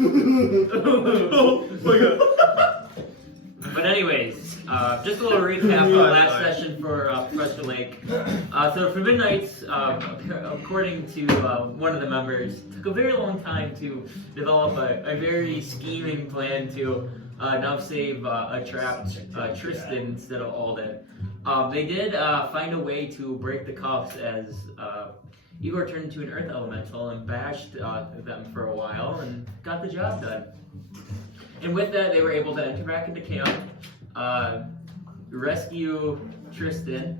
Oh my god. But anyways, just a little recap of last session for Professor Layk. So for Midnights, according to one of the members, took a very long time to develop a very scheming plan to now save a trapped Tristan instead of Alden. They did find a way to break the cuffs as Igor turned into an earth elemental and bashed them for a while and got the job done. And with that, they were able to enter back into camp, rescue Tristan,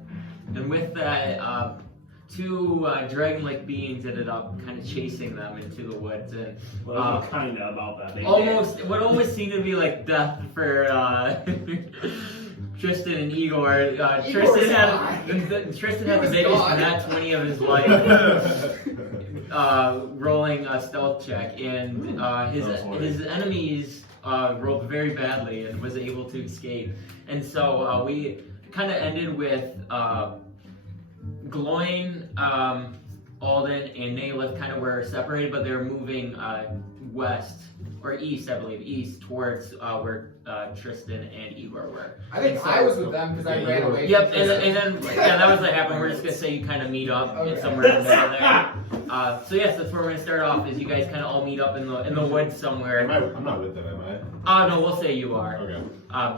and with that, two dragon-like beings ended up kind of chasing them into the woods. And kind of about that. What almost seemed to be like death for Tristan and Igor. Tristan had the biggest nat 20 of his life, rolling a stealth check, and his enemies rolled very badly and was able to escape. And so we kind of ended with Gloin, Alden, and Naylith kind of were separated, but they're moving west, or east, I believe, east towards where Tristan and Igor were. I think I was with them because I ran away. Yep, and then that was what happened. We're just gonna say you kind of meet up in somewhere in the middle there. So yes, that's where we're gonna start off. Is you guys kind of all meet up in the woods somewhere. I'm not with them, am I? No, we'll say you are. Okay.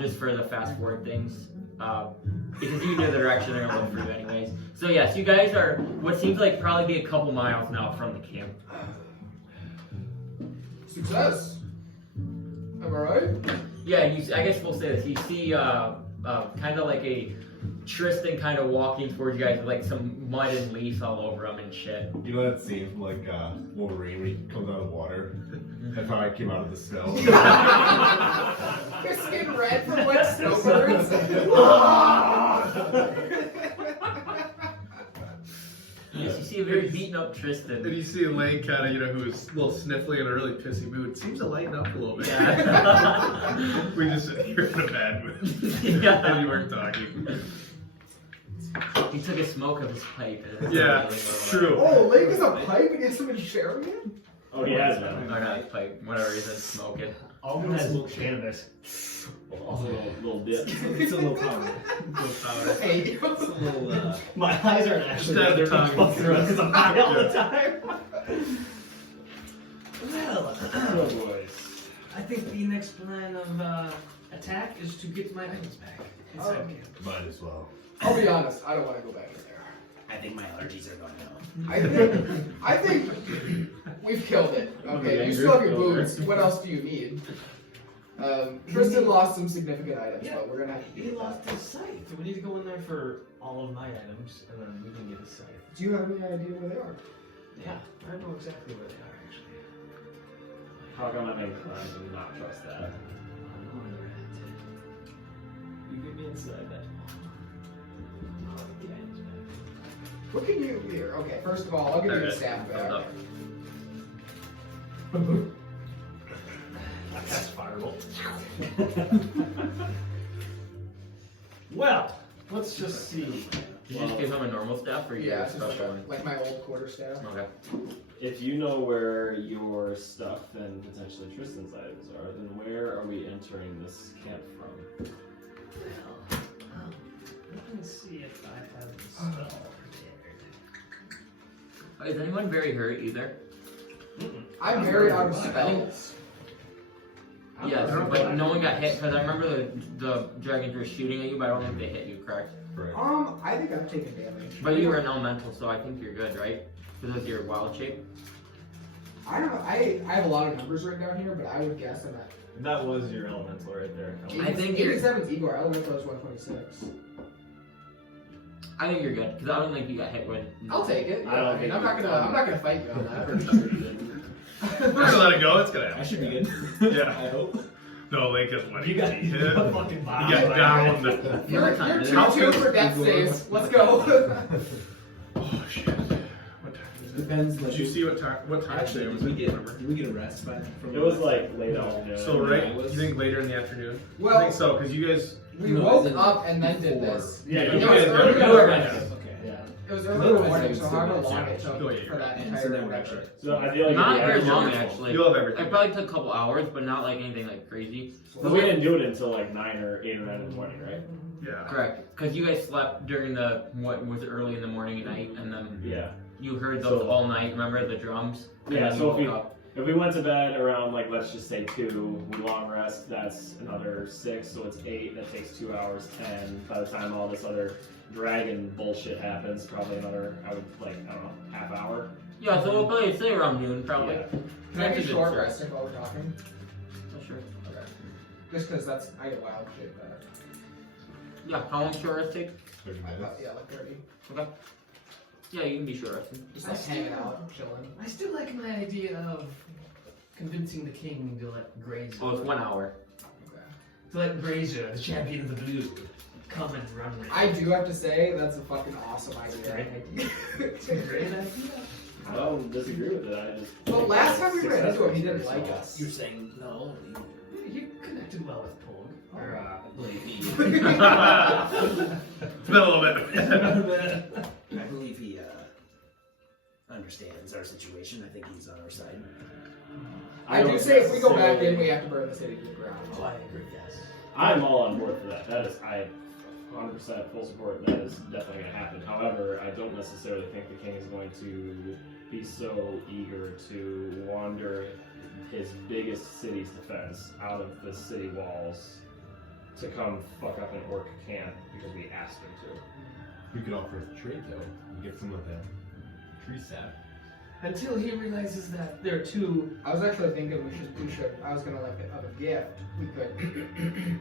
Just for the fast forward things. Because you know the direction they're gonna look for you anyways. So yes, you guys are what seems like probably be a couple miles now from the camp. Success. Am I right? Yeah, I guess we'll say this. You see kind of like a Tristan kind of walking towards you guys with like some mud and leaves all over him and shit. You know that scene from like Wolverine when he comes out of water? That's how I came out of the snow. His skin red from wet snowbirds. Yes, you see a very beaten up Tristan. And you see Layk kind of, who's a little sniffly in a really pissy mood. Seems to lighten up a little bit. Yeah. We just sit here in a bad mood. Yeah. And you weren't talking. He took a smoke of his pipe. And Yeah, true. Oh, Layk is a pipe and has somebody sharing it? Oh, he has Or not his pipe, whatever he said, smoke it. Alden has a little cannabis. Also a little dip. It's a little powder. Hey. It's a little, My eyes aren't actually Stab they're tongue. because I'm high all the time. well, Oh, boys. I think the next plan of attack is to get my items back inside camp. Might as well. I'll be honest, I don't want to go back in there. I think my allergies are going down. I think we've killed it. Okay, you still have your boots. What else do you need? Tristan lost some significant items, but we're gonna have to He do that. lost his sight. We need to go in there for all of my items, and then we can get his sight. Do you have any idea where they are? Yeah, I know exactly where they are, actually. How come I make plans and not trust that? I know where they're at. You get me inside that. I'll get the items back. What can you here? Okay, first of all, I'll give you the staff back. I cast Firebolt. Well, let's just see. Did you just give him a normal staff or you Yeah, a it's just special one? like my old quarterstaff. Okay. If you know where your stuff and potentially Tristan's items are, then where are we entering this camp from? Well, let me see if I have the spell prepared. Is anyone very hurt either? I'm very out of spells. Yes, but no one got hit because I remember the dragons were shooting at you, but I don't think they hit you, correct? Right. I think I've taken damage. But you were an elemental, so I think you're good, right? Because of your wild shape. I don't know. I have a lot of numbers written down here, but I would guess I'm at. That was your elemental right there. I think you're- 87's Igor. Elemental is 126. I think you're good because I don't think you got hit when. I'll take it. I don't mean, think I'm not you- gonna fight you on that. We're gonna let it go. It's gonna I happen. should be good. Yeah. I hope. No, Layk doesn't want You got hit. a fucking You bomb. got down. You're time is it? 2-2 for death saves. Let's go. Oh shit. What time is it? Depends. Did you see what time today was? Did we it? get Remember? Did we get a rest by from? It was like late No. afternoon. So right? You think later in the afternoon? I Well, think so because you guys. we woke up and then did this. Yeah, You you guys guys were- were you were yeah. ready. Okay. Yeah. It was early in the morning, so however long it took Oh, yeah, for that So entire then we're adventure. So I feel like Not it'd be very actually long, useful. actually. You'll have everything. It probably took a couple hours, but not like anything like crazy. But we didn't do it until like 9 or 8 or 9 in the morning, right? Yeah. Correct, because you guys slept during the what was it, early in the morning at night, and then Yeah. you heard those So- all night. Remember the drums? And Yeah, then so you if woke up. we went to bed around like let's just say 2, we long rest, that's another 6, so it's 8, that takes 2 hours, 10. By the time all this other dragon bullshit happens, probably another, I don't know, half hour. Yeah, so we'll probably say around noon, probably. Yeah. Can I That's a be good short start. resting while we're talking? Oh, sure. Okay. Just because that's, I get wild shit better. Yeah, how long short rest take? 30 I minutes. thought, yeah, like 30. Okay. Yeah, you can be short resting. Just like hanging out, chilling. I still like my idea of convincing the king to let Grazzor. Oh, it's 1 hour. Okay. To let Grazzor, the champion of the blue, come and run with I do have to say, that's a fucking awesome idea. It's a great idea. I don't disagree with it, I just. But last time we ran into him, he didn't So- like us. You're saying no. You connected well with Pog. Or, Layk. It's been a little bit. I believe he understands our situation. I think he's on our side. I do don't say if we go back in, necessarily- we have to burn the city to the ground. Oh, I agree, yes. I'm all on board for that. That is, I 100% full support. That is definitely going to happen. However, I don't necessarily think the king is going to be so eager to wander his biggest city's defense out of the city walls to come fuck up an orc camp because we asked him to. We could offer a trade though. And get some of that tree sap. Until he realizes that there are two. I was actually thinking we should, I was gonna like of a gift, we could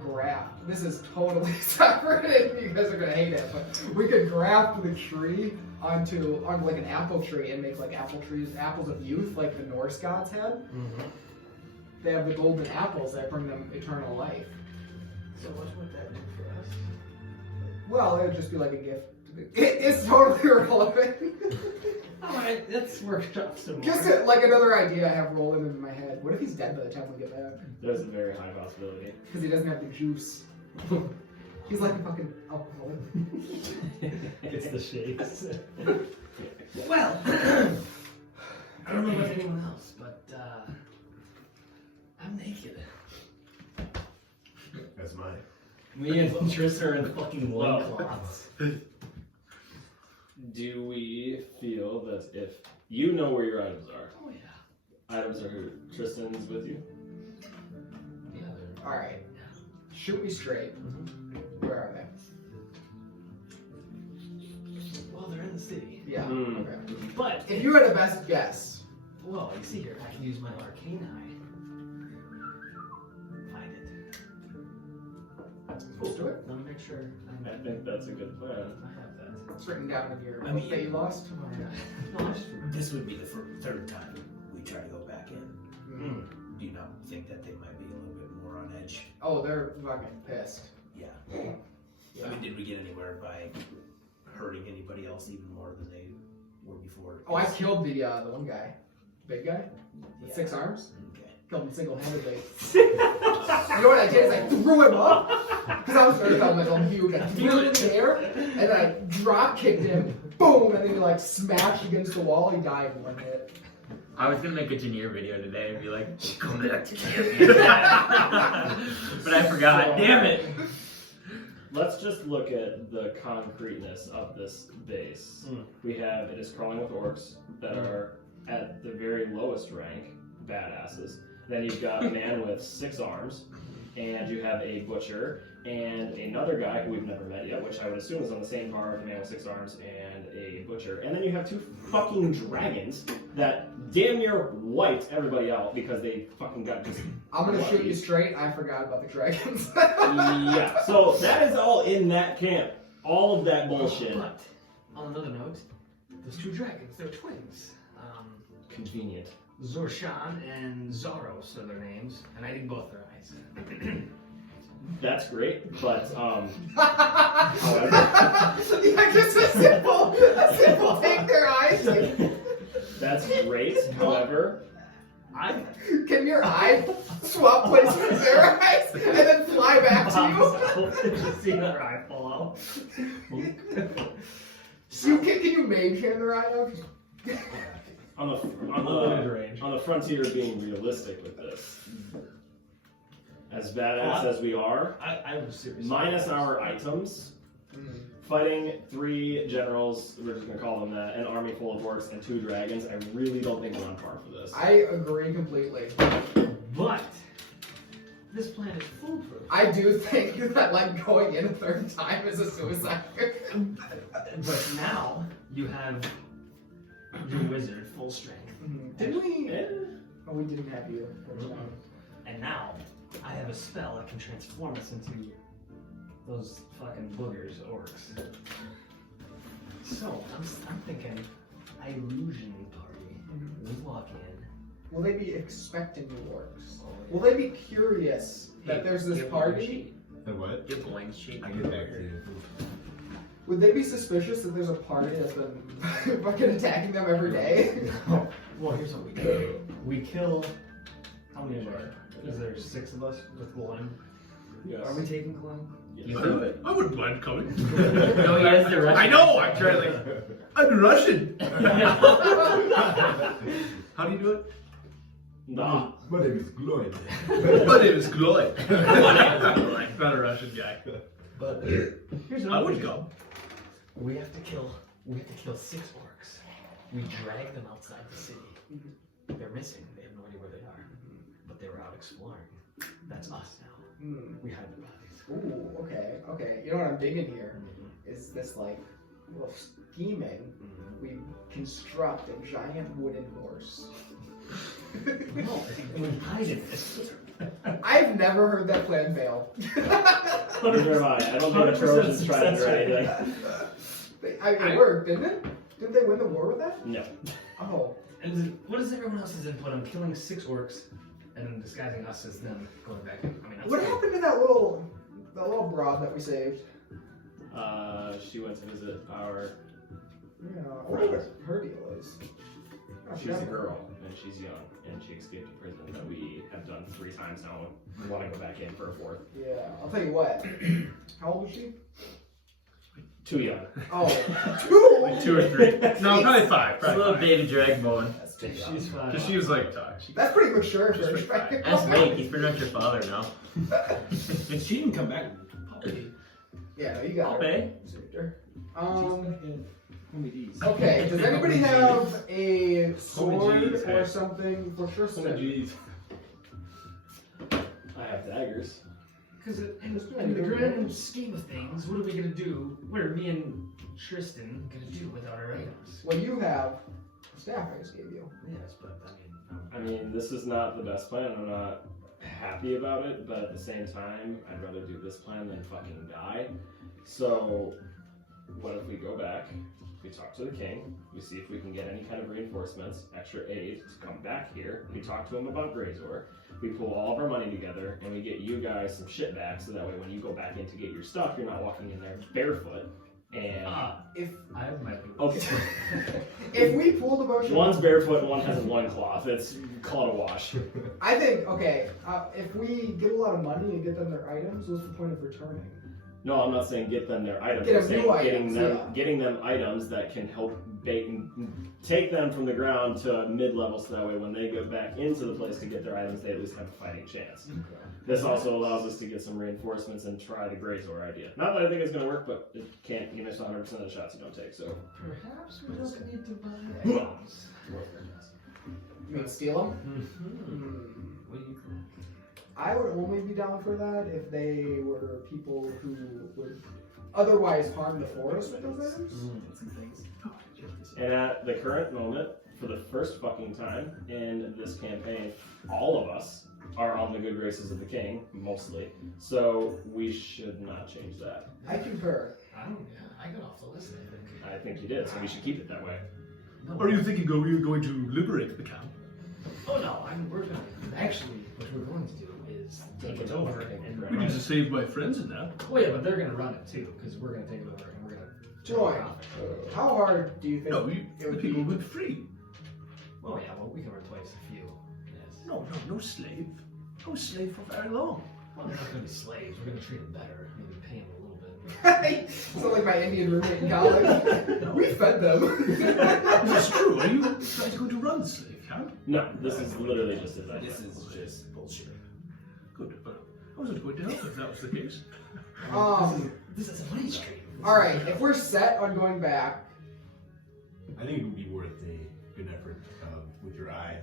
graft. This is totally separate and you guys are gonna hate it, but we could graft the tree onto like an apple tree and make like apple trees, apples of youth, like the Norse gods had. They have the golden apples that bring them eternal life. So what would that do for us? Well, it would just be like a gift. It's totally irrelevant. Alright, let's workshop some more. Just like another idea I have rolling in my head. What if he's dead by the time we get back? There's a very high possibility. Because he doesn't have the juice. He's like a fucking alcoholic. It's the shakes. Well, I don't know about anyone else, but I'm naked. That's mine. Me and Tristan are in fucking Well. loincloths. Do we feel that if you know where your items are, Oh yeah. items are who? Tristan's with you? Yeah, they're. Alright. Shoot me straight. Where are they? Well, they're in the city. Yeah. Hmm. Okay. But If you had a best guess. well, you see here, I can use my arcane eye. Find it. Let's do it. Let me make sure I think that's a good plan. I have that. It's written down in your I book mean- that you lost. Oh, yeah. No, I just remembered. This would be the third time we try to go back in. Mm. Do you not think that they might be a little bit more on edge? Oh, they're fucking pissed. Yeah. Yeah. I mean, did we get anywhere by hurting anybody else even more than they were before? Oh, I killed the one guy. Big guy? With Yeah. 6 arms? Okay. Killed him single-handedly. You know what I did? Is I threw him up. Because I was going to tell him like, I'm huge. I threw him in the air, and then I drop kicked him. Boom! And then he like smashed against the wall. He died in 1 hit. I was gonna make a Janir video today and be like, come back to camp. But I forgot. Damn it. Let's just look at the concreteness of this base. We have, it is crawling with orcs that are at the very lowest rank, badasses. Then you've got a man with 6 arms, and you have a butcher, and another guy who we've never met yet, which I would assume is on the same par, the man with 6 arms and a butcher. And then you have 2 fucking dragons that damn near wiped everybody out because they fucking got just I'm going to shoot you lucky. straight. I forgot about the dragons. Yeah, so that is all in that camp. All of that bullshit. But on another note, those 2 dragons, they're twins. Convenient. Zorshan and Zaros are their names, and I need both their eyes. That's great, but Yeah, just a simple take their eyes. that's great. However, Can your eye swap places with their eyes and then fly back to you? Just see their eye fall out. Can you mage hand the items? On the frontier, being realistic with this, as badass as we are, I was serious. minus our items, fighting 3 generals, we're just gonna call them that, an army full of orcs and 2 dragons, I really don't think we're on par for this. I agree completely. But this plan is foolproof. I do think that like going in a third time is a suicide. But now you have your wizard full strength. Didn't we? Oh, we didn't have you. And now I have a spell that can transform us into those fucking boogers, orcs. So I'm thinking illusion party. We walk in. Will they be expecting the orcs? Will they be curious that there's this party? The what? Get blank sheet. I get back to you. Would they be suspicious that there's a party that's been fucking attacking them every day? Well, here's what we do. We kill. How many are there? Is there 6 of us with one? Yes. Are we taking Glenn? You do it. I wouldn't mind coming. No, he has the Russian. I know, I'm trying to I'm Russian. How do you do it? Nah. My name is Gloyd. My name is Gloyd. Not a Russian guy. But here's what I I'm would thinking. go. We have to kill 6 orcs. We drag them outside the city. They're missing. They have no idea where they are. But they were out exploring. That's us now. We hide the bodies. Ooh, okay. You know what I'm digging here? Is this like little scheming? We construct a giant wooden horse. No, we hide in this. I've never heard that plan fail. Neither have I. I don't think the Trojans tried it or anything. It worked, didn't it? Didn't they win the war with that? No. Oh. And what is everyone else's input on killing 6 orcs and then disguising us as them going back in? I mean, that's What happened to that little broad that we saved? She went to visit our. Yeah, I wonder what her deal is. Oh, She's a girl and she's young and she escaped a prison that we have done 3 times now. We want to go back in for a 4th. Yeah, I'll tell you what. How old was she? Too young. Oh, 2? Like 2 or 3. No, probably 5. It's a little baby drag bone. That's too young. She's fine. Because she was like, That's pretty mature for Just her. for five. That's Layk. He's pretty much your father now. If she didn't come back, probably. Yeah, no, you got I'll her. pay. Saved her. Okay, does anybody have a sword or something for Tristan? I have daggers. Because in the grand scheme of things, what are we gonna do? What are me and Tristan gonna do without our items? Well, you have a staff I just gave you. Yes, but I mean, this is not the best plan. I'm not happy about it, but at the same time, I'd rather do this plan than fucking die. So, what if we go back, we talk to the king, we see if we can get any kind of reinforcements, extra aid to come back here, we talk to him about Grazzor, we pull all of our money together, and we get you guys some shit back, so that way when you go back in to get your stuff, you're not walking in there barefoot. And If I have my okay, if we pooled a bunch of one's barefoot and one has a loincloth. It's call it a wash. I think if we get a lot of money and get them their items, what's the point of returning? No, I'm not saying get them their items. Get I'm them saying new items, getting them items that can help take them from the ground to mid-level, so that way when they go back into the place to get their items, they at least have a fighting chance. This also allows us to get some reinforcements and try the Grazzor idea. Not that I think it's going to work, but it can't. You miss 100% of the shots you don't take. So Perhaps we don't need to buy items. You mean steal them? What do you think? I would only be down for that if they were people who would otherwise harm the forest with those items. And at the current moment, for the first fucking time in this campaign, all of us are on the good graces of the king, mostly. So we should not change that. I concur. I got off the list, I think. I think you did, so we should keep it that way. No, Are you thinking we're going to liberate the camp? Oh no, we're gonna. Actually, what we're going to do is take it over and We run need to it. save my friends in that. Oh yeah, but they're gonna run it too, because we're gonna take it over and we're gonna. Joy, how hard do you think No, it the would people be? would be free. Oh yeah, well we can replace a few. Yes. No slave. No slave for very long. Well, they're not gonna be slaves. We're gonna treat them better. Maybe pay them a little bit. So like my Indian roommate in college. We fed them. That's true. Are you guys going to run the city, Count? No, this is literally just his idea. This is just bullshit. Good, but I wasn't going to help if that was the case. This is a money stream. Alright, if we're set on going back, I think it would be worth a good effort with your eye.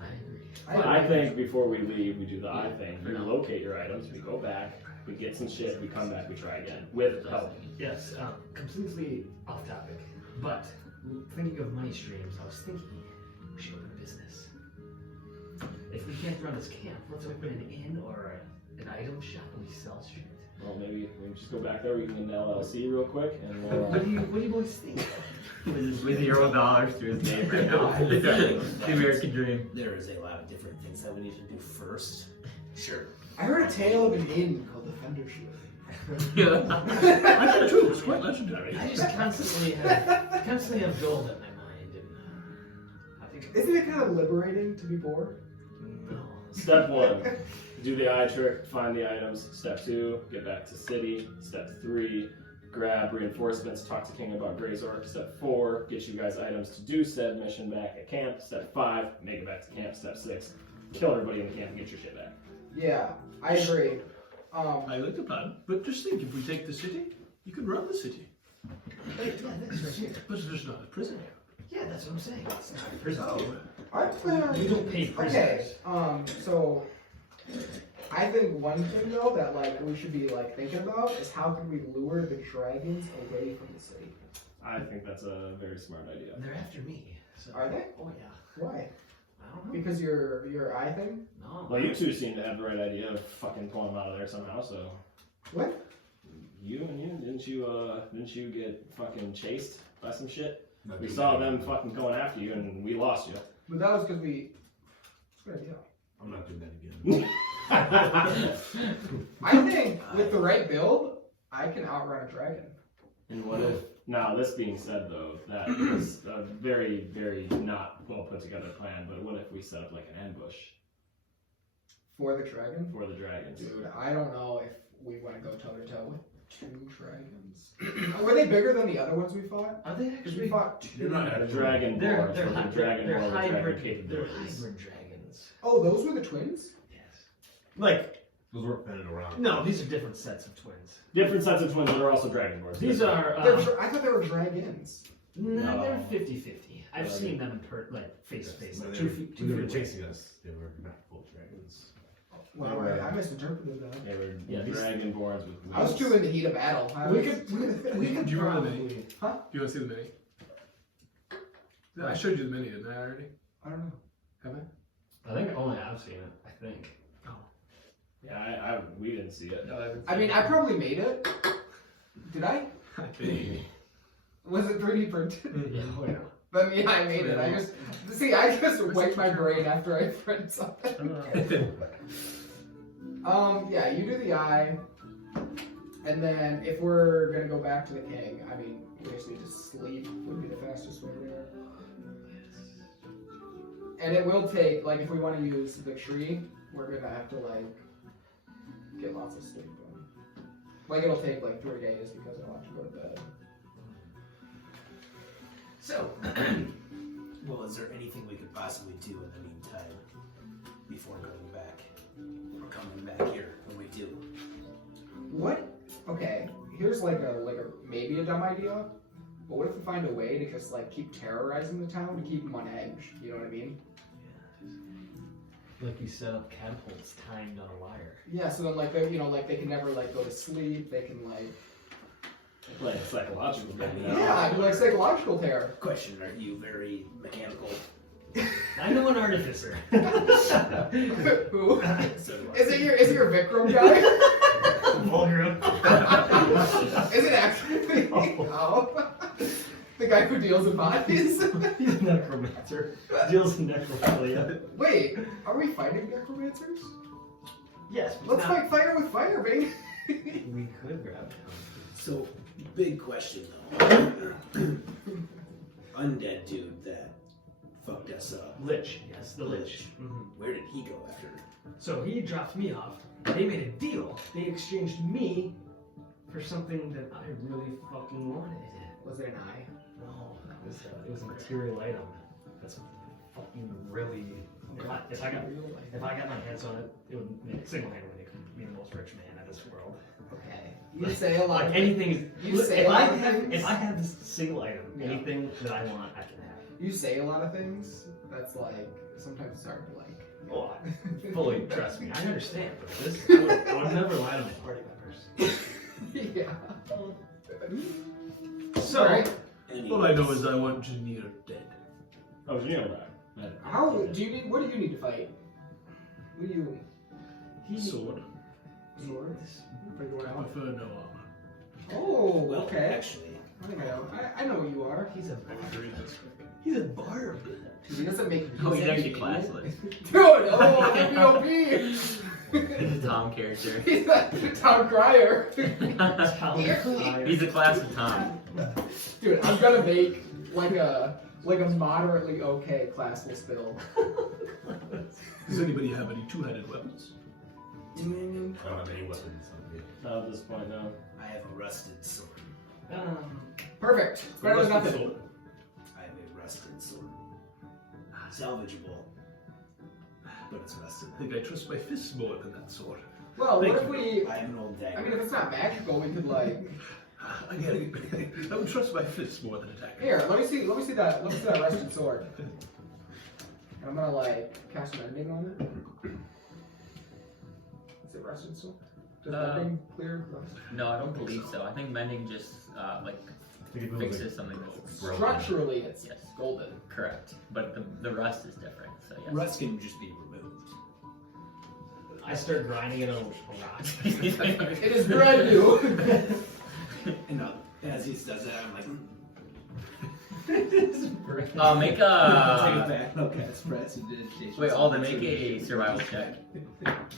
I agree. I think before we leave, we do the eye thing. We locate your items, we go back, we get some shit, we come back, we try again. With help. Yes, completely off topic. But thinking of money streams, I was thinking we should open a business. If we can't run this camp, let's open an inn or an item shop and we sell shit. Well, maybe we just go back there, we can get an LLC real quick, and we'll... What do you boys think? With $0 to his name right now. The American dream. There is a lot of different things that we need to do first. Sure. I heard a tale of an inn called the Fendership. I did too. It's quite legendary. I just constantly have gold in my mind, and I think Isn't it kind of liberating to be bored? no. Step 1, do the eye trick, find the items. Step 2, get back to city. Step 3, grab reinforcements, talk to King about Grazzor. Step 4, get you guys items to do said mission back at camp. Step 5, make it back to camp. Step 6, kill everybody in the camp and get your shit back. Yeah, I agree. I like the plan, but just think, if we take the city, you could run the city. Yeah, that's right here. But there's not a prison here. Yeah, that's what I'm saying. It's not a prison. I plan. We don't pay prisoners. Okay, so I think one thing though that like we should be like thinking about is how can we lure the dragons away from the city? I think that's a very smart idea. And they're after me. So. Are they? Oh yeah. Why? I don't know. Because your eye thing? No. Well, you two seem to have the right idea of fucking pulling them out of there somehow, so... What? Didn't you get fucking chased by some shit? We saw them fucking going after you and we lost you. But that was because we. It's a good idea. I'm not doing that again. I think with the right build, I can outrun a dragon. And what if, now this being said though, that is a very, very not well put together plan, but what if we set up like an ambush For the dragon? for the dragons? Dude, I don't know if we want to go toe to toe with 2 dragons. Were they bigger than the other ones we fought? Are they Because we actually? fought They're 2. not The dragon They're boars, but the dragon they're boar with dragon hybrid. They're capabilities. hybrid dragons. Oh, those were the twins? Yes. Like, Those weren't fended around. No, these are different sets of twins. different sets of twins that are also dragon boars. These are. I thought they were dragons. No, they're No. 50-50. I've Really? seen them in face to face. When Like they 2 were, feet. when they were 2 feet away. chasing us, they were not full dragons. Well, I misinterpreted that. They were Yeah, these- dragon boars with wings. I was too in the heat of battle. We could Do you remember the probably. mini? Huh? Do you want to see the mini? I showed you the mini, didn't I already? I don't know. Have I? I think only I've seen it. I think. Yeah, we didn't see it. No, I haven't. I mean, I probably made it. Did I? Was it 3D printed? Yeah. Oh yeah. But yeah, I made it. I just wiped my brain after I print something. Yeah, you do the eye, and then if we're gonna go back to the king, I mean, we just need to sleep would be the fastest way there. And it will take, like, if we want to use the tree, we're gonna have to like get lots of sleep in. Like, it'll take like 3 days because I'll have to go to bed. So. Well, is there anything we could possibly do in the meantime before going back or coming back here when we do? What? Okay, here's like a maybe a dumb idea, but what if we find a way to just like keep terrorizing the town to keep them on edge? You know what I mean? Like you set up catapults timed on a wire. Yeah. So then like they, like they can never like go to sleep. They can like Like a psychological game. yeah, do like psychological terror. Question, are you very mechanical? I know an artificer. Who? So Is it your Vikram guy? Vulgar. Is it actually? Oh. The guy who deals in bodies? He's a necromancer. Deals in necrophilia. Wait, are we fighting necromancers? Yes, but Let's not- fight fire with fire, baby. We could grab him. So, big question though. Undead dude that fucked us up. Lich, yes, the Lich. Mhm. Where did he go after? So he dropped me off. They made a deal. They exchanged me for something that I really fucking wanted. Was it an eye? No, it was a material item. That's fucking really. If I got my hands on it, it would single-handedly make me the most rich man in this world. Okay. You say a lot. Like anything. You say If a I lot of have things. if I have this single item, Yeah. anything that I want, I can have. You say a lot of things. That's like sometimes it's hard to like. Oh, fully trust me. I understand, but this I would never lie to my party members. Yeah. So, Alright. All I know is I want Janir dead. Oh, Gino back. How do you need? What do you need to fight? What do you? Sword. Swords. I prefer no armor. Oh, Well, okay. actually, I think I know. I know what you are. he's a Very nice. he's a barb. He doesn't make. Oh, he's music. actually classless. Dude, oh, MVP. He's a Tom character. He's a town crier. He's a class of Tom. Dude, I'm gonna make like a moderately okay classless build. Does anybody have any two-headed weapons? I don't have any weapons on me. Not at this point, no. I have a rusted sword. Perfect. It's better than nothing. Sword. I have a rusted sword. Salvageable, but it's rusted. I think I trust my fists more than that sword. Well, Thank what if you. we? I have an old dagger. I mean, if it's not magical, we could like. I get it. I would trust my fists more than a dagger. Here, let me see that rusted sword. And I'm gonna like cast an ending on it. Is it rusted sword? Does ending clear rust? No, I don't believe so. I think mending just fixes something that's Structurally, it's Yes. golden. correct, but the rust is different. So yes. Rust can just be removed. I start grinding it on a rock. It is brand new. And as he does that, I'm like, Make take it a back. Okay, it's precipitation. wait. Alden, make a survival check.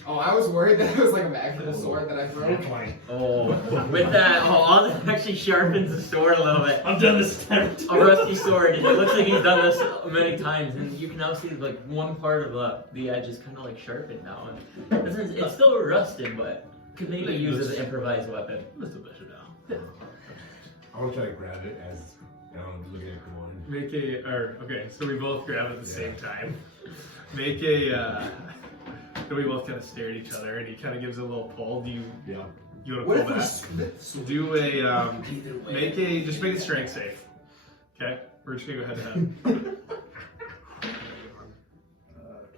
Oh, I was worried that it was like a magical sword that I broke. Oh, with that, Alden actually sharpens the sword a little bit. I've done this time. A rusty sword, and it looks like he's done this many times, and you can now see like one part of the edge is kind of like sharpened now, and it's still rusted, but could maybe use as an improvised weapon. That's the better now. I want to try to grab it as I'm looking at the one. Make okay, so we both grab it at the same time. Make a, and we both kind of stare at each other, and he kind of gives a little pull. Do you Yeah. want What to if pull we back? split? Do a, Either way. just make a strength save. Okay? We're just gonna go head to head.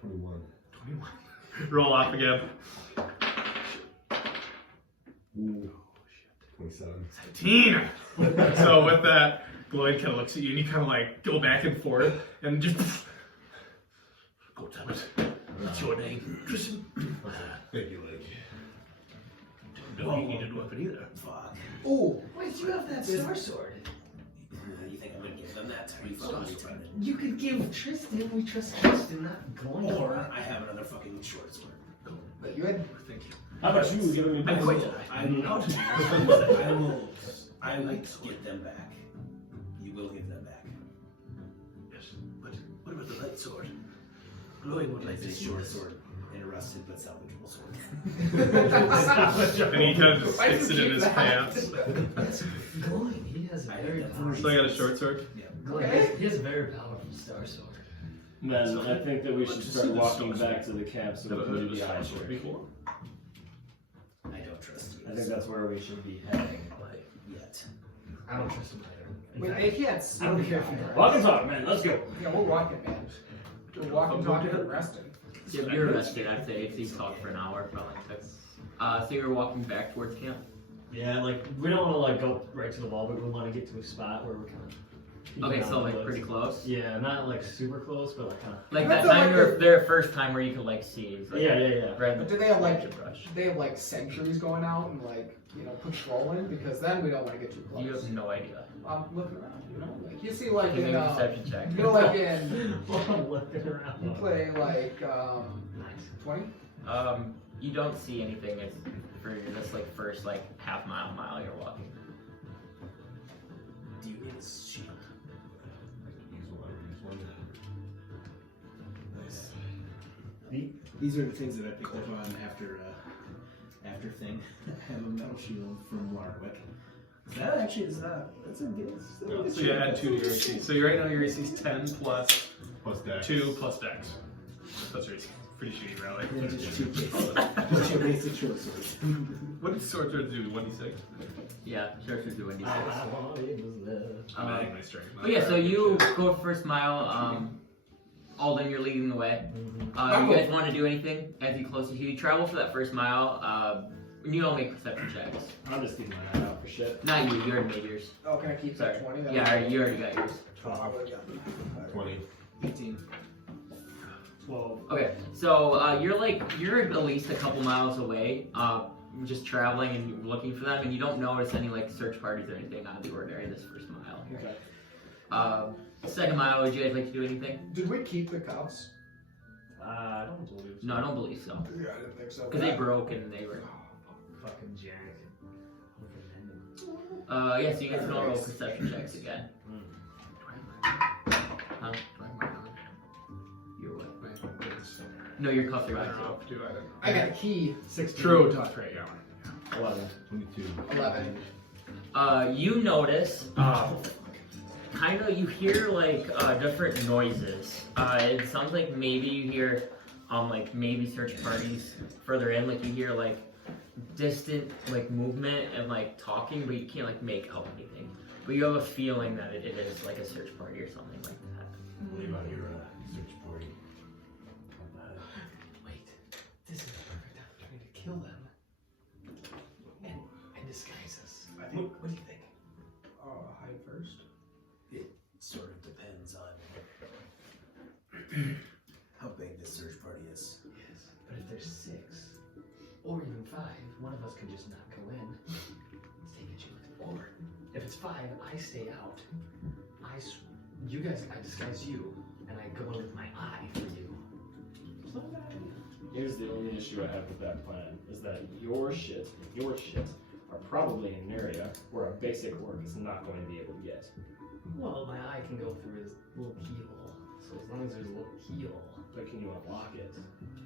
21. 21. Roll off again. Ooh. 27. 19! So with that, Gloyd kind of looks at you and you kind of like go back and forth and just go damn it. What's your name? Tristan. Thank you, Layk. Don't know you needed a weapon either. Fuck. Ooh. Wait, you have that star sword. You think I'm gonna give them that? Are you fucking retarded? You could give Tristan. We trust Tristan, not going Or I have another fucking short sword. But you had. Thank you. How about you giving me I back? quit. I'm not. I will get them back. You will give them back. Yes, but what about the light sword? Gloyd would like It's a this short sword. sword and a rusted but salvageable sword. And he kind of just Why sticks does it he in his keep that? pants. That's glowing. He has a very powerful. So I got a short sword. Okay. He has a very powerful star sword. Man, I think that we should Just start see the walking stars. back to the camp so Never we heard can of do a the eye sword check. before. I don't trust you. I think that's where we should be heading. Yet. I don't trust him either. Wait, they can't see. I don't the care guy, if you right? Walk and talk, man. Let's go. Yeah, we're walking, man. We're walking, talking, and resting. Yeah, you're rested. I'd say if you talk for an hour, probably took. So you're walking back towards camp. Yeah, like we don't want to like go right to the wall, but we want to get to a spot where we're kind of. Okay, so like pretty close. Yeah, not like super close, but like kind of. Like That's that time like you were there first time where you could like see. It's like, Yeah. Right in But the do they have like brush. they have like sentries going out and like patrolling? Because then we don't want to get too You close. have no idea. I'm looking around, like you see like Give me in a perception check. like in I'm looking around. you play like Nice. 20. You don't see anything. It's for this like first like half mile you're walking. Do you need a shield? Use one. Nice. These are the things that I picked up on after after thing. I have a metal shield from Larwick. That actually is not. That's a good. So you add 2 to your AC. So right now your AC is 10 plus Dex. 2 plus Dex. That's your AC. Pretty shitty rally. And just 2 What's your basic short swords? What did sword swords do? 1d6? Yeah, sure should do Wendy's. I'm adding my strength. But yeah, so you go first mile. Alden, you're leading the way. You guys want to do anything as you close to you? Travel for that first mile. You don't make perception checks. I'm just keeping my eye out for shit. Not you. You already made yours. Oh, can I keep Sorry. that 20? Yeah, you already got yours. Oh, I would've gotten 20. 18. 12. Okay, so you're at least a couple miles away, just traveling and looking for them, and you don't notice any like search parties or anything out of the ordinary this first mile. Okay. Second mile, would you guys like to do anything? Did we keep the cuffs? I don't believe so. No, I don't believe so, Yeah, I didn't think so. because they broke and they were. Fucking Jack. Yeah, so you guys can all roll perception checks again. Huh? You're what? No, you're cuffed I right don't know. too. Do I got a key. 16. True, that's right, yeah. 11. 22. 11. You notice, kind of, you hear like different noises. It sounds like maybe you hear, like maybe search parties further in. Like you hear like distant like movement and like talking, but you can't like make out anything. But you have a feeling that it is like a search party or something like that. Leave out your search party. Wait, this is the perfect opportunity to kill them and disguise us. What do you think? Hide first. It sort of depends on how big this search party is. Yes, but if there's 6 or even 5, one of us could just not go in. Let's take a chance. Or if it's 5, I stay out. You guys, I disguise you, and I go in with my eye for you. It's not a bad idea. Here's the only issue I have with that plan, is that your shit are probably in an area where a basic orc is not going to be able to get. Well, my eye can go through his little keyhole. So as long as there's a little keyhole. But can you unlock it?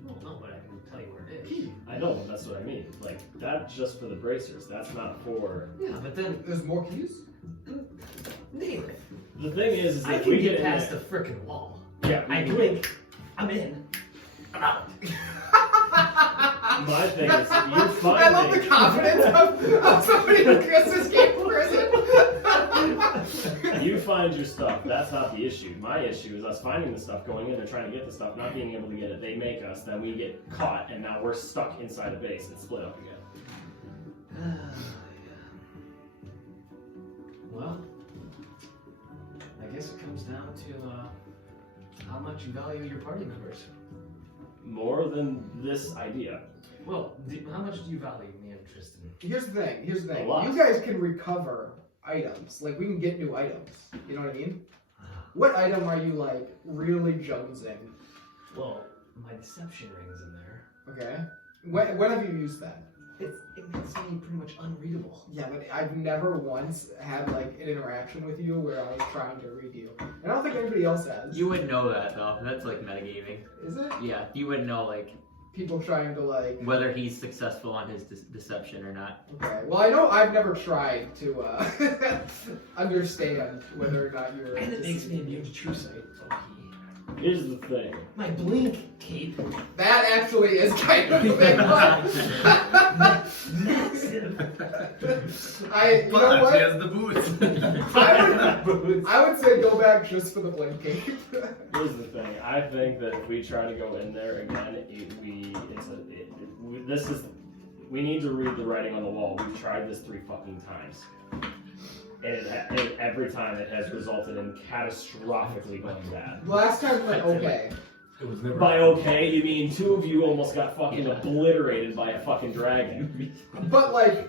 Well, no, but I can tell you where it is. I know, that's what I mean. Like, that's just for the bracers. That's not for... Yeah, but then, There's more keys? name it. The thing is I if can we get in past there- the frickin' wall. Yeah, I blink, I'm in, I'm out. my thing is, you're finding... I love the confidence of somebody who just escaped prison. You find your stuff. That's not the issue. My issue is us finding the stuff, going in there, trying to get the stuff, not being able to get it. They make us, then we get caught, and now we're stuck inside a base and split up again. Well, I guess it comes down to how much you value your party members. More than this idea. Well, how much do you value me and Tristan? Here's the thing. A lot. You guys can recover items. Like, we can get new items. You know what I mean? What item are you, like, really jonesing? Well, my deception ring's in there. Okay. When have you used that? It makes me pretty much unreadable. Yeah, but I've never once had, like, an interaction with you where I was trying to read you. And I don't think anybody else has. You wouldn't know that though. That's like metagaming. Is it? Yeah, you wouldn't know like People trying to, like... whether he's successful on his deception or not. Okay. Well, I know I've never tried to, understand whether or not you're... And it makes me immune to true sight. Okay. Here's the thing. My blink cape. That actually is kind of a big one. Massive. You know But what? she has the boots. I would say go back just for the blink cape. Here's the thing. I think that if we try to go in there again, we need to read the writing on the wall. We've tried this 3 fucking times. And every time it has resulted in catastrophically going bad. Last time went okay. It was never. By okay, you mean 2 of you almost got fucking obliterated by a fucking dragon. But like,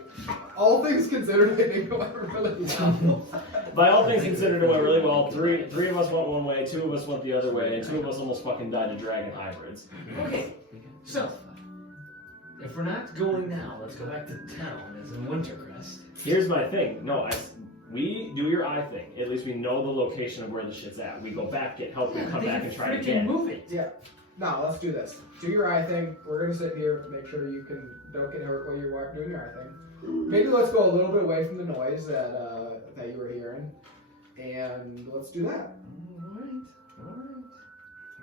all things considered, it didn't go really well. By all things considered, it went really well. Three of us went one way, 2 of us went the other way, and 2 of us almost fucking died to dragon hybrids. Okay, so if we're not going now, let's go back to town as in Wintercrest. Here's my thing. No, we do your eye thing. At least we know the location of where the shit's at. We go back, get help, we come back and try freaking again. move it. Yeah. No, let's do this. Do your eye thing. We're gonna sit here, make sure you don't get hurt while you're doing your eye thing. Maybe let's go a little bit away from the noise that you were hearing, and let's do that. Alright.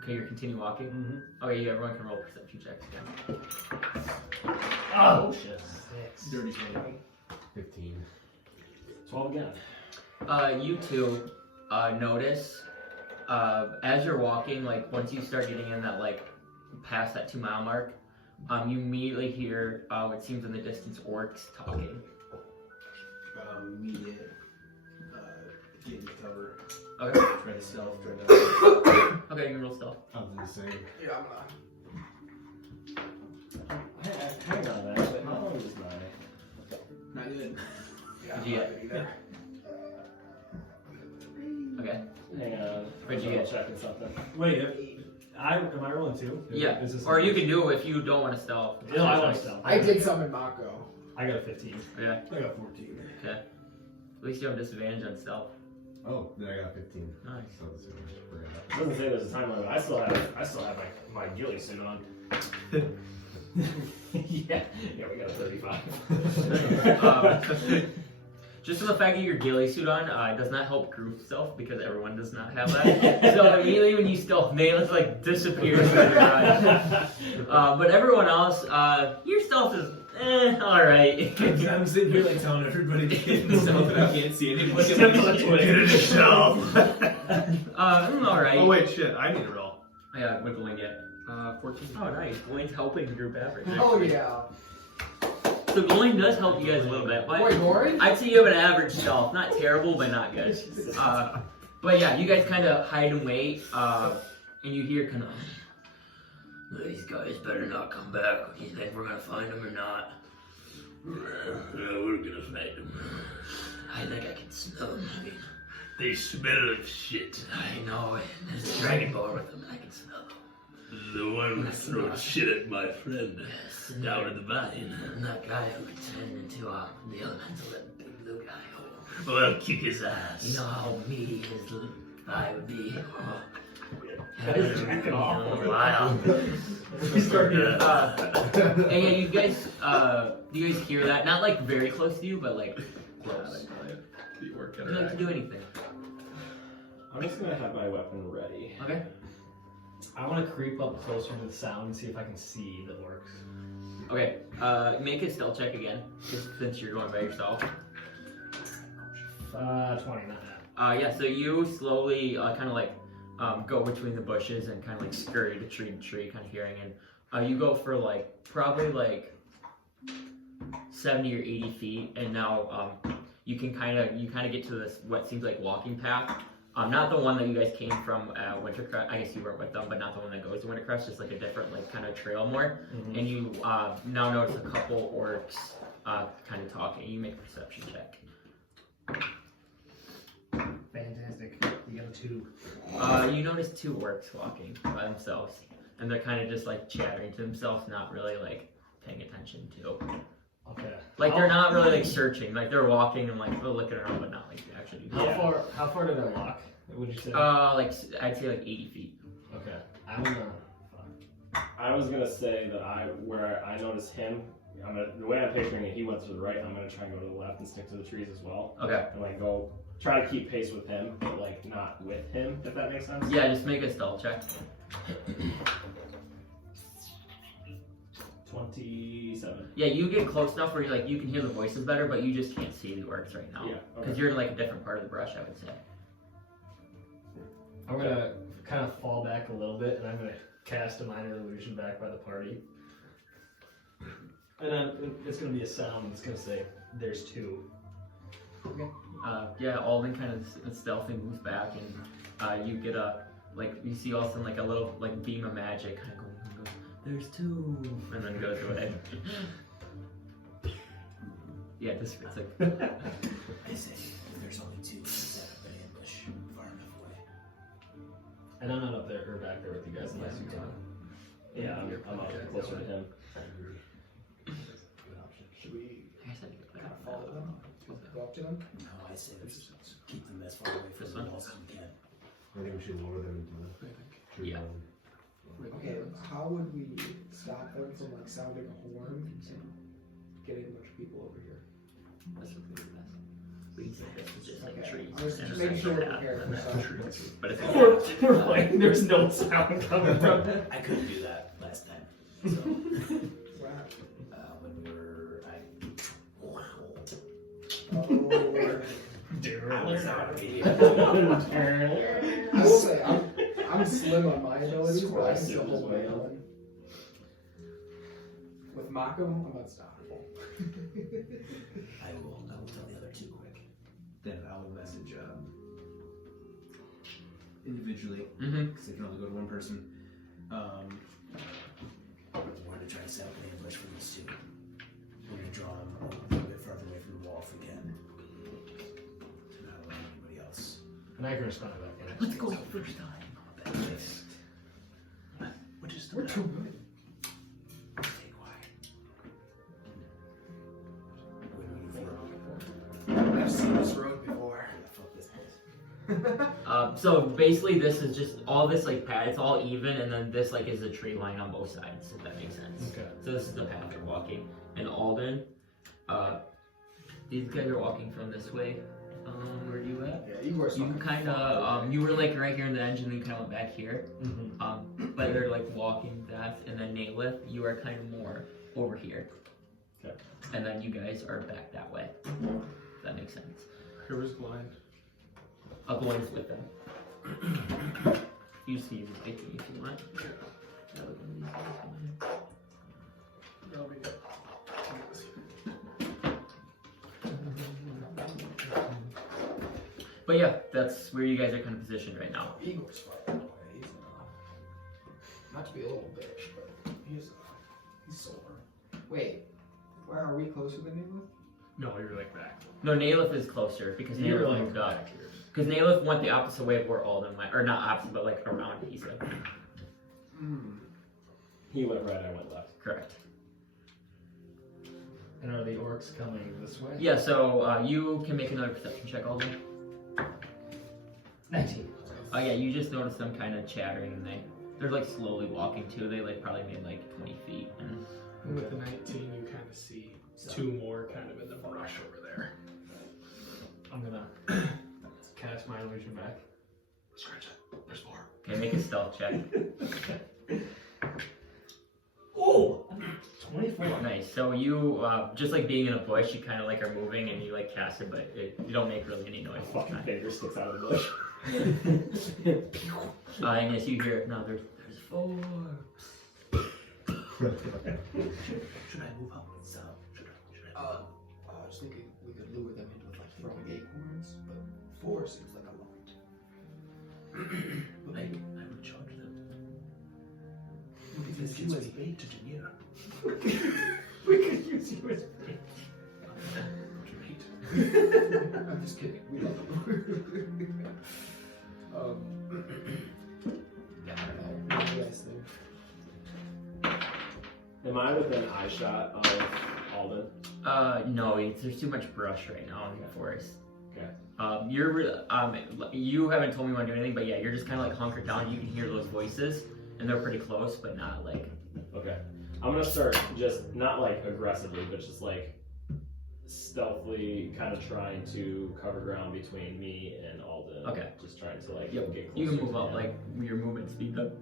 Okay, you continue walking. Mm-hmm. Okay, yeah, everyone can roll perception checks again. Oh shit. 6. Dirty 20. 15. 12 again. You two notice as you're walking, like once you start getting in that like past that 2 mile mark, you immediately hear what seems in the distance orcs talking. Immediate. Get into cover. Okay. Try to stealth. Try to. Okay, you can roll stealth. I'll do the same. Yeah, Hang on, actually. How long is my? Not good. yeah, Did you get? either. Okay. Hang on. What'd you I'm get? checking something. Wait, am I rolling 2? Yeah. Is this Or you can do it if you don't want to stealth. No, I want to stealth. I did some in Mako. I got a 15. Okay. I got 14. Okay. At least you have disadvantage on stealth. Oh, then I got 15. Nice. So this is bring it It doesn't say there's a time limit. I still have my ghillie suit on. yeah, we got a 35. Just for the fact that your ghillie suit on does not help group stealth because everyone does not have that. So immediately when you stealth, Naylor like disappears from your eyes. But everyone else, your stealth is alright. I'm sitting here like telling everybody to get in stealth and I can't see anybody. Get in the shelf. Alright. Oh wait, shit! I need to roll. Yeah, what did Blaine get? 14. Oh, nice. Blaine's helping the group average. Oh yeah. So Blaine does help you guys a little bit, but Boy, Gory? I'd say you have an average stealth. Not terrible, but not good. But yeah, you guys kind of hide and wait, and you hear kind of, these guys better not come back. You think we're gonna find them or not? Yeah, we're gonna find them. I think I can smell them. I mean, they smell like shit. I know. There's a dragon bar with them, and I can smell them. The one who threw shit at my friend down in the vine. And that guy who turned into the elemental, that big blue guy. Well, I'll kick his ass. You know how meaty his eye would be. Haven't been in a while. And yeah, you guys hear that? Not like very close to you, but like close. The orc You don't have to do anything. I'm just gonna have my weapon ready. Okay. I want to creep up closer to the sound and see if I can see the orcs. Okay. Make a stealth check again, just since you're going by yourself. 20, not that. Yeah. So you slowly kind of like go between the bushes and kind of like scurry to tree to tree, kind of hearing, and you go for like probably like 70 or 80 feet, and now you kind of get to this what seems like walking path. Not the one that you guys came from Wintercrest. I guess you weren't with them, but not the one that goes to Wintercrest. Just like a different like kind of trail more. Mm-hmm. And you now notice a couple orcs kind of talking. You make a perception check. Fantastic. You got a 2. You notice 2 orcs walking by themselves, and they're kind of just like chattering to themselves, not really like paying attention to. Okay. Like they're not really like searching. Like they're walking and like they're looking around, but not like actually. How far did I walk? Would you say? Like I'd say like 80 feet. Okay. I'm gonna. I was gonna say that where I noticed him, the way I'm picturing it, he went to the right. I'm gonna try and go to the left and stick to the trees as well. Okay. And like go try to keep pace with him, but like not with him. If that makes sense. Yeah, just make a stealth check. 27. Yeah, you get close enough where you can hear the voices better, but you just can't see the orcs right now. Yeah. Because Okay. you're in like a different part of the brush, I would say. I'm gonna kind of fall back a little bit, and I'm gonna cast a minor illusion back by the party. And then it's gonna be a sound. It's gonna say, "There's 2." Yeah, Alden kind of stealthily moves back, and you get you see all of a sudden like a little like beam of magic kind of goes, "There's 2," and then goes away. Yeah, just it's like. I say there's only 2 set up an ambush far enough away. And I'm not up there or back there with you guys unless you want. Yeah, I'm up closer to him. Should we kind of follow them? Go up to them? No, I say let's keep them as far away from the walls as we can. I think we should lower them into the tree Yeah. line. Okay, how would we stop them from like sounding a horn and getting a bunch of people over here? That's what we do best. We can say this is just like Okay, trees. I was and just a making sure we're path, prepared and for then something. trees. But if We're like, there's no sound coming from it. I couldn't do that last time. So, Wow. when we were, Oh, I was out of here. I will say, I'm slim on my abilities, but I can still Squash hold my as well. own. With Mako, I'm unstoppable. I will tell the other two quick. Then I will message individually, Mhm. because they can only go to one person. We're going to try to set up an ambush for these two. We're going to draw them a little bit farther away from the wall if we can. To not allow anybody else. And I can respond to that. Yeah. let's go first time. We're just We're too good. Stay quiet. What do we do for I've seen this road before. fuck this place? So basically, this is just all this like path. It's all even, and then this like is a tree line on both sides. If that makes sense. Okay. So this is the path they're walking. And Alden, these guys are walking from this way. Where are you at? Yeah, you were You kind of, you were like right here in the engine, and you kind of went back here. But they're like walking that, and then Naylith, you are kind of more over here. Okay. And then you guys are back that way. If that makes sense. Here was blind. I'll go in with them. You see the picture if you want. That would be easy. That'll be good. But yeah, that's where you guys are kind of positioned right now. Igor's far away. He's not to be a little bitch, but he's solar. Wait, where are we closer than Nemo? No, you're like back. No, Naylith is closer because You're Naylith like moved up. back here. Because Naylith went the opposite way of where Alden went, or not opposite, but like around. He said. He went right, I went left. Correct. And are the orcs coming this way? Yeah. So you can make another perception check, Alden. 19. Oh yeah, you just noticed them kind of chattering, and they're like slowly walking too. They like probably made like 20 feet. And With the 19, you kind of see two more kind of in the brush over there. I'm gonna cast my illusion back. Scratch it. There's more. okay, make a stealth check. Oh! 24. Nice. So you just like being in a bush, you kind of like are moving, and you like cast it, but you don't make really any noise. A fucking finger sticks out of the bush. And yes, you hear no, there's 4. Should I move up? So, should I I was thinking we could lure them into like throwing acorns, but 4 seems like a lot. I would charge them. Because you as bait to Janina. We could use you as bait. I'm just kidding. We love them. Yeah, I don't know. What do you guys think? Am I within eye shot of Alden? No, there's too much brush right now in the forest. Okay. You haven't told me you want to do anything, but yeah, you're just kind of like hunkered down. You can hear those voices, and they're pretty close, but not like. Okay. I'm gonna start just not like aggressively, but just like stealthily kind of trying to cover ground between me and Alden. Okay. Just trying to like Yep. get closer. You can move to up him. like your movement speed up.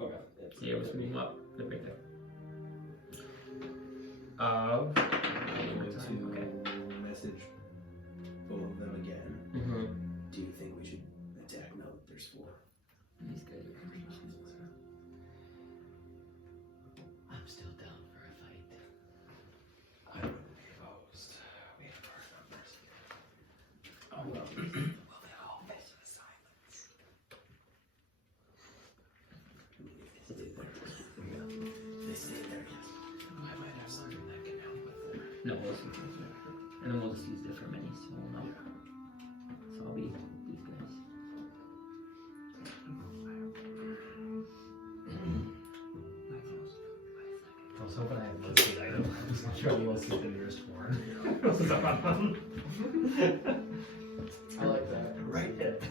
Okay. Yeah, let's move up. They're right there. I'm going Okay. to message both of them again. Mm-hmm. Do you think we should attack now that there's 4? These guys are pretty close. I'm still down for a fight. I would be opposed. We have our numbers. Well, they all face in silence. I mean, if they stay there. If they stay there, yes. I might have something that can help with 4. No, we'll see. And then we'll just use different minis, so we'll know. So I'll be these guys. I was hoping I had most of the item. I was not sure what was the nearest one. I like that. Right hit.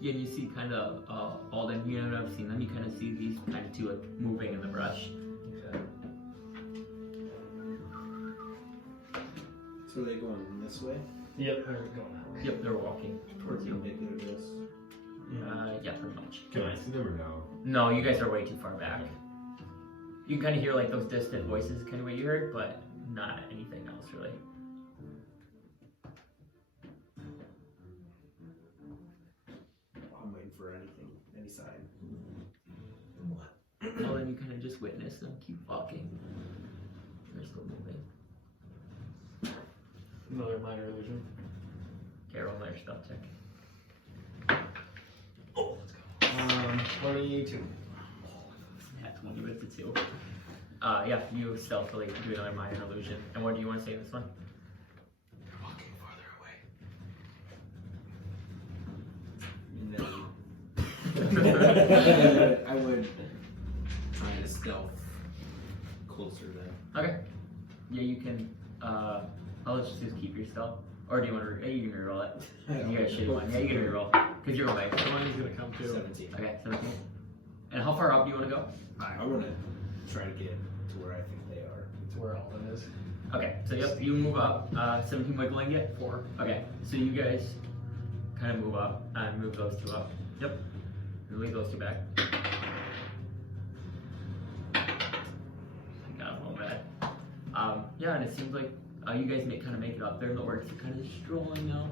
Yeah, you see kind of Alden. You know, I've seen them. You kind of see these kind of two like moving in the brush. Okay. So are they going this way? Yep, they're going that way. Yep, they're walking towards you. Ridiculous. Yeah, pretty much. Can I see them or no? No, you guys are way too far back. You can kind of hear like those distant voices, kind of what you heard, but not anything else really. I'm waiting for anything, any sign. Well, then you kind of just witness them keep walking. They're still moving. Another minor illusion. Okay, roll another spell check. Oh, let's go. 22. Yeah, 20 with the 2. Yeah, you stealthily do another minor illusion. And what do you want to say in this one? You're walking farther away. And then I would try to stealth closer then. Okay. Yeah, you can. I'll just keep your stealth. Or do you want to? You can reroll it. You got a shitty one. Yeah, you can reroll. Because you're away. Someone's gonna come too. 17. Okay, 17. And how far up do you want to go? I'm gonna try to get to where I think they are. To where Alden is. Okay, so yep, you move up. 17 wiggling yet? 4. Okay, so you guys kind of move up and move those 2 up. Yep. And leave those 2 back. Got a little bad. Yeah, and it seems like you guys kind of make it up there. The orcs are kind of strolling now,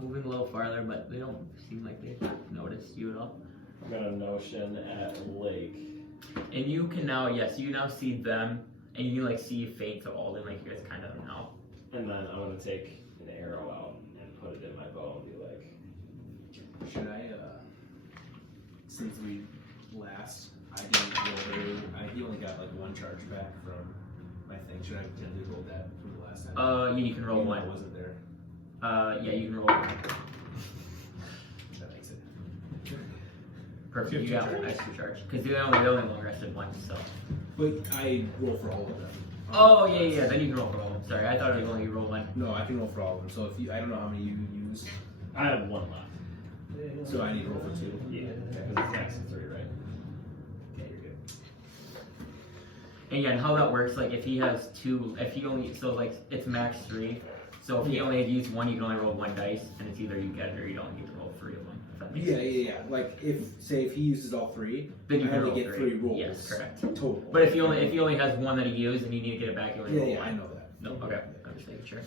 moving a little farther, but they don't seem like they've noticed you at all. I'm gonna notion at Layk. And you can now, yes, you now see them, and you like see faint of Alden, like you guys kind of know. And then I'm gonna take an arrow out and put it in my bow and be like, Should I, since we last, I didn't roll, he only got like 1 charge back from my thing. Should I pretend to roll that from the last time? Yeah, you can roll Even though 1. I wasn't there. Yeah, you can roll 1. That makes it. Perfect, you got an extra charge. Because they only long rested once, so. But I roll for all of them. Oh, yeah, then you can roll for all of them. Sorry, I thought it was only you roll 1. No, I can roll for all of them. So if you, I don't know how many you use. I have 1 left. So I need to roll for 2. Yeah, because it's max of 3, right? Okay, you're good. And yeah, and how that works, like if he has 2, if he only, so like it's max 3. So if he only had used 1, you can only roll 1 dice, and it's either you get it or you don't need to roll 3 of them. If that makes sense. Yeah. Like if he uses all 3, Then you I can only roll get 3. 3 rolls. Yes, correct. Total. But if he only has 1 that he used and you need to get it back, you only roll 1. I know that. No, okay. I'm just making sure.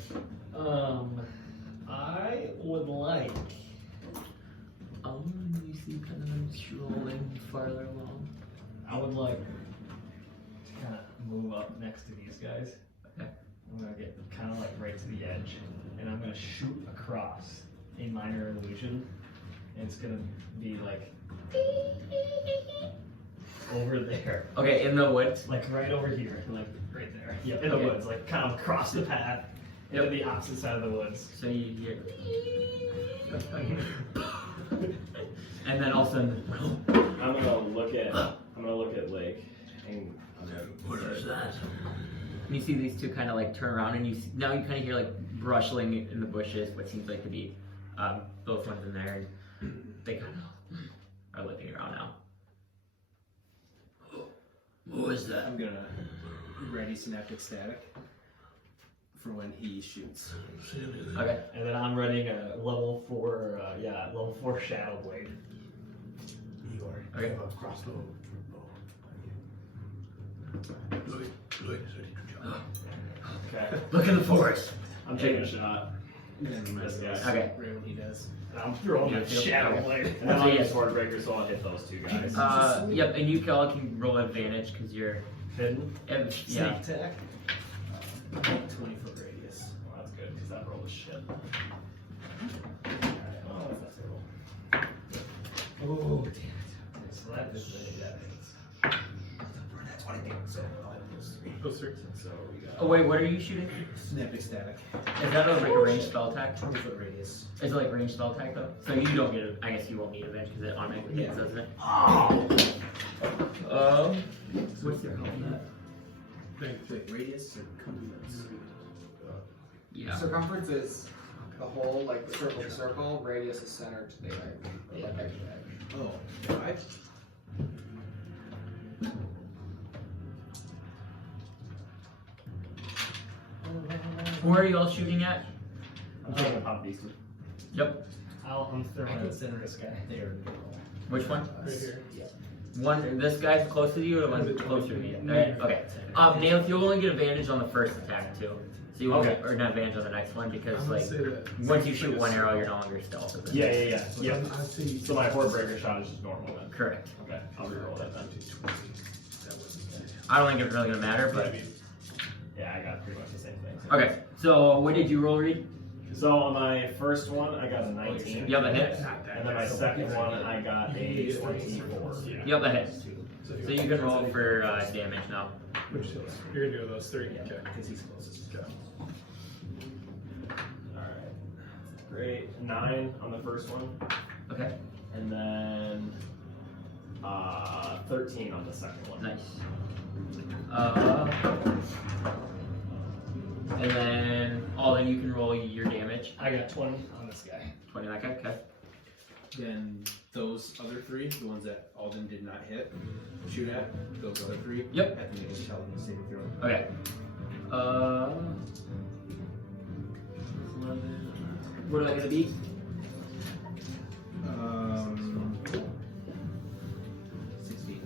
I would like. You see kind of them strolling farther along. I would like to kind of move up next to these guys. Okay. I'm gonna get kind of like right to the edge, and I'm gonna shoot across a minor illusion, and it's gonna be like over there, Okay, in the woods. like right over here, like right there. Yep, in the Okay. woods, like kind of across the path, into the opposite side of the woods. So you hear. And then all of a sudden. I'm gonna look at Layk and I'm gonna What is that? And you see these 2 kind of like turn around, and now you kind of hear like brushing in the bushes, what seems like to be both ones in there, and they kind of are looking around now. Who is that? I'm gonna ready synaptic static for when he shoots. Okay. And then I'm running a level 4, level 4 Shadow Blade. You are. Okay. Crossbow. Okay. Look in the forest. I'm taking a shot. Never mind. This guy. Okay. When he does. And I'm throwing Yeah, a Shadow okay. Blade. And then I'll use Swordbreaker, so I'll hit those 2 guys. Yep, and you all can roll advantage because you're. Hidden. Yeah. Sneak attack. 20-foot radius. Well, that's good, because that roll is shit. Oh, damn it. Okay, so that is the That's what I think. So I'll hit those 3. Those 3. So we got. Oh wait, what are you shooting? Synaptic static. Is that like a ranged spell attack? 20-foot radius. Is it like ranged spell attack though? So you don't get it. I guess you won't need advantage because it automatically hits, Yeah. doesn't it? What's their called that? Radius circumference. Yeah. Circumference is The whole, like, the circle to circle, radius is centered to the edge. Or like edge to edge. Oh, yeah, Where are you all shooting at? I'm trying to pop these two. Yep. I'm throwing a center this guy. there. Which one? Right here. One. This guy's close to you, or the one closer to you? Alright, okay. Nail, you'll only get advantage on the first attack too. So you won't get, or not advantage on the next one because I'm gonna like say that once you shoot one arrow, you're no longer stealth. Yeah. So Yeah. I see. So my horde breaker shot is just normal then. Correct. Okay, I'll reroll that then. I don't think it's really gonna matter, but Yeah, I got pretty much the same thing. okay. So what did you roll, Reed? So on my first one, I got a 19. Yep, that hits. And then my second one, I got a 24. Yep, that hits. So you can roll for damage now. Which is, you're gonna do those three. Yeah, Okay. because he's closest. Okay. Alright. Great. 9 on the first one. Okay. And then 13 on the second one. Nice. And then Alden, you can roll your damage. I got 20 on this guy. 20 that guy. Okay. Then those other three, the ones that Alden did not shoot at, those other three. Yep. Have to make a intelligence saving throw. Okay. What am I gonna be? 16.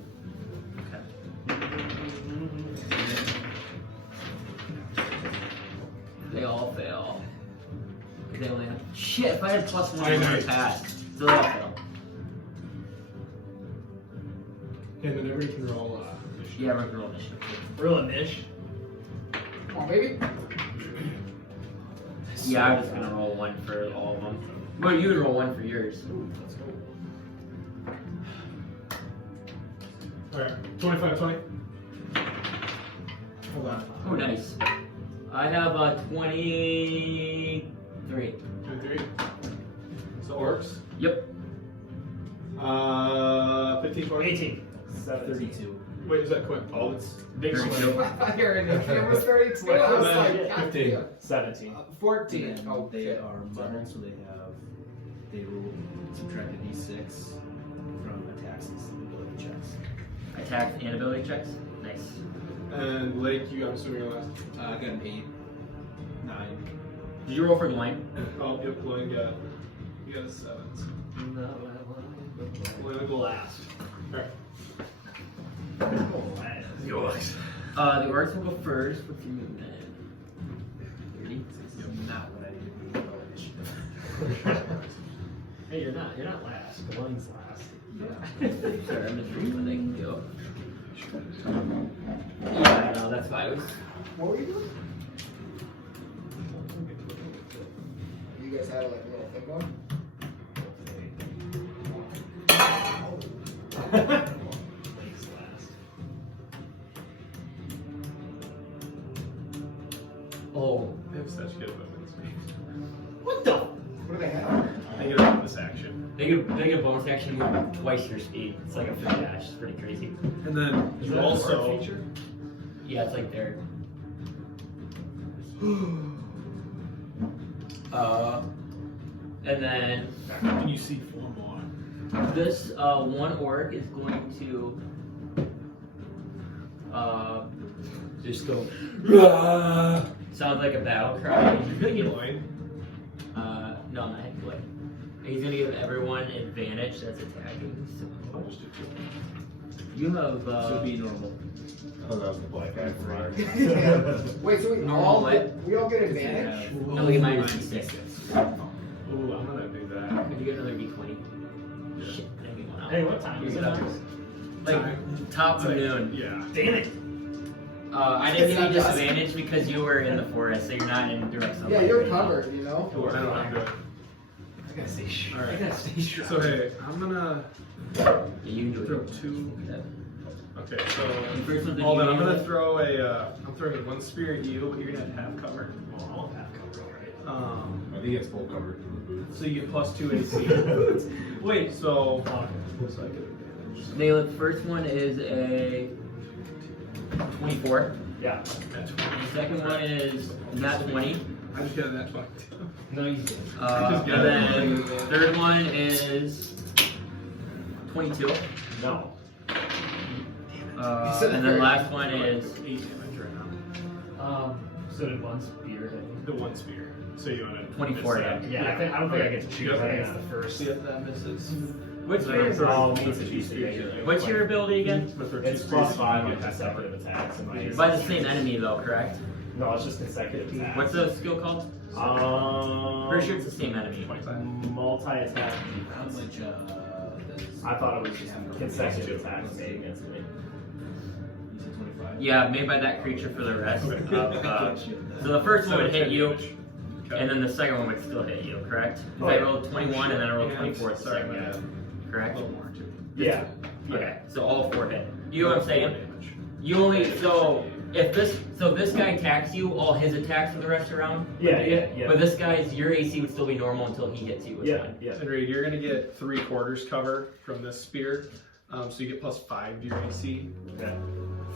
They all fail. They only have shit. If I had plus one, I I would know. have passed. So they all fail. And then everybody can roll. Yeah, everyone can roll initiative. Real niche. Come on, baby. Yeah, I'm just gonna roll one for all of them. Well, you can roll one for yours. Let's go. Alright, 25, 20. Hold on. Oh, nice. I have 23. 23. So orcs. Yep. 15, 20. 18. 32. Wait, is that quick? Oh, it's Big swing. Here it is. It was 32. I was like, God 15. damn. 17. 14. And Oh, they shit. are modern, so they roll subtract a d6 from attacks and ability checks. Attack and ability checks. Nice. And Layk, you, I'm assuming you're last. I got an 8, 9. Did you roll for Dwayne? Oh, yep, Blaine got. You got a 7. Blaine will go last. Alright. Yours. The orcs will go first with your movement. 30. Not what I need to do. Hey, you're not last. Glenn's last. Sorry, I'm just reading what they can do. Yeah, no, that's fine. It was- What were you doing? You guys had like a little thing going? Glenn's last. Oh, They have such good weapons. What do they have? They get a bonus action. they get bonus action move twice your speed. It's like a free dash. It's pretty crazy. And then Is you that a also. sword feature? Yeah, it's like there. And then And you see 4 more. this one orc is going to just go. Sounds like a battle cry. Blaine. No, not hit Blade. He's gonna give everyone advantage that's attacking. So I'll just do 2. you have So be normal. Oh, that was the black guy for mine. Wait, so we Normal all what? we all get advantage? No, we get minus D6. Ooh, I'm gonna do that. Could you get another D20? Shit, I get one out. Hey, what time is it? Like top of noon. Yeah. Damn it. I didn't give you disadvantage because you were in the forest, so you're not in direct sunlight. Yeah, you're covered, you know? I don't have to. I gotta stay sure. Alright. I gotta stay sure. So hey, I'm gonna Yeah, you can throw do it. 2. Okay, The so first one's hold on, I'm gonna advantage. throw a. I'm throwing 1 spear at you, but you're gonna have half cover. Well, I'll have cover, alright. I think it's full cover. So you get plus 2 AC. Wait, so. So I get advantage. Nail, the first one is a 24. Yeah. That's The second one is not 20. I just got that fuck. No, you didn't. And then third one is 22. No. And then last one is 8 damage right now. So did one spear hit me? The one spear. So you want to 24 damage. Yeah, I don't think I get to choose. I think it's the first. See if that misses. What's your What's your ability again? It's +5 on consecutive attacks. By the same enemy though, correct? No, it's just consecutive attacks. What's the skill called? Pretty sure it's the same enemy. Multi-attack. How much, I thought it was just consecutive attacks made against me. You said 25? Yeah, made by that creature for the rest. So the first one would hit you, and then the second one would still hit you, correct? Because I rolled 21 and then I rolled 24 the second one. Correct? A little more too. Yeah. Okay, so all 4 hit. You know what I'm saying? You only if this guy attacks you, all his attacks for the rest of the round. Yeah. But this guy's your AC would still be normal until he hits you with one. Yeah. And Reed, you're gonna get 3/4 cover from this spear, so you get +5 to your AC. Okay.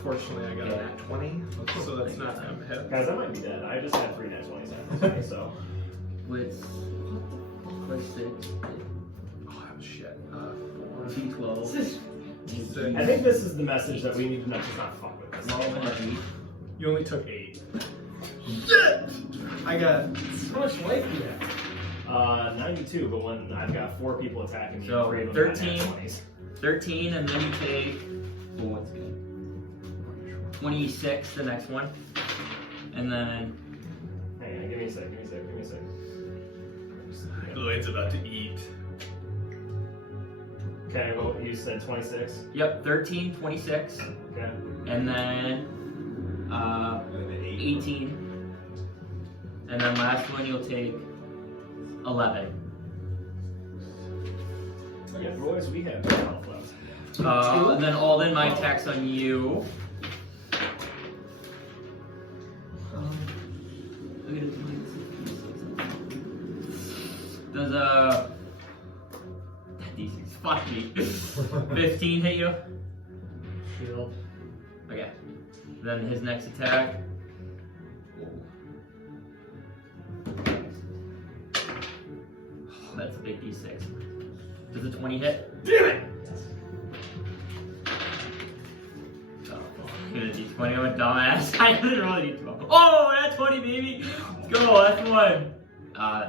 Fortunately, I got a nat 20, so that's not gonna hit. Guys, I might be dead. I just had 3 nat 20s happen, so. With what's it? Oh shit. 2d12. I think this is the message that we need to just not fuck with this. 12 and 8. You only took 8. Shit! I got. How much life do you have? 92, but when I've got 4 people attacking me, So, 3 of them got 13. nat 20s. 13, and then you take. Oh, what's good? 26, the next one. And then. Hang on, give me a sec. Lloyd's about to eat. Okay, well, you said 26. Yep, 13, 26. Okay. And then. 18. And then last one you'll take 11. Yeah, boys, we have no health left. And then Alden, my attack's on you. Does D6 fuck me. 15 hit you? Shield. Okay. Then his next attack. That's a big D6. Does a 20 hit? Damn it! Oh, gonna D20, I'm a dumbass. I didn't really need 12. Oh, that's 20, baby! Let's go, that's 1.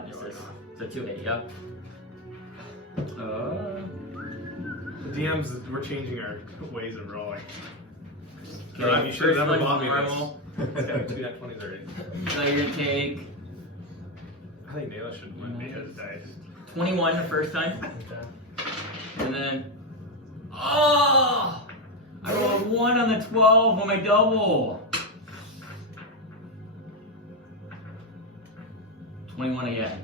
This is. So 2 hit, yep. The DMs, we're changing our ways of rolling. Okay, you should have first never one's bought me normal. this. It's got 2 nat 20s already. So you're gonna take I think Naila should win because dice. 21 the first time. And then. Oh! I rolled 1 on the 12 on my double. 21 again.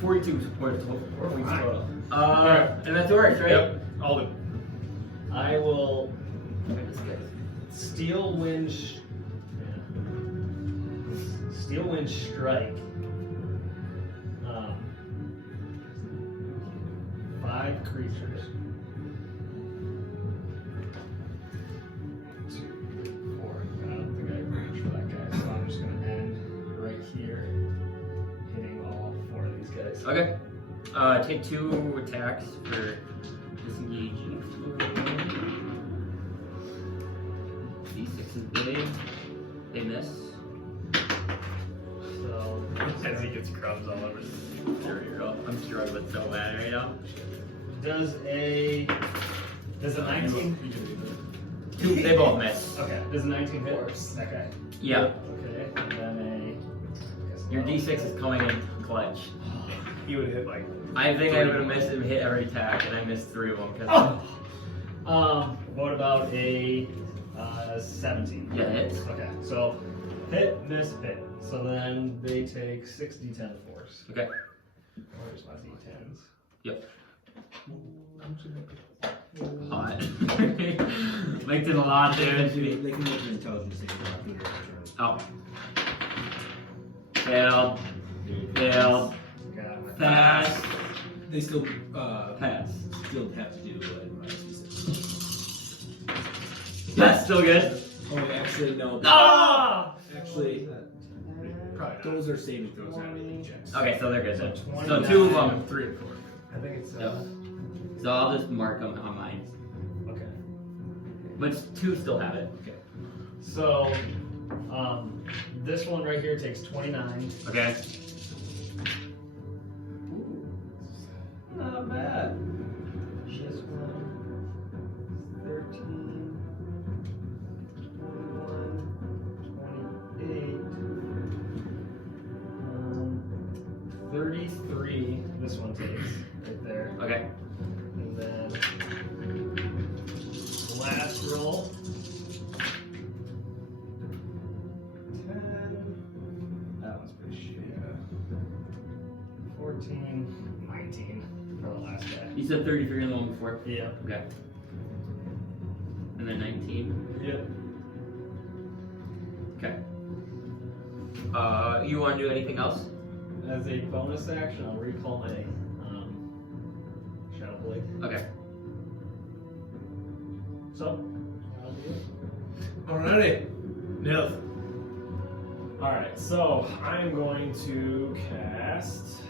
42 points total. And that's orcs, right? Yep, Alden. I will Steel Wind Strike. 5 creatures. 2, 4. I don't think I have range for that guy, so I'm just gonna end right here, hitting all 4 of these guys. Okay. Take 2 attacks for disengaging. D6 is big. They miss. So As he gets crumbs all over. I'm struggling so bad right now. does a 19? They both miss. Okay. Does a 19 hit? That guy. Yeah. Okay. And then Your D6 is coming in clutch. He would hit like. I think I would have missed and hit every attack, and I missed 3 of them because. What about a 17? Yeah, it hits. Okay, so hit, miss, hit. So then they take 6d10 force. Okay. Where's my d10s? Yep. Hot. Like did a lot of damage to me. They can make an intelligence saving throw after their turn. Oh. Failed. Failed. Got Pass. They still Pass. still have to do That's still good. Oh, actually no. Ah! Actually, probably not. Those are saving throws, not anything checks. Okay, so they're good then. So So 29. 2 of them. 3 and 4. I think it's Yep. So I'll just mark them on mine. Okay. But 2 still have it. So, this one right here takes 29. Okay. Not bad. This one, 13, 21, 28, 33. This one takes right there. Okay. And then the last roll. 10. That one's pretty shitty. 14, 19 for the last guy. You said 33 on the one before? Yeah. Okay. And then 19. Yep. Okay. You want to do anything else? As a bonus action, I'll recall my Shadow Blade. Okay. So, Alrighty. Nailed. alright, so I'm going to cast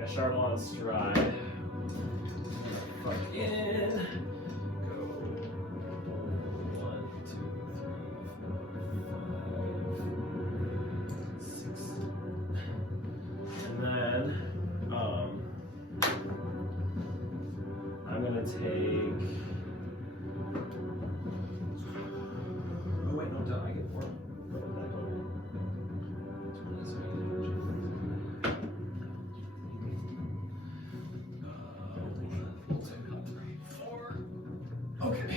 a Charbon Stride. Fucking go 1, 2, 3, 4, 5, 6. And then I'm gonna take. Oh wait, no, I get 4. Okay.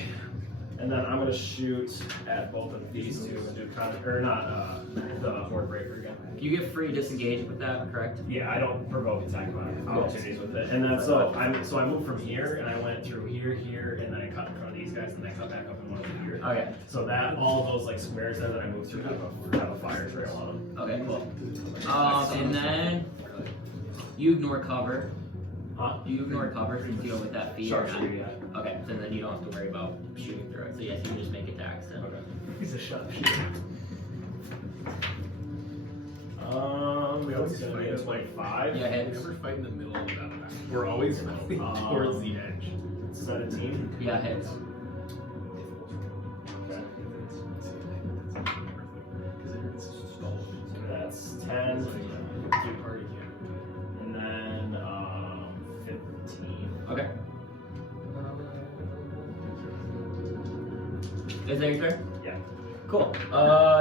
And then I'm gonna shoot at both of these two and do the Horde Breaker again. You get free disengage with that, correct? Yeah, I don't provoke attack opportunities with it. And then I moved from here and I went through here, and then I cut in front of these guys, and then I cut back up and went over here. Okay. So that all those like squares there that I moved through have a fire trail on them. Okay, cool. And then you ignore cover. Huh? Do you ignore cover since you go with that feed? or not? Sharpshooter, yeah. Okay, so then you don't have to worry about shooting through it. So yes, you can just make attacks then. Okay. He's a sharpshooter. It's gonna be a 25. Yeah, We hits. never fight in the middle of that. We're always fighting towards the edge. 17. Yeah, hits. Okay. That's 10. And then 15. Okay. Is that your turn? Yeah. Cool.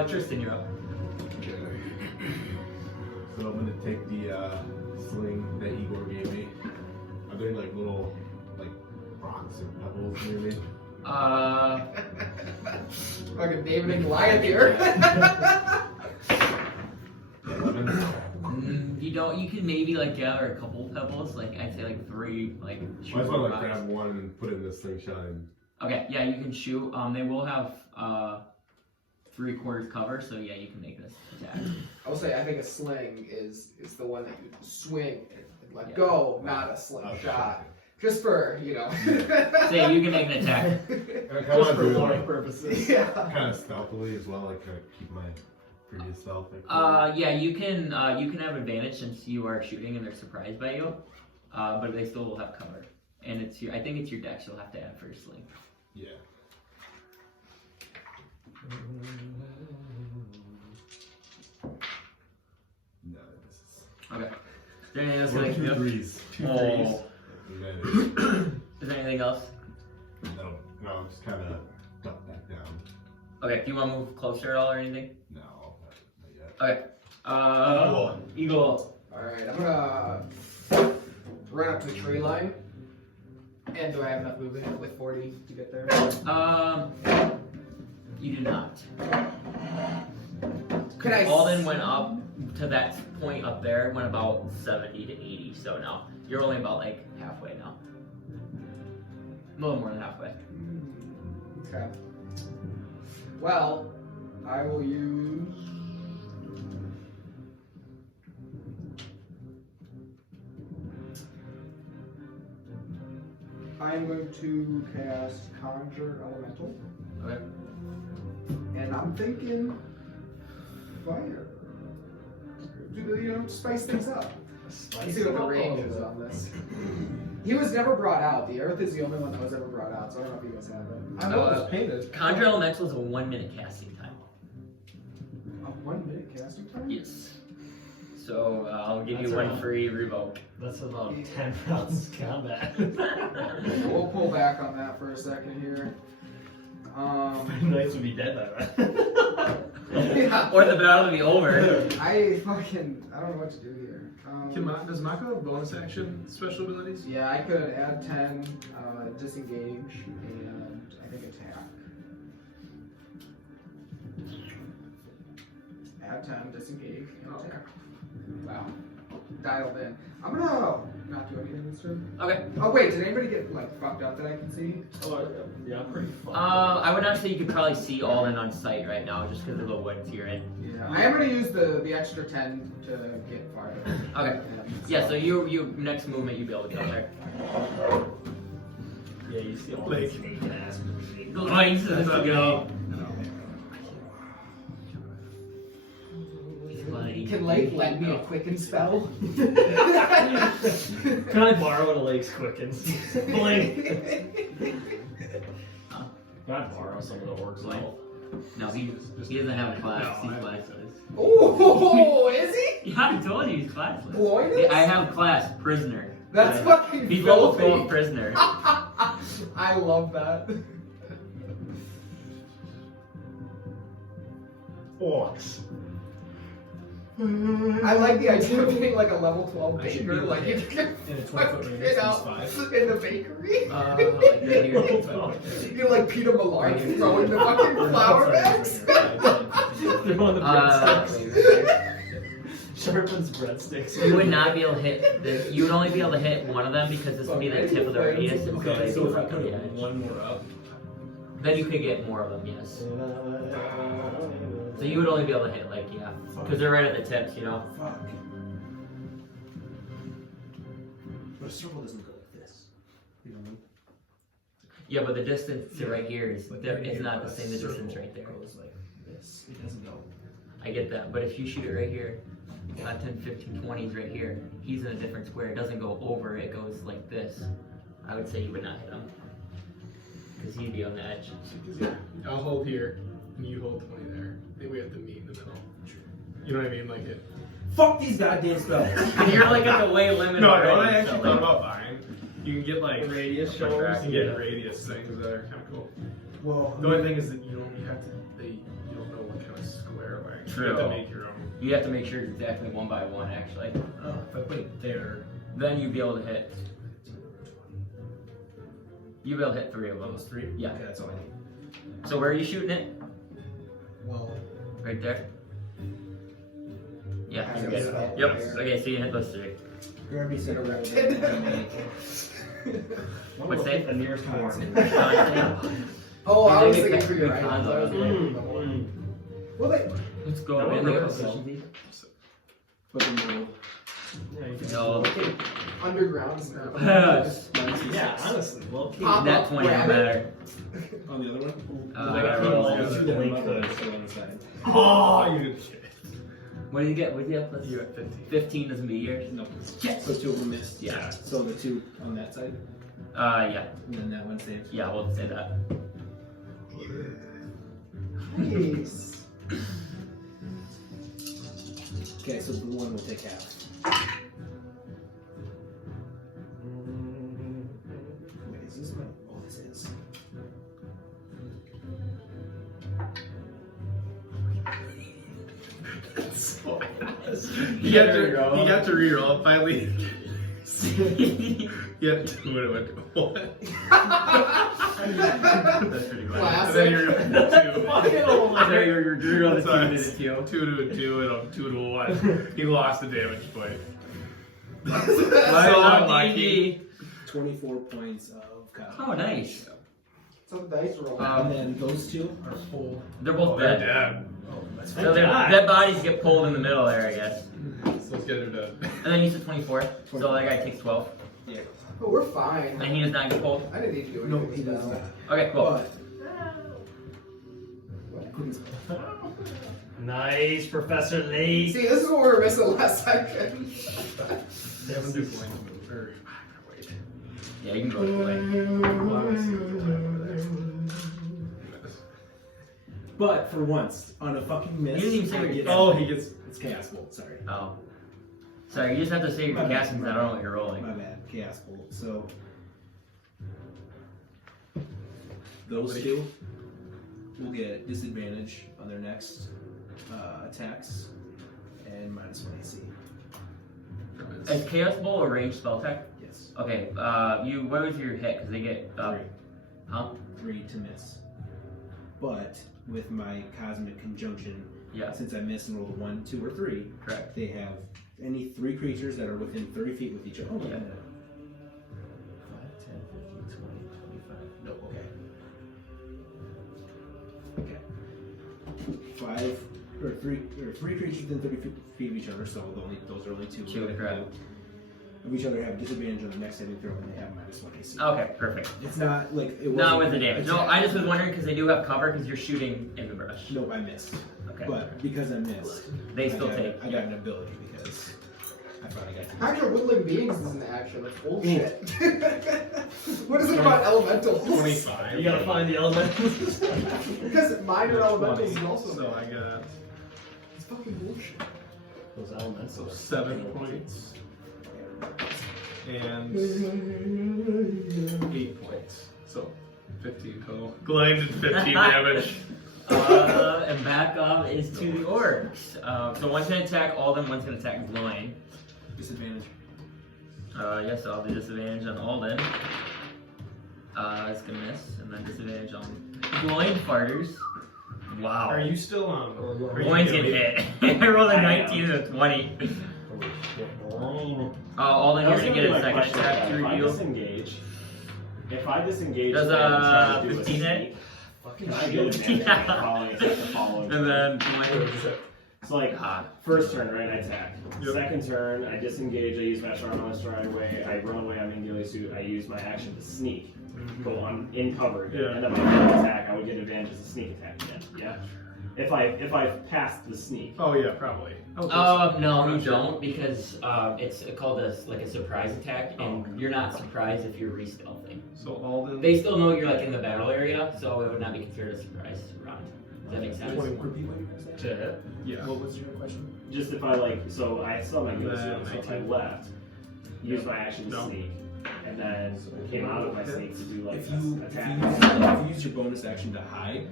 Tristan, you're up. So I'm gonna take the sling that Igor gave me. Are there like little like rocks or pebbles near me? Fucking David and Goliath here. 11. You can maybe like gather a couple pebbles, like I'd say like 3, like I shoot just wanna like rocks. grab one and put it in the slingshot and Okay, yeah, you can shoot. They will have 3/4 cover, so yeah, you can make this attack. I will say I think a sling is the one that you swing and let Yeah. go, not a slingshot. Just for, So yeah, you can make an attack. I Just wanna for do it fun like purposes. yeah. kind of stealthily as well, like kind of keep my previous stealth. Yeah, you can have advantage since you are shooting and they're surprised by you, but they still will have cover. And I think it's your dex you'll have to add for your sling. Yeah. No, this is Okay. Is there anything else you like to do? 3s. Oh. And then Is there anything else? no, I'm just kind of duck back down. Okay, do you want to move closer at all or anything? No, not yet. Okay. Eagle. Alright, I'm gonna run up to the tree line. And do I have enough movement with 40 to get there? You do not. Could I? Alden went up to that point up there, went about 70 to 80, so no. You're only about like halfway now. A little more than halfway. Okay. Well, I will use. I am going to cast Conjure Elemental. Okay. And I'm thinking fire. spice things up. Spice Let's see what the it up a range little is bit. on this. He was never brought out. The Earth is the only one that was ever brought out, so I don't know if you guys have it. I know it was painted. Conjure Elemental is a 1 minute casting time. A 1 minute casting time? Yes. So I'll give you That's one around- free revoke. That's about 10 rounds of combat. We'll pull back on that for a second here. Knights would be dead by then. Yeah. Or the battle will be over. I don't know what to do here. Does Mako have bonus action special abilities? Yeah, I could add 10, disengage, and I think attack. Add 10, disengage, and attack. Wow. Dialed in. I'm gonna not do anything this turn. Okay. Oh wait, did anybody get fucked up that I can see? Oh, yeah, I'm pretty fun. I would not say you could probably see Alden on sight right now, just because of the woods you're in. Yeah. I am gonna use the extra 10 to get farther. Okay. Yeah. So you next movement you'll be able to go there. Yeah, you see all Layk. this naked ass movie. Right to the go. Can Layk lend me a quicken spell? Can I borrow one of Lake's quickens? Blink. Can I borrow some of the orcs' health? No, he doesn't have a class. He's classless. Oh, is he? Yeah, I told you he's classless. Bloinus? Yeah, I have class prisoner. That's Yeah. fucking He's level filthy. 4 prisoner. I love that. Orcs. I like the idea of being like a level 12 I should baker, be like you like can in a 20-foot fucking radius, get out times 5. in the bakery. Like right here. You're like Peter Millard throwing the fucking flour bags. They're on the Wait, breadsticks. right there. Sharpens breadsticks. You would not be able to hit. You would only be able to hit one of them because this would be the tip of the radius, and Okay, so so if I they'd be put right on the edge. one more up, Then you could get more of them, yes. So you would only be able to hit like because they're right at the tips, you know. fuck. But a circle doesn't go like this. You know what I mean? Yeah, but the distance to right here is Like it's not the same the circle distance right there. goes like this. It doesn't go. I get that, but if you shoot it right here, 10, 15, 20 is right here. He's in a different square. It doesn't go over. It goes like this. I would say you would not hit him because he'd be on the edge. I'll hold here, and you hold 20 there. Then we have to meet in the middle. You know what I mean? Like it. Fuck these goddamn spells. And you're like at the way limit. No, already, no, I so, actually like- thought about buying. You can get like Radius you showers? can get radius things that are kind of cool. Well, The only thing is that you don't know what kind of square like. True. You have to make your own. You have to make sure it's exactly 1 by 1 actually. oh, if I put it there, Then you'd be able to hit. You'd be able to hit 3 of them. those 3? Yeah. Okay, that's all I need. So where are you shooting it? Well, Right there? Yeah. I you're guess good. so. Yep. Okay, so you hit those 3. Gravity center right What's that? The nearest horn. Oh, I was Maybe thinking for your good items. I was conduct. thinking for the one. Well, they. Let's go. No, in no, there. no. Proficiency. Put them in Yeah, you can No. Underground is not. Yes. Yeah, honestly, well, Pop That up 20 or rabbit. better. on the other one. I Like, got put rolls. all Yeah, the shoot two them link up, hoods. so on the side. Oh, you shit. What did you get? What did you have? Let's see. You're at 15. 15 doesn't be yours. No, Yes. so 2 of them missed. Yeah. So the 2 on that side, Yeah. and then that one saved. Yeah, we'll say that. Nice. Okay, so blue one will take half. Wait, is this my? Oh, this is. He got to reroll finally. Yeah, what? That's pretty good. Classic. And then you're I know you're on the Sorry. 2 minute too. 2 to a 2 and I'm 2 to a 1. He lost the damage point. Right So on unlucky. 24 points of copper. Oh, nice. Some dice roll. And then those 2 are full. They're both They're dead. dead. Oh, that's So fine. their dead bodies get pulled in the middle there, I guess. So let's get him done. And then you said 24. So that guy takes 12. But we're fine. And he does not get pulled. I didn't need to do No, anything. he does spell. not. Okay, cool. But couldn't spell. Nice, Professor Layk. See, this is what we were missing last second. They have a new blink move. Or, wait. Yeah, you can go to play. But for once, on a fucking miss, You didn't even say I what get- you Oh, he gets. It's Chaos Bolt, sorry. Oh. Sorry, you just have to say your casting because I don't know what you're rolling. My bad, Chaos Bolt. So, those two will get disadvantage on their next attacks and -1 AC. Is Chaos Bolt a ranged spell attack? Yes. Okay, what was your hit? Because they get, 3 to miss. But with my Cosmic Conjunction, Yeah, since I missed and rolled a 1, 2, or 3, correct. they have any 3 creatures that are within 30 feet with each other. Oh, Yeah. 5, 10, 15, 20, 25. No, okay. Okay. 5 or 3 creatures within 30 feet of each other, so those are only 2. Two, correct. Of each other have disadvantage on the next saving throw when they have -1 AC. Okay, perfect. It's not like it Not wasn't with the damage. No, attack. I just was wondering because they do have cover because you're shooting in the brush. No, I missed. Okay. But because I missed, They still I take. got an ability because I finally got to Actual woodland beings is in action. That's bullshit. What is it about elementals? 25. You gotta find the elementals. Because minor elementals is 20. also. So I got It's fucking bullshit. Those elementals. 7 points. And 8 points. So 15 total. Glenn did 15 damage. And back up is to the orcs. So one's gonna attack Alden, one's gonna attack Gloin. disadvantage. Yes, I'll do disadvantage on Alden. It's gonna miss, and then disadvantage on Gloin farters. Wow. Are you still on? Gloin's gonna hit. I rolled a 19 and a 20. Alden, you're gonna get a second attack to If I reveal. disengage, Does then I'm trying to do a 15 hit? sneak. Can I get advantage on the following attack the following And then So like first turn, right, I attack. Yep. Second turn, I disengage, I use my charm on stride away, I run away, I'm in ghillie suit, I use my action to sneak. Go on in cover again. Yeah. And then my third attack, I would get advantage as a sneak attack again. Yeah? If I passed the sneak. Oh yeah, probably. no, you don't, because it's called a surprise attack, and you're not surprised if you're re-stealthing. So Alden. They still know you're like in the battle area, so it would not be considered a surprise round. Does that make sense? 21 people you guys said? Yeah. What was your question? Just if I so I still have my ghillie suit, so if I 19. left, use my action to No. sneak, and then came out of my sneak to do like If this you attack. use your bonus action to hide,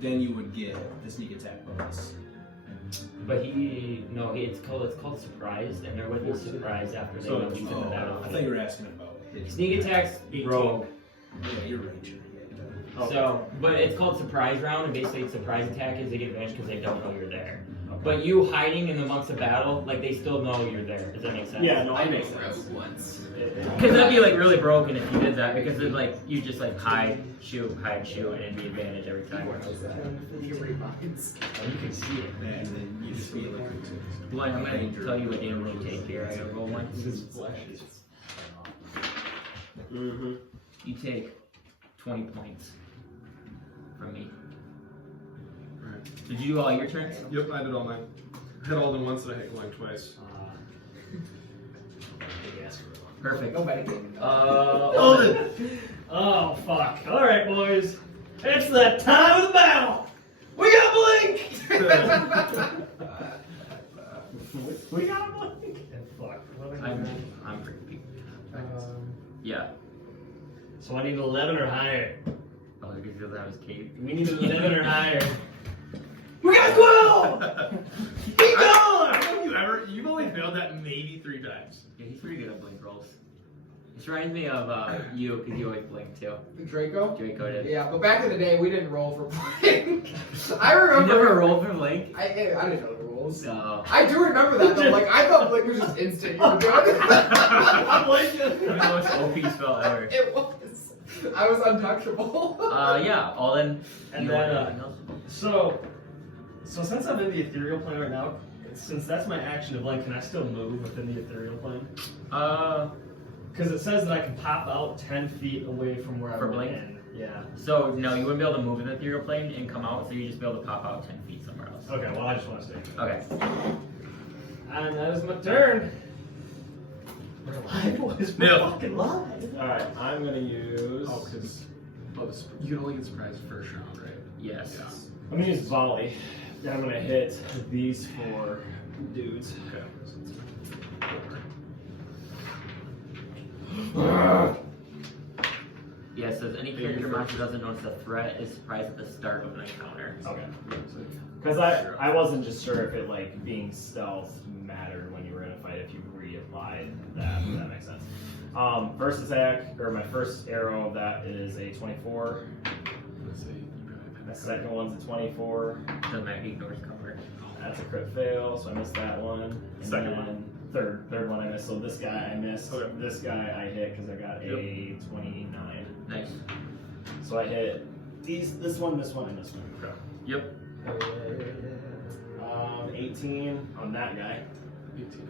then you would get the sneak attack bonus. But it's called surprise, and there would be surprise after they know he's in the battle. I thought you were asking about his. Sneak attacks, rogue. Yeah, you're ranger. Yeah, So, but it's called surprise round, and basically surprise attack is they get advantage because they don't know you're there. But you hiding in amongst the battle, like they still know you're there. Does that make sense? Yeah, no, that makes sense. Because that'd be like really broken if you did that, because it's like you just like hide, shoot, and it'd be advantage every time. You read minds. You can see it. and then you just be like. Well, I'm gonna tell you what damage you take here. I gotta roll one. Mm-hmm. You take 20 points from me. Alright. Did you do all your turns? Yep, I did all mine. I hit Alden once and I hit Glenn twice. Perfect. Nobody can. Alden! Oh fuck! All right, boys, it's that time of the battle. We got blink. we got blink. And fuck. I'm pretty. Yeah. So I need 11 or higher. Oh, because that was Kate. We need 11 or higher. We got 12. Be gone. You've only failed that maybe 3 times. Yeah, he's pretty good at blink rolls. This reminds me of you, because you always blink too. Draco? Draco did. Yeah, but back in the day, we didn't roll for blink. I You remember. never rolled for blink? I didn't know the rules. No. I do remember that though. Like I thought blink was just instant. You were doing I'm blinking. The most OP spell ever. It was. I was untouchable. Yeah, Alden. And you then, want anything else? So since I'm in the ethereal plane right now, since that's my action to blink, can I still move within the ethereal plane? Because it says that I can pop out 10 feet away from where I For went blink? in. Yeah. So no, you wouldn't be able to move in the ethereal plane and come out. So you just be able to pop out 10 feet somewhere else. Okay, well, I just want to stay. Okay. And that is my turn. We're alive, boys. We're Yeah. fucking live. Alright, I'm going to use. Oh, because you can only get surprised first round, right? Yes. Yeah. I'm going to use volley. And I'm going to hit these 4 dudes. Okay. Yeah, it says any character monster doesn't notice a threat is surprised at the start of an encounter. Okay. Because I wasn't just sure if it, like, being stealth mattered when you were in a fight, if you reapplied that, if that makes sense. First attack, or my first arrow, that is a 24. The second one's a 24. Doesn't matter, he ignores cover. That's a crit fail, so I missed that one. And Second then one. Third one I missed. So this guy I missed. Okay. This guy I hit because I got a 29. Nice. So I hit this one, and this one. Okay. Yep. 18 on that guy. 18.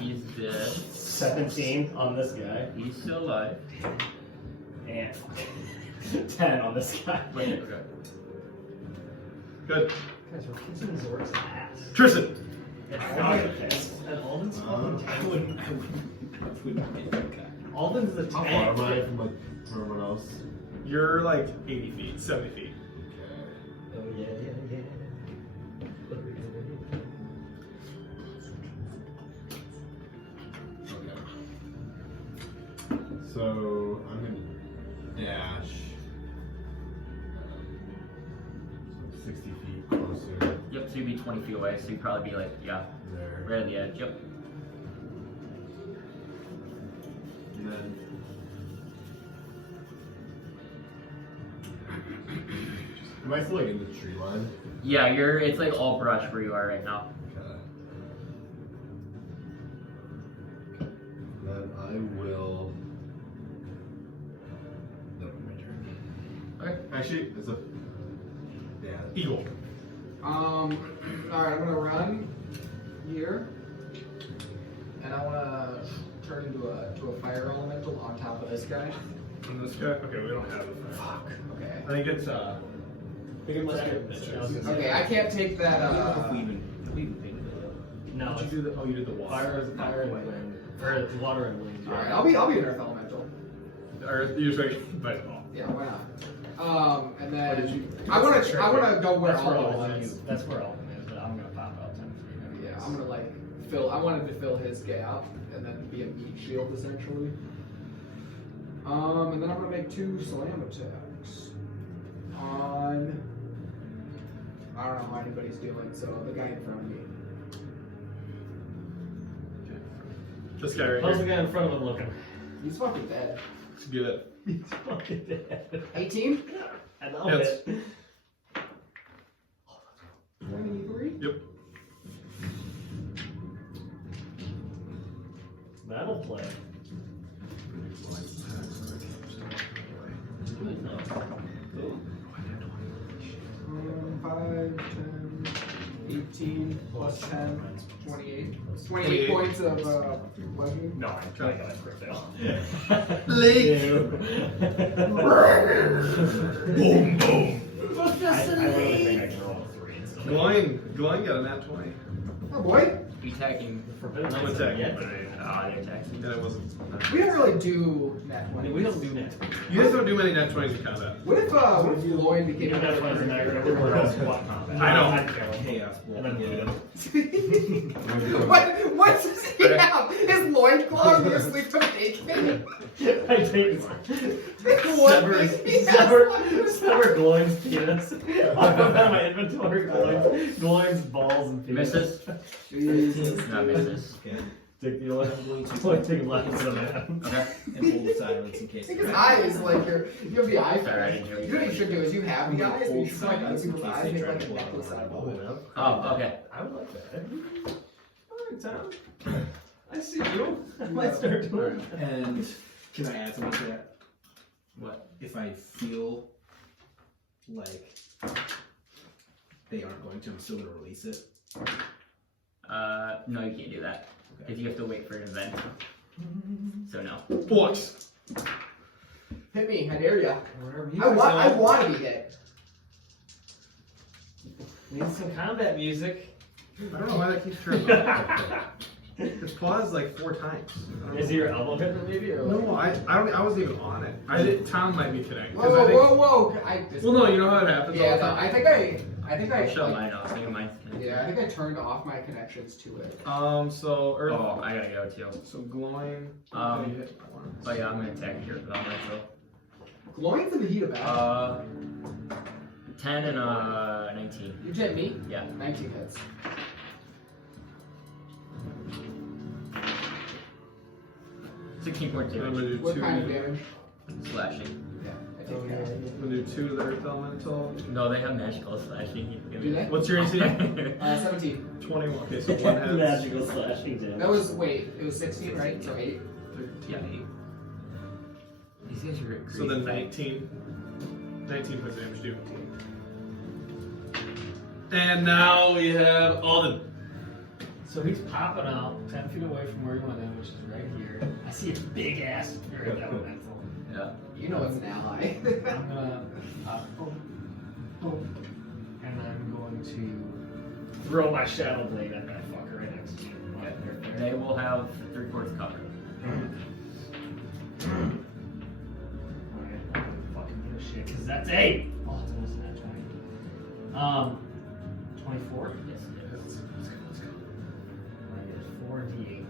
He's dead. 17 on this guy. He's still alive. And 10 on this guy. Okay. Good. Guys, we're kissing these orcs ass. Tristan! And Alden's I fucking wouldn't Alden's the How far tank. am I from like everyone else? You're like 80 feet, 70 feet. Oh yeah. Okay. So I'm gonna dash 60 feet closer Yep, so you'd be 20 feet away, so you'd probably be like, yeah, there. right at the edge. Yep. And then am I still like in the tree line? Yeah, it's like all brush where you are right now. Okay. Then I will. That'll be my turn. Okay. Actually, it's a. Yeah. Eagle. Alright, I'm gonna run here. And I wanna turn into a fire elemental on top of this guy. And this guy? Okay, we don't have it. Fuck. Okay. I think it's, Okay, I can't take that, We even think No, Did you do the, oh, you did the wall. fire and wind. Or water and wind. Alright, I'll be an earth elemental. Or usually, but, oh. Yeah, why not? And What then did you? I wanna go where That's where Alden Alden is. is. That's where Alden is, but I'm gonna pop out 10 feet. Yeah, I'm gonna like I wanted to fill his gap and then be a meat shield essentially. And then I'm gonna make 2 slam attacks on. I don't know how anybody's doing, so the guy in front of me. This guy right How's the here. guy in front of him looking? He's fucking dead. Let's get it. He's fucking dead. 18? I love Yes. it. 23? Yep. That'll play. 5, 10, 18, plus 10, 28. 28 points of bludgeoning. No, I'm trying to get a crit fail. Layk. Boom, boom. I really think I can roll a 3 instead. Gloin got a nat 20. Oh boy. You attacking. Forbidden I'm Knight's attacking. yet but today. I- It attacks you. And it wasn't. We don't really do nat 20. We don't do that. You guys don't do many nat 20s in combat. What if Lloyd became You know, that's everywhere else what combat. I know. I'd kill him. chaos. And then Yeah. what does he have? His loincloth and his sleep to make him? I take What sever thing he has? sever Gloin's penis. Off of my inventory, Gloin's balls and penis. Misses? Jesus. No, misses. Okay. Take the only thing left of man. Okay. And hold silence in case. Take his eyes like you have the eye Sorry, I thing. didn't hear You know what you should do is you have the eyes and you should put like other Hold people's silence eyes in make case like they a try to necklace out of pull it it. up. Oh, okay. I would like that. Alright, Tom. I see you. I might start doing that. And can I add something to that? What? If I feel like they aren't going to, I'm still going to release it. No, you can't do that. Because you have to wait for an event. So no. Orcs. Hit me, I dare ya. Whatever you I want. want to be hit. Need some combat music. I don't know why that keeps turning off. It's paused like 4 times. I don't Is know. your elbow hitting maybe? Or No, I wasn't even on it. I did. Tom might be connected. Whoa, 'cause I think, whoa! Well, no, you know how it happens. all Yeah, the no, time? I think I I'll shut like, mine off. I think mine's connected. yeah, I think I turned off my connections to it. So Earth. Oh, I gotta go too. So glowing. Um, you hit my one. Oh yeah, I'm gonna attack here for that one. So Glowing's in the heat of battle. 10 and 19. You hit me? Yeah. 19 hits. I'm 16.2 gonna do What 2. kind of damage? slashing. Yeah, I take that. I'm gonna do 2 to the Earth Elemental. No, they have magical slashing. Do they? What's your AC? 17. 21. Okay, so 1 hit. Magical slashing damage. That was, wait, it was 16, right? So 8. 13, Yeah. 8. These guys are crazy. So then 19. 19 points of damage, dude. And now we have Alden. So he's popping out 10 feet away from where he went in, which is right here. I see a big ass Earth Elemental. Yeah. You know it's an ally. I'm gonna boom, boom, and I'm going to throw my Shadow Blade at that fucker right next to you. Right there. They will have 3/4 cover. Alright, I don't fucking give a shit, because that's 8! Oh, it's almost not 20. 24? Yes, yes. I get 4d8.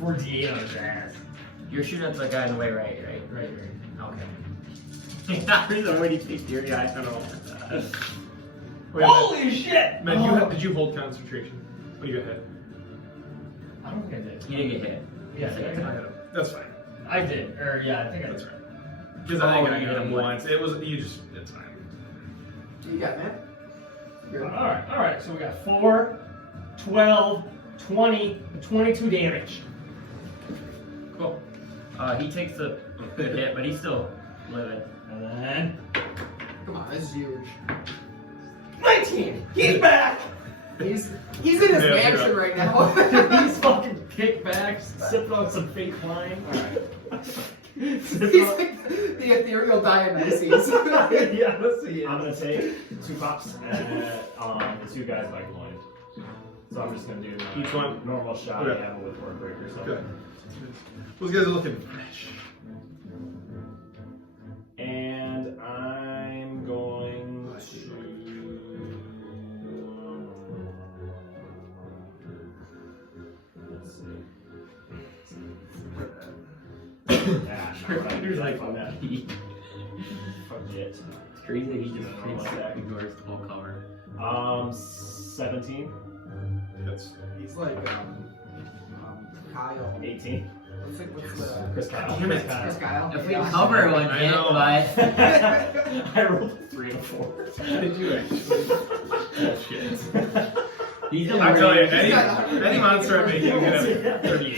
4d8 on his ass. You're shooting at the guy in the way, right? Right. Okay. That reason when you take theory, I don't know. Wait, Holy shit! Man, Oh. did you hold concentration when you got hit? I don't think I did. You didn't get hit. Yeah, I hit him. That's fine. I did. Or, yeah, I think I That's did. right. Because Oh, I think I you hit hit him him once. It was, you just, it's fine. You got that? Good. Alright, so we got 4, 12, 20, 22 damage. Cool. He takes a good hit, but he's still living. And then Come on, this is huge. 19! He's back! He's in his Yeah, mansion yeah. right now. He's fucking kickbacks, sipping on some fake wine. He's like the ethereal Dionysus. Yeah, let's see. I'm gonna take 2 pops at the 2 guys by glowing. So I'm just gonna do my Each one? normal shot Okay. ammo with Orc Breaker. So. Good. Those guys are looking fresh. And I'm going to. Let's see. He's like, fuck that. he- Forget. It's crazy that he just Oh, freaks ignores the whole cover. 17, That's He's like Kyle. 18. What's the Chris Kyle. Damn it. Chris Kyle? If we Yeah. cover one I hit, know. but I rolled a 3 and a 4. did you actually? Bullshit. he's I tell you, in any monster I'm making is gonna have 38.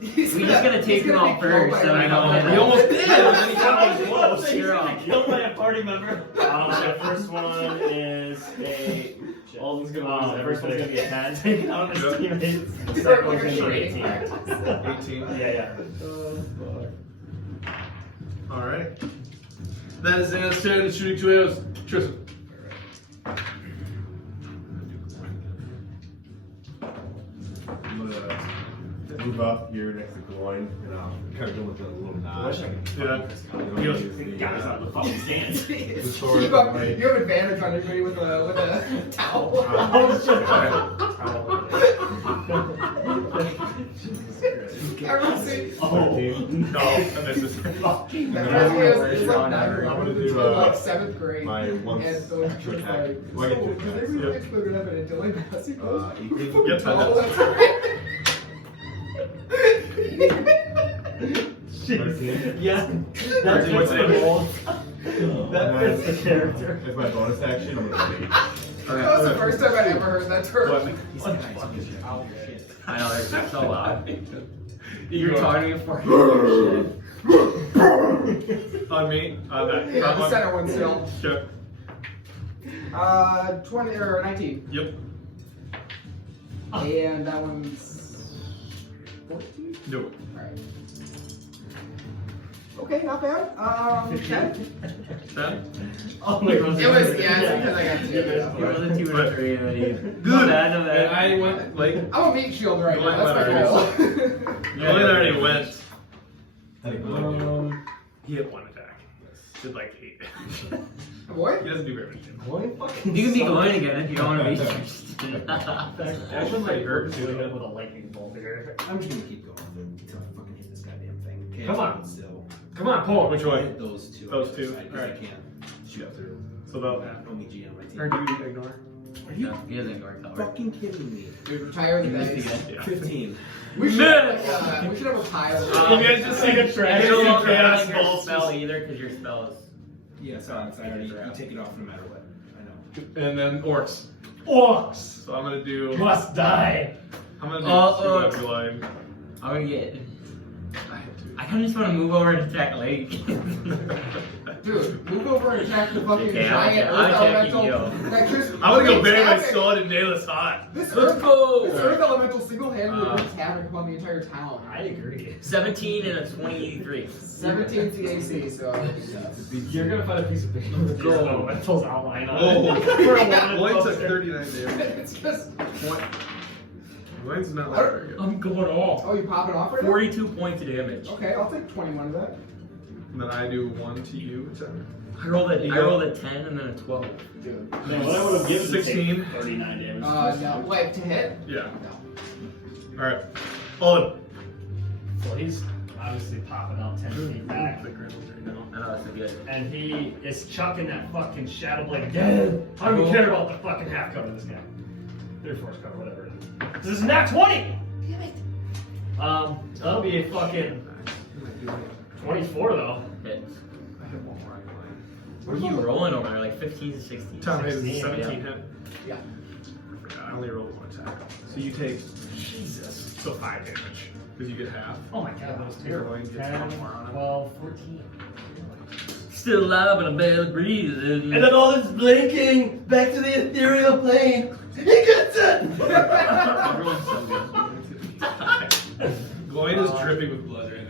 He's We just gotta take he's him gonna out be killed first, by so a I know. rhino. We almost did. And then he got That was close. You're on. Killed by a party member. The first one is a. Alden's gonna lose The first one's gonna be a 10. Taking out his Yep. teammates. The You're second like one's a gonna be shooting 18. practice. 18. Yeah. Alright. That is an outstanding shooting 2 arrows. Tristan. I'm gonna move up here next to Gloin, and I'll kind of go with a little I wish nod. I could. Yeah. You know, He use the, Guys on the fucking stand. the sword You of have, my- you have advantage on anybody with a towel. I was just Everyone see? Oh. 13. No, I missed this. Fucking That Yeah. reminds me Worst of round like ever. I'm gonna do, like 7th grade. my once And so it's extra just attack. like, Well, I get so, two did they attacks. really Yep. explode it up in a Dylan Massey post? 18. Yep, Oh, that that's right. 13. Yeah. That's That what's fits the it. role. That And fits the character. As my bonus action, I'm gonna take. That was the first time I'd ever heard that term. I know they're so loud. You're You're talking talking for on me. On that. Yeah, That the one. center one still. Okay. 20 or 19. Yep. And that one's 14? No. Alright. Okay, not bad. 10. Then? Oh my god. It was, yeah, it's because I got 2. You rolled a 2 and a 3, and then you. Good. Not bad, not And bad. I went, like, I'm a meat shield right Going now. That's my goal. Glenn already went. Like, He hit 1 attack. Did like 8 damage. Boy? He doesn't do very much damage. You can be going again if you don't want to be interested. Actually, might hurt doing it with a lightning bolt here. I'm just gonna keep going until I fucking hit this goddamn thing. Okay, Come on. Still. Come on, pull. Which way? Hit those two. Those on the two? side, 'cause Alright. I can't shoot through. So about Only G on my team. Or do you ignore? Are you No, he doesn't ignore cover. fucking kidding me? Dude, retire the You missed dice. again. Yeah. 15. We should have a pile. You guys just see a I trash don't know chaos if your balls. spell either, because your spell is. Yeah, so I already you take it off no matter what. I know. And then orcs. Orcs So I'm gonna do. must die. I'm gonna do Oh, two glide. I'm gonna get. I have to. I kind of just want to move over and attack Layk. Dude, move over and attack the fucking Okay, giant I'm earth attacking elemental. That just I'm gonna go wreaks bury my havoc. sword and nail his hot. This Let's earth, go! This earth elemental single-handedly Uh, wreaks havoc upon the entire town. I agree. 17 and a 23. 17 TAC, so. You're gonna find a piece of paper with your elementals outline on Oh. it. For a one Blaine took poster. 39 damage. It's just. Blaine's not like very good. I'm going off. Oh, you pop it off right now? 42 points of damage. Okay, I'll take 21 of that. And then I do 1 to you. Is that right? I rolled a 10 and then a 12. Dude. Man, what I would have given 16. to take 39 damage. No. Like, to hit? Yeah. No. Alright. Alden. Well, he's obviously popping out 10 feet back. The Grazzor right now. I know, that's so good. And he is chucking that fucking shadow blade again. I don't even care about the fucking half cover this guy. 3/4 cover, whatever it is. This is not 20! Damn it. That'll be a fucking 24 though. Hits. I have 1 more line. What are you rolling over there? Like 15 to 16? Tom has 16, 17 yeah. hit. Yeah. I forgot. I only rolled 1 attack. So you take. Jesus. So 5 damage. Because you get half. Oh my god, that was You're terrible. going to 10, get 1 more on him. 12, 14. Still alive and I'm barely breathing. And then all this blinking back to the ethereal plane. He gets it! Everyone's so good. Gloin is dripping with blood right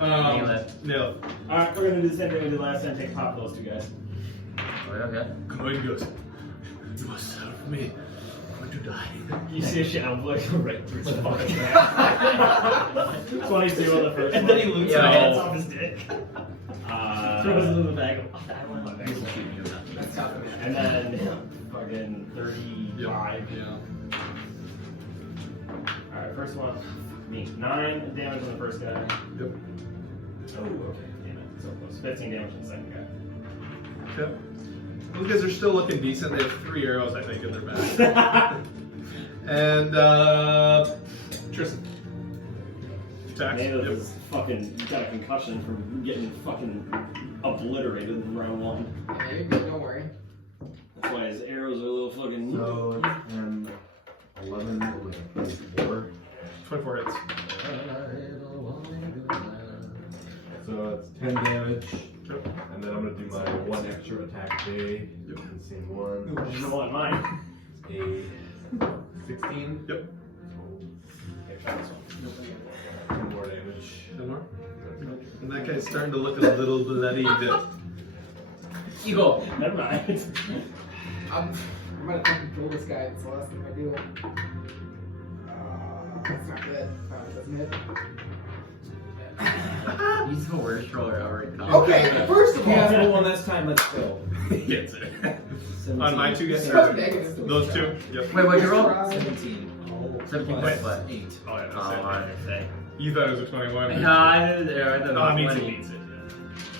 now. Nail it. Nail it. Alright, we're gonna do the same thing we did last time. Take a pop of those two guys. Okay. Gloin goes. You must help me. I'm going to die. You see a shadow blade go right through his fucking back. 22 on the first And one. then he loops Yeah, it Hands all. off his dick. Throws it in the bag of I want my bag. That's not bad. and then fucking 35. Yeah. Alright, first one. Me. 9 damage on the first guy. Yep. Oh, okay. Damn it. So close. 15 damage on the second guy. Yep. Those guys are still looking decent. They have 3 arrows, I think, in their back. And, Tristan. Attacks. Native Yep. is fucking got a concussion from getting fucking obliterated in round 1. Yeah, you're good, don't worry. That's why his arrows are a little fucking. So, 11, 4. 24 hits. So it's 10 damage. Yep. And then I'm gonna do my 1 extra attack day. Yep. The same one. You know what, mine. A 16. Yep. Okay, 2 more damage. 10 more. And that guy's starting to look a little bloodied. You go. Never mind. I'm gonna fucking kill this guy. It's the last thing I do. That's not good. Doesn't hit. He's the worst roller ever. Okay, first of all, Cancel one last time, let's go. Hits it. On my 2 guys? so negative. Those 2? Yep. Wait, what'd you roll? 17. 17 Plus what? 8. Oh, yeah, Oh, I that's wanted to say. it. You thought it was a 21. Yeah, I knew there. I thought No, it it means was it 20. beats it. Yeah.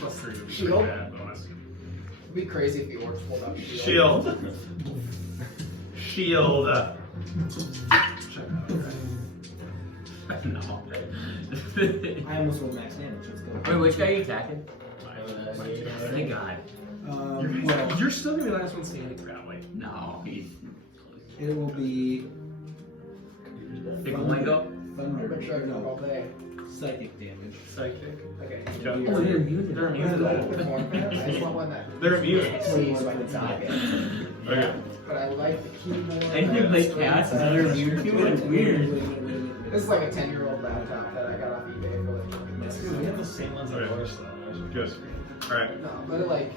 Plus 3 would be Shield? pretty bad bonus. It'd be crazy if the orcs pulled out shield. Shield. Shield. No. I almost rolled max damage. Let's go. Wait, which guy are you attacking? Thank God. You're still gonna be the last one standing, probably. No, he's It will be Big Wingo? thunder. Make sure I go all day. Psychic damage. Psychic. Okay. Yeah. Oh, they're immune. They're immune to that. I just want one that They're immune. sees so I can stop it. Okay. But I like the keyboard. Anything like cats and they're immune to it? It's weird. This is like a 10-year-old laptop that I got off eBay for like $20. Dude, we have the same ones on Okay. ours though. Good. Alright. No, but like,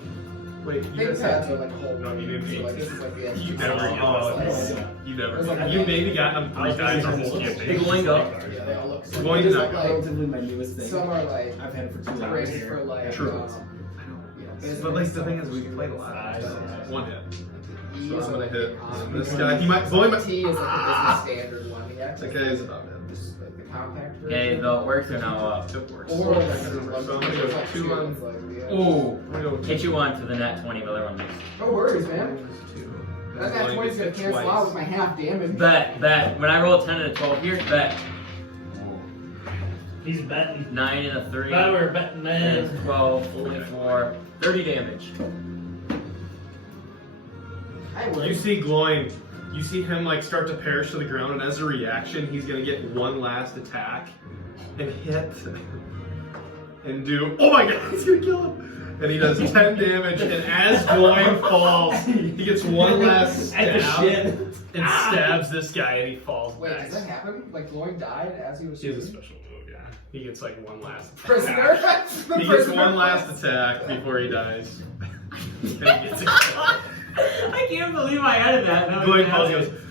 Wait, you think guys pads have are like a whole No, you didn't so like need this is like the You extra. never get those. You never. There's like You a- maybe gotten them 3 times on this Hey, campaign. going up. Yeah, they all look so Going just not like, Relatively my newest thing. some are like I've had it for 2 hours raised here. for like True. But like the thing is, we can play a lot. One hit. E So is I'm gonna like hit the this guy. He might. Boy, might. T is like the business standard one. The X That is guy is about it. just like the compact version. Okay, the orcs are now up. It works. Or like So I'm gonna go 2 on. Ooh. I'm gonna go Hit you once with a nat 20, but the other one missed. No worries, man. 2. That nat 20 is gonna cancel out with my half damage. Bet. When I roll a 10 and a 12 here, bet. He's betting. 9 and a 3. Bet we're betting, man. And 12, 24, 30 damage. I You would. see glowing. You see him like start to perish to the ground, and as a reaction, he's gonna get one last attack and hit and do. Oh my god, he's gonna kill him! And he does 10 damage, and as glowing falls, he gets one last At the stab shit. and stabs this guy, and he falls Wait, back. does that happen? Like Lloyd died as he was He has a shooting? special move, yeah. He gets like one last attack. Prisoner? The He gets prisoner one last fights. attack before he dies. And he gets it. I can't believe I added that. That was Glowing falls, he nasty. goes.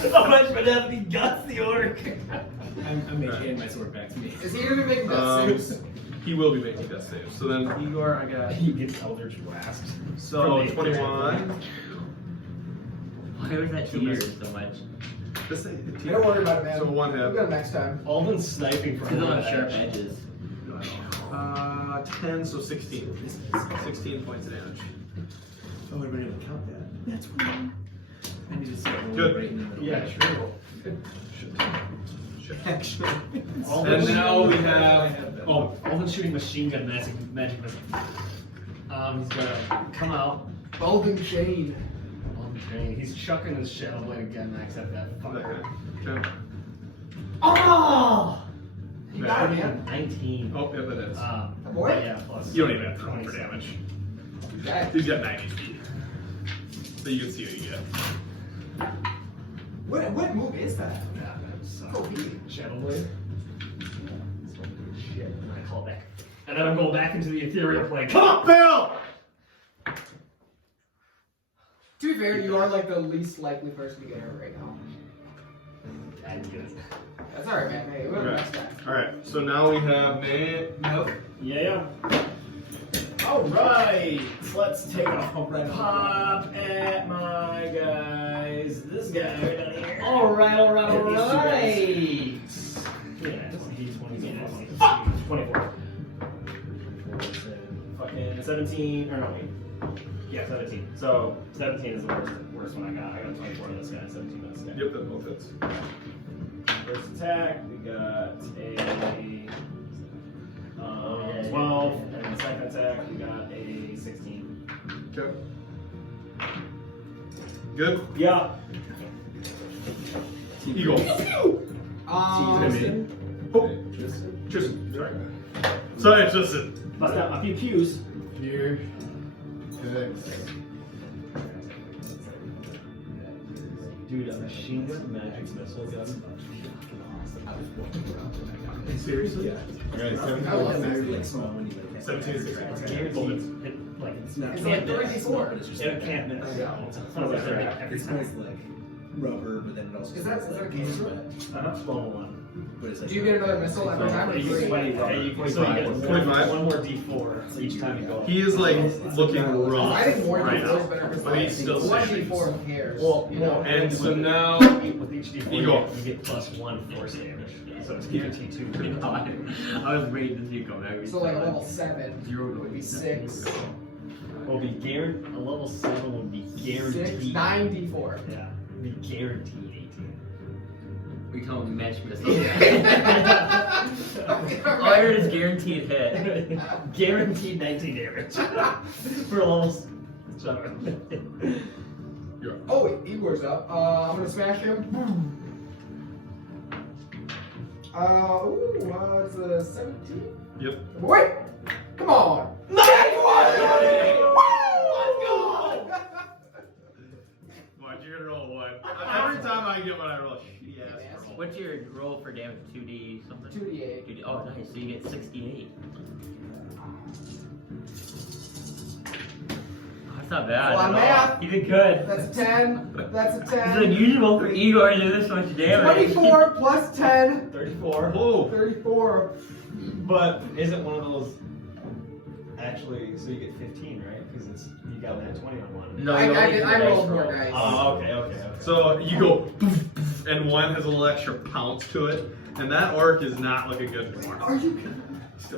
So much for that, he guts the orc. I'm making my sword back to me. Is he gonna be making death saves? He will be making death saves. So then Igor, I got. He gets Eldritch Blast. So 21. Why was that cheater so much? This Don't worry about it, man. So one We'll hit. get him next time. Alden's sniping from He's on the sharp edge. edges. 10, so 16. 16 points of damage. Oh, everybody able to count that? That's fine. I need to set a Good. right in the middle. Yeah, true. Actually. Alden's And now we have. Oh, Alden's shooting machine gun magic missile. He's gonna come out. Golden Shade. Okay, he's chucking his shadow blade again, except that fucker. okay. Oh! You got it, man. 19. Oh, yeah, that is. Boy? Yeah, plus. You don't even have to roll for damage. Okay. He's got 90 feet. So you can see what you get. What move is that? Yeah, that sucks. Oh, he. Shadow blade. Shit, and I call back. And then I'm going back into the ethereal plane. Come on, Bill! To be fair, you are like the least likely person to get hurt right now. I get it. That's alright, man. Hey, we'll next time. Alright, so now we have Nate. Nope. Yeah. Alright, let's take a pop at my guys. This guy right down here. Alright. Yeah, He's 20. Fuck! 24. Fucking 17, or no, wait. Yeah, 17. So, 17 is the worst one I got. I got 24 on this guy, 17 on this guy. Yep, that both hits. First attack, we got a 12, and then second attack, we got a 16. Okay. Good? Yeah. Eagle. Tristan. Oh, Tristan. Sorry, Tristan. Bust out my pew pews. Here. Dude, a machine gun magic missile gun. Seriously? Yeah. Alright, I love 17. Like small when you get it. 17 is Guaranteed. Both hits. Like, It's not It's like like 3d4. it's just it can't miss. It's 100% every It's time. always like rubber, but then it also Is that feels a like game? Level 1. but it's like Do you get another missile every time? Or You three? get 20, so you get 25. one more d4 so each time you go up. He is like looking rough I think more right d4 is now. better because But he's still one standing. d4 who cares. Well, you know? And so now, With each d4, Eagle. you get plus 1 force damage. So it's guaranteed 2. I was waiting to see you come back. So like a level 7 0 would be 6. Will be guaranteed. A level 7 would be 6, guaranteed. 9 d4. Yeah, be guaranteed 18. We call him match missile. All All I heard is guaranteed hit. Guaranteed 19 damage for a level 7. you're up. Oh, wait, Igor's up. I'm gonna smash him. It's a 17. Yep. Wait! Come on! Watch, you're gonna roll 1. Every time I get one, I roll a shitty ass roll. What's your roll for damage? 2d6? Okay, so you get 68. That's not bad. Well, at all. math. You did good. That's a 10. That's a It's 10. unusual for Igor to do this much damage. 24 plus 10. 34. Whoa. 34. But isn't one of those actually? So you get 15, right? Because it's you got that 20 on one. No, I you only I do rolled dice more roll. dice. Oh, okay. So you go, poof, poof, and one has a little extra pounce to it, and that orc is not looking good anymore. Are you kidding?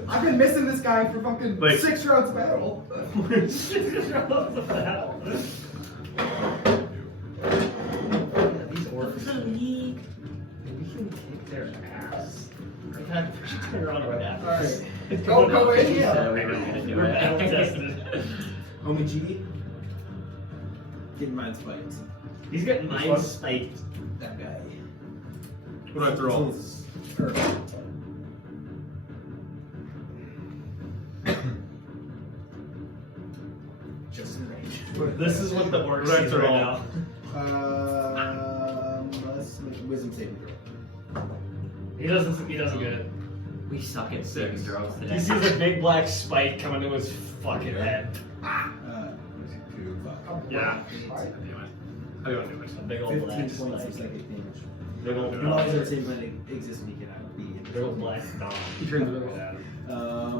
I've been missing this guy for fucking Like- 6 rounds of battle. These orcs, we can kick their ass. I've had to turn around right after. Alright. Go in, Yeah, yeah. we were gonna do We're battle it. tested. Homie G. Getting mine spiked. He's getting mind spiked. That guy. What do I have to roll? Just in range. This is what the orcs Right see to right roll. now. Let's make a wisdom saving throw. He doesn't get it. We suck at saving throws today. He sees a big black spike coming to his fucking head. Yeah. Alright. How do you want to do it? A big old 15 black points spike. of psychic damage. Big old No, black, it's same when it exists when he cannot be. big old black dog. He turns it over.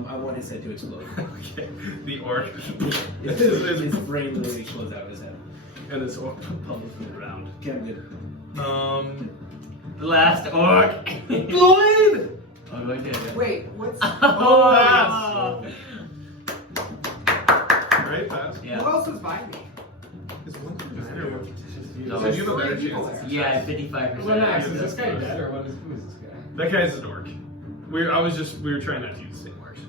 I want his head to explode. Okay. The orc His brain literally explodes out of his head. and this orc pummels me around. Okay, I'm good. The last orc. Lloyd! Oh, look at it. Wait, what's. Oh, Right, pass. Who yeah. else was by me? Is one better? No, So you have a better three people chance. Yeah, 55%. What next? Is this guy dead or what is who is this guy? That guy's an orc. We were trying not to use the same words.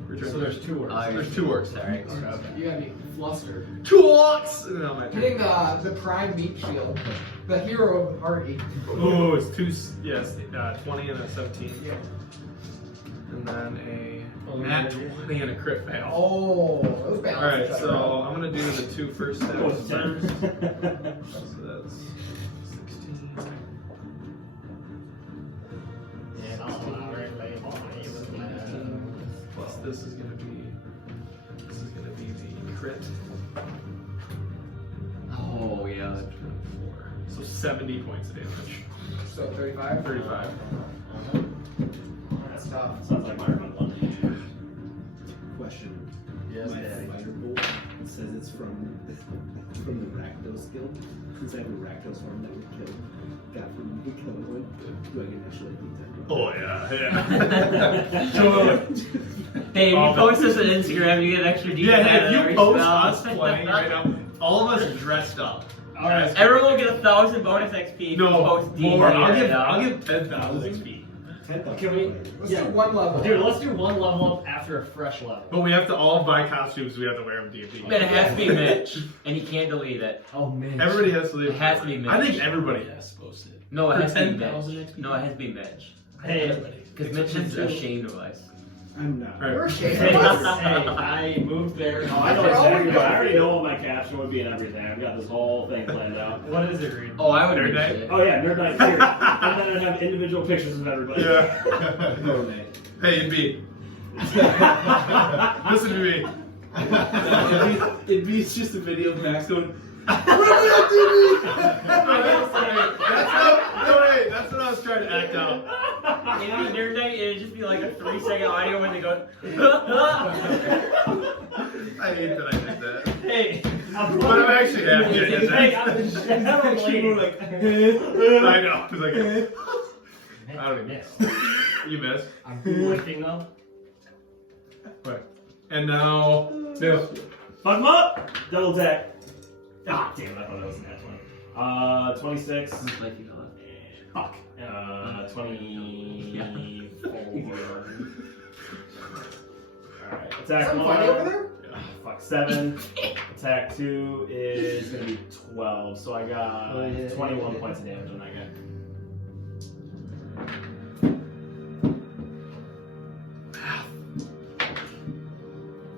We were trying So there's two orcs. there's 2 orcs. Sorry. You got me flustered. 2 orcs! No, my turn. Hitting the prime meat shield. The hero of the party. Oh, it's 2, yes, 20 and a 17. Yeah. And then a nat 20 and a crit fail. Oh, those balance. Alright, each other so out. I'm gonna do the 2 first steps Oh, first. So that's 16. Plus this is gonna be the crit. Oh, yeah. 24. So 70 points of damage. So 35? 35. That's tough. Sounds like my run one. Question. Yes, My Daddy. fighter bolt, it says it's from the Rakdos guild. Since I have a Rakdos form that would kill, got from the killing one, do I get actually beat that? Oh yeah. Totally. Hey, if you post this on Instagram, you get an extra D. Yeah, hey, if every you post spell. us playing right now, all of us dressed up. Alright. Everyone will get 1,000 bonus XP if you No, post D. more. right I'll now. give 10,000 XP. Can we? Let's do one level. Dude, let's do one level up after a fresh level. But we have to all buy costumes. We have to wear them D&D. But it has to be Mitch, and he can't delete it. Oh man. Everybody has to leave. It has to be Mitch. I think everybody has. Supposed to. No, it For has to be 10,000 Mitch. XP? No, it has to be Mitch. Hey, Because Mitch is ashamed of us. I'm not. Right. We're ashamed hey, of us. I moved there. No, I know exactly. I already know what my caption would be and everything. I've got this whole thing planned out. What is it, Reed? Oh, I would Nerd read night? shit. Oh yeah, Nerd Night here. And then I'd have individual pictures of everybody. Yeah. Oh, man. Hey, B. Listen to me. It'd be just a video of Max going, That's what I was trying to act out. It'd be Nerd Night, it'd just be like a 3-second audio when they go. I hate that I did that. Hey, But I'm actually happy I did Hey, that. I'm generally like. I know. It's like, I don't even Yes. You missed. I'm lifting up. Right. And now, no. Fuck him up! Double attack. Ah, damn, I thought that was an X1. 26. Fuck. 24. Alright, attack Something funny over 1. there? Fuck, 7. Attack 2 is gonna be 12, so I got 21 points of damage on that guy.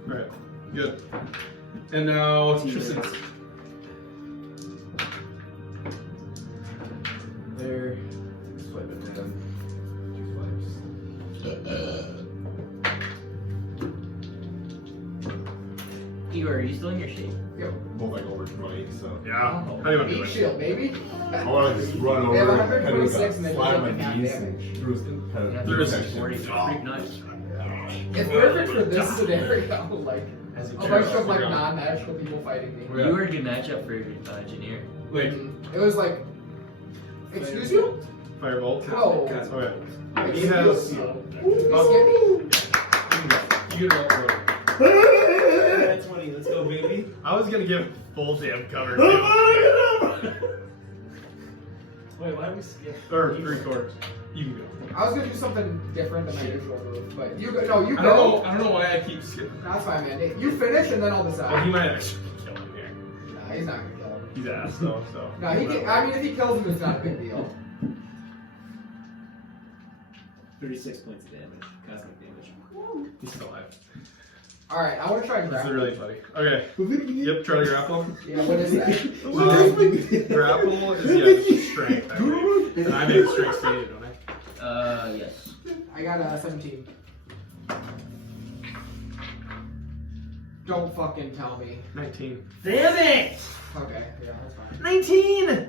Alright. Good. And now, Tristan. There. Swipe it down. 2 swipes. Igor, are you still in your shape? Both like over 20, so. Yeah. How do you want to do Meat it? shield, baby. I want to just run They have over, 126 and then slide you my take half knees damage. and through his Yeah, There is section. 40, pretty nice. It's perfect for this scenario, like As a you bunch tear of like off the ground. non-natural people fighting me. Yeah. You were a good matchup for engineer. Like, It was like, excuse you? firebolt. Whoa. Okay. He has. You You get it all through. That's 20. Let's go, baby. I was gonna give full damn cover. Too. Wait, why do we skip? Or 3/4. You can go. I was gonna do something different than my usual move, but you go. No, you I go. don't know why I keep skipping. That's fine, man. You finish and then I'll Well, he decide. might actually kill him here. Nah, he's not gonna kill him. He's ass though, so. No, he can, I mean, if he kills him, it's not a big deal. 36 points of damage. Cosmic damage. He's still alive. Alright, I wanna try This is grapple. really funny. Okay. Yep, try to grapple. Yeah, what is that? So, grapple is strength, I believe. And I make strength stated, don't I? Yes. I got a 17. Don't fucking tell me. 19. Damn it! Okay, yeah, that's fine. 19!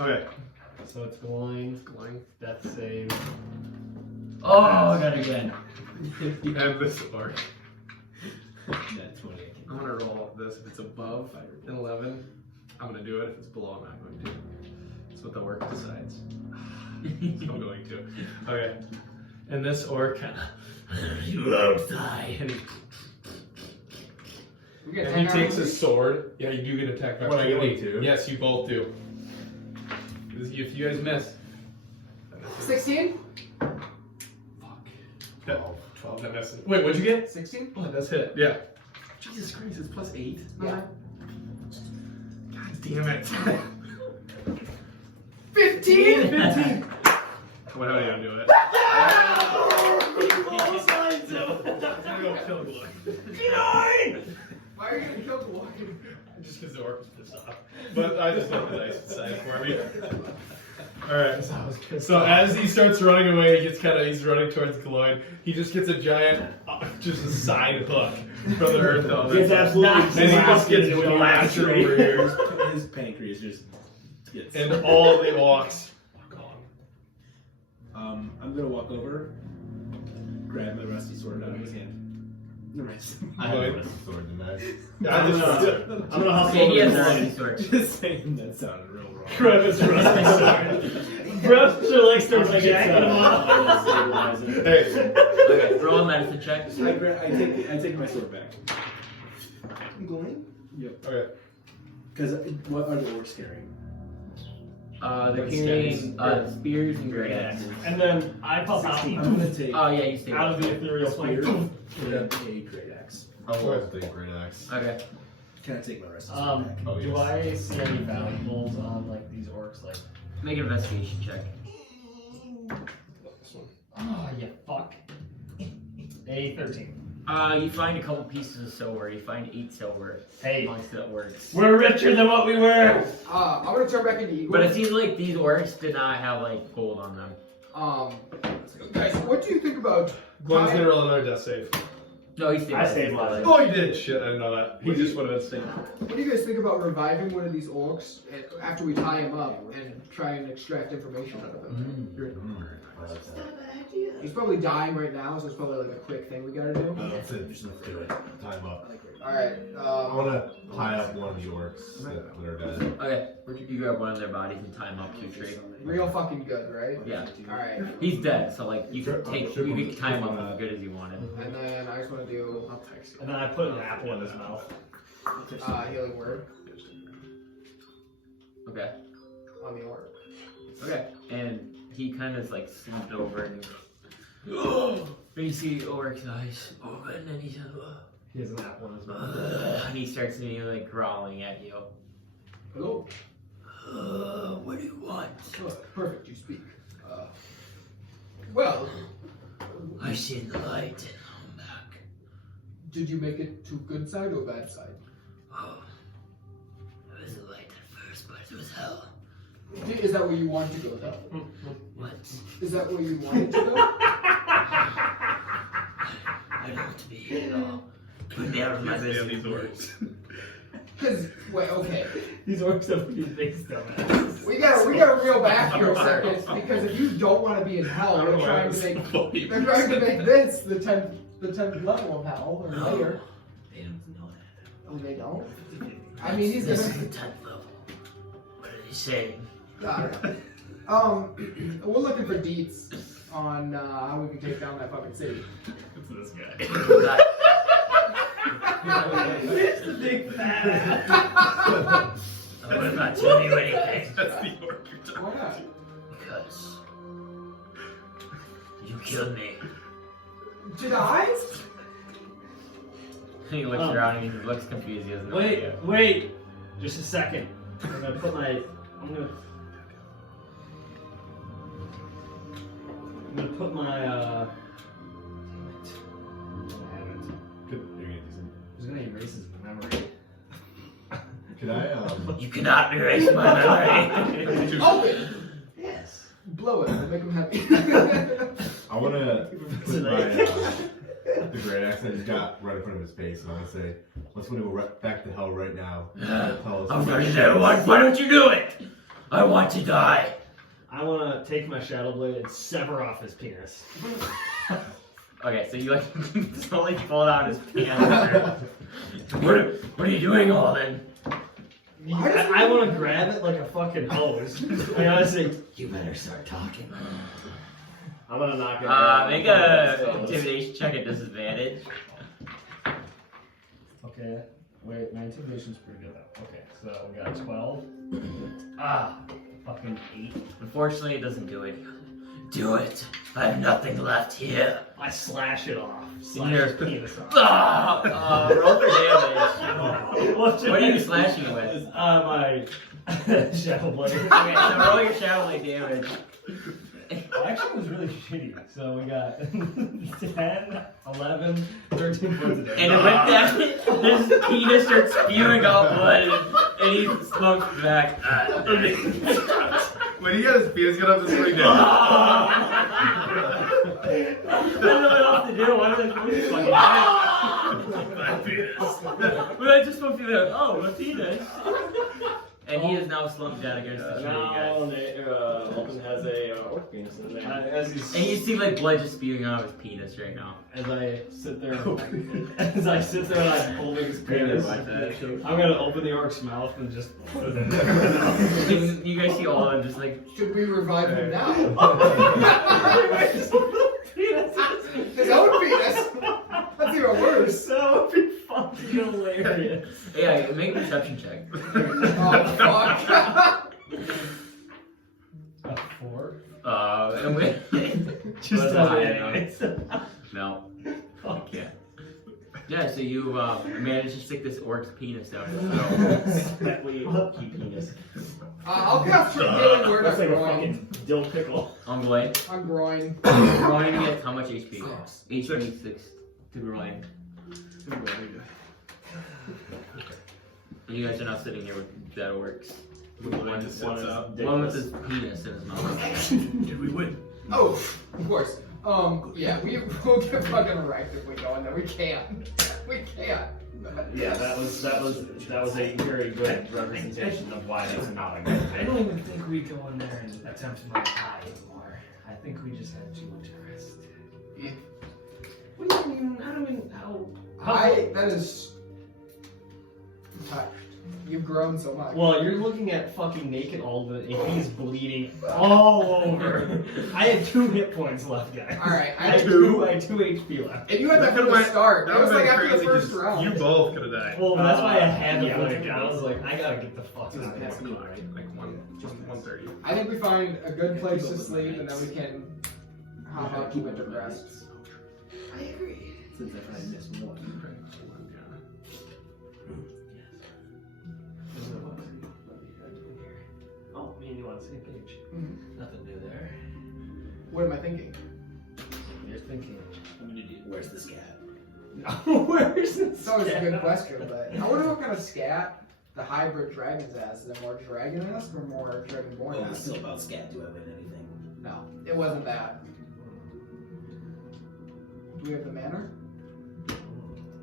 Okay. So it's blind, Going. death save. Oh, I got it again. And this orc. That 20. I'm gonna roll this. If it's above an 11, I'm gonna do it. If it's below, I'm not going to. That's what the orc decides. So I'm going to. Okay. And this orc kind of. You won't die. And We get he 10 takes hours. his sword. Yeah, you do get attacked by What, I get opportunity. two? Yes, you both do. If you guys miss. 16? That- 12, that misses. Wait, what'd you get? 16? Oh, that's hit. Yeah. Jesus Christ, it's plus 8. Yeah. God damn it. 15? 15. What, how do you do it? I'm gonna go kill Glory. Why are you gonna kill the one? Just because the orc was pissed off. But I just left the dice aside for me. Alright. So as he starts running away, he's running towards Gloyd. He just gets a giant, just a side hook from the earth element. It's absolutely And he just gets blasted over here. His pancreas just gets. And all the orcs are gone. I'm gonna walk over, grab my rusty sword out of his hand. I have a sword in that. I just I'm gonna hustle Okay, he has over a to rusty his sword. hand. Just saying that sounded real wrong. Grab his rusty sword. Grabster like starts jacking him off. Hey, Okay, roll a medicine check. I take my sword back. okay. Because what are the orcs carrying? They're What's carrying that? spears and great axes. And then I pop out I'm gonna take Oh yeah, you stay. out of the ethereal plane. spear and a great axe. I always think great axe. Okay. Can I take my rusty sword back? Oh, Do yes. I see any valuables on like these orcs? Like, Make an investigation check. oh, you fuck. A 13. You find a couple pieces of silver. You find 8 silver Hey, amongst the orcs. we're richer than what we were. I'm gonna turn back into Igor. But it seems like these orcs did not have like gold on them. Guys, what do you think about Glenn's gonna roll another death save. No, he I stabilized. Oh, he did. Shit, I didn't know that. He just would have been staying. What do you guys think about reviving one of these orcs after we tie him up and try and extract information out of him? He's probably dying right now, so it's probably like a quick thing we gotta do. That's it. Just let's do it. Time up. Alright, I want to tie up one of the orcs that are dead. Okay, you grab one of their bodies and tie them up to a tree. real fucking good, right? Yeah. Alright, He's dead, so like you could tie him up as good as you wanted. and then I just wanna do I'll text you. And then I put an apple in his mouth. healing word Okay. on the orc. Okay. And he kind of like slumped over and you see Orc's eyes open and he's He has an apple in his mouth. and he starts to be like growling at you. Hello. What do you want? Oh, perfect, you speak. Well, I seen the light and I'm back. did you make it to good side or bad side? Oh, it was a light at first, but it was hell. Is that where you wanted to go, though? What? Is that where you wanted to go? I don't want to be here at all. Put me out of my Can't stand business. these orcs. Cause wait, okay. These orcs have these big stomachs. We gotta reel back here a second because if you don't want to be in hell, they're trying to make this the 10th level of hell or later. They don't know that. Oh, they don't. I mean, he's This gonna. is the 10th level. What are they saying? Got it. We're looking for deets on how we can take down that fucking city. It's this guy. It's the big fat ass. I would not tell you anything. That's the orc you're talking Why not? Because you killed me. Did I? He looks around and he looks confused. He has no idea. Wait, just a second. I'm gonna put my. I'm gonna put my. Good. You're gonna do some. I was gonna erase his memory. Could I You cannot erase my memory. Open! Yes. Blow it. Make him happy. I wanna put my the great axe that he's got right in front of his face, and I wanna say, let's go back to hell right now. Tell us I'm what ready shit there. is. Why don't you do it? I want to die. I want to take my shadow blade and sever off his penis. Okay, so you like slowly pull out his pants. What are you doing, Alden? I want to grab it like a fucking hose. I gotta say, You better start talking. I'm gonna knock it. Make a intimidation check at disadvantage. Okay. Wait, my intimidation's pretty good though. Okay, so we got 12. Fucking 8. Unfortunately, it doesn't do it. Do it. I have nothing left here. I slash it off. Slash Here. his penis off. Roll for damage. What are you slashing it with? My shadow blade. Okay, so roll your shadow blade damage. Actually, it was really shitty. So we got 10, 11, 13 points of damage. And with that, his penis starts spewing out blood, and he smokes back. When he got his penis cut up, this is what he did. I don't know what else to do. Why did I fucking But I just spoke to that. Oh, a penis. And he is now slumped down against the tree, guys. Alden has a orc penis in there. And you see like blood just spewing out of his penis right now. As I sit there, and I'm holding his penis, Watch that. I'm gonna open the orc's mouth and just put it in there. You guys see all of them just like. Should we revive him now? His His own penis? That's even worse. That would be fucking hilarious. Yeah, make a perception check. Oh, fuck. A 4? And we. Just Wasn't tell me high anyways. No. Fuck Yeah. Yeah, so you managed to stick this orc's penis down his throat. that way you keep penis. I'll cast for healing word That's on like a groin. fucking dill pickle. On Gloy. On groin. Groin gets how much HP? HP 6 to groin. You guys are now sitting here with that orcs. One just sits up. One with his penis in his mouth. Did we win? Oh, of course. Yeah, we'll get fucking wrecked if we go in there. We can't. We can't. Yeah, that was a very good representation of why that's not a good I thing. don't even think we go in there and attempt to not die anymore. I think we just had too much rest. Yeah. What do you mean? I don't mean how. That is touched. You've grown so much. Well, you're looking at fucking naked Alden and he's bleeding all over. I had 2 hit points left, guys. Alright, I had 2 HP left. And you had that from the could've start. It That was would've like been after the crazy, first 'cause round. you both could have died. Well, that's why I had to yeah, put it okay. down. I was like, I gotta get the fuck out of here. That's like 1:30. I think we find a good place to sleep and then we can hop out to Wintercrest. I agree. Since I probably missed one. Oh, me and you on the same page. Mhm. Nothing new there. What am I thinking? You're thinking. Where's the scat? Where's this? It's always a good question, but I wonder what kind of scat the hybrid dragons has. Is it more dragon-esque or more dragonborn? Well, it's still about scat. Do I win anything? No, it wasn't that. Do we have the manor?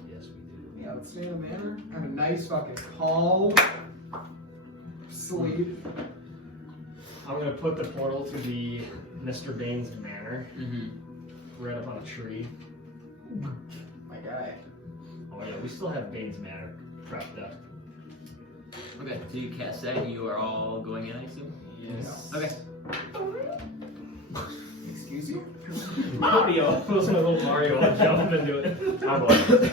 Yes, we do. stay in a manor, have a nice fucking calm sleep. I'm gonna put the portal to the Mr. Bane's manor, right up on a tree. My guy. Oh yeah, we still have Bane's manor prepped up. Okay, so you cast that and you are all going in, I assume? Yes. Okay. Excuse you? Mario! Those my little Mario, I'll jump into it. I'm going.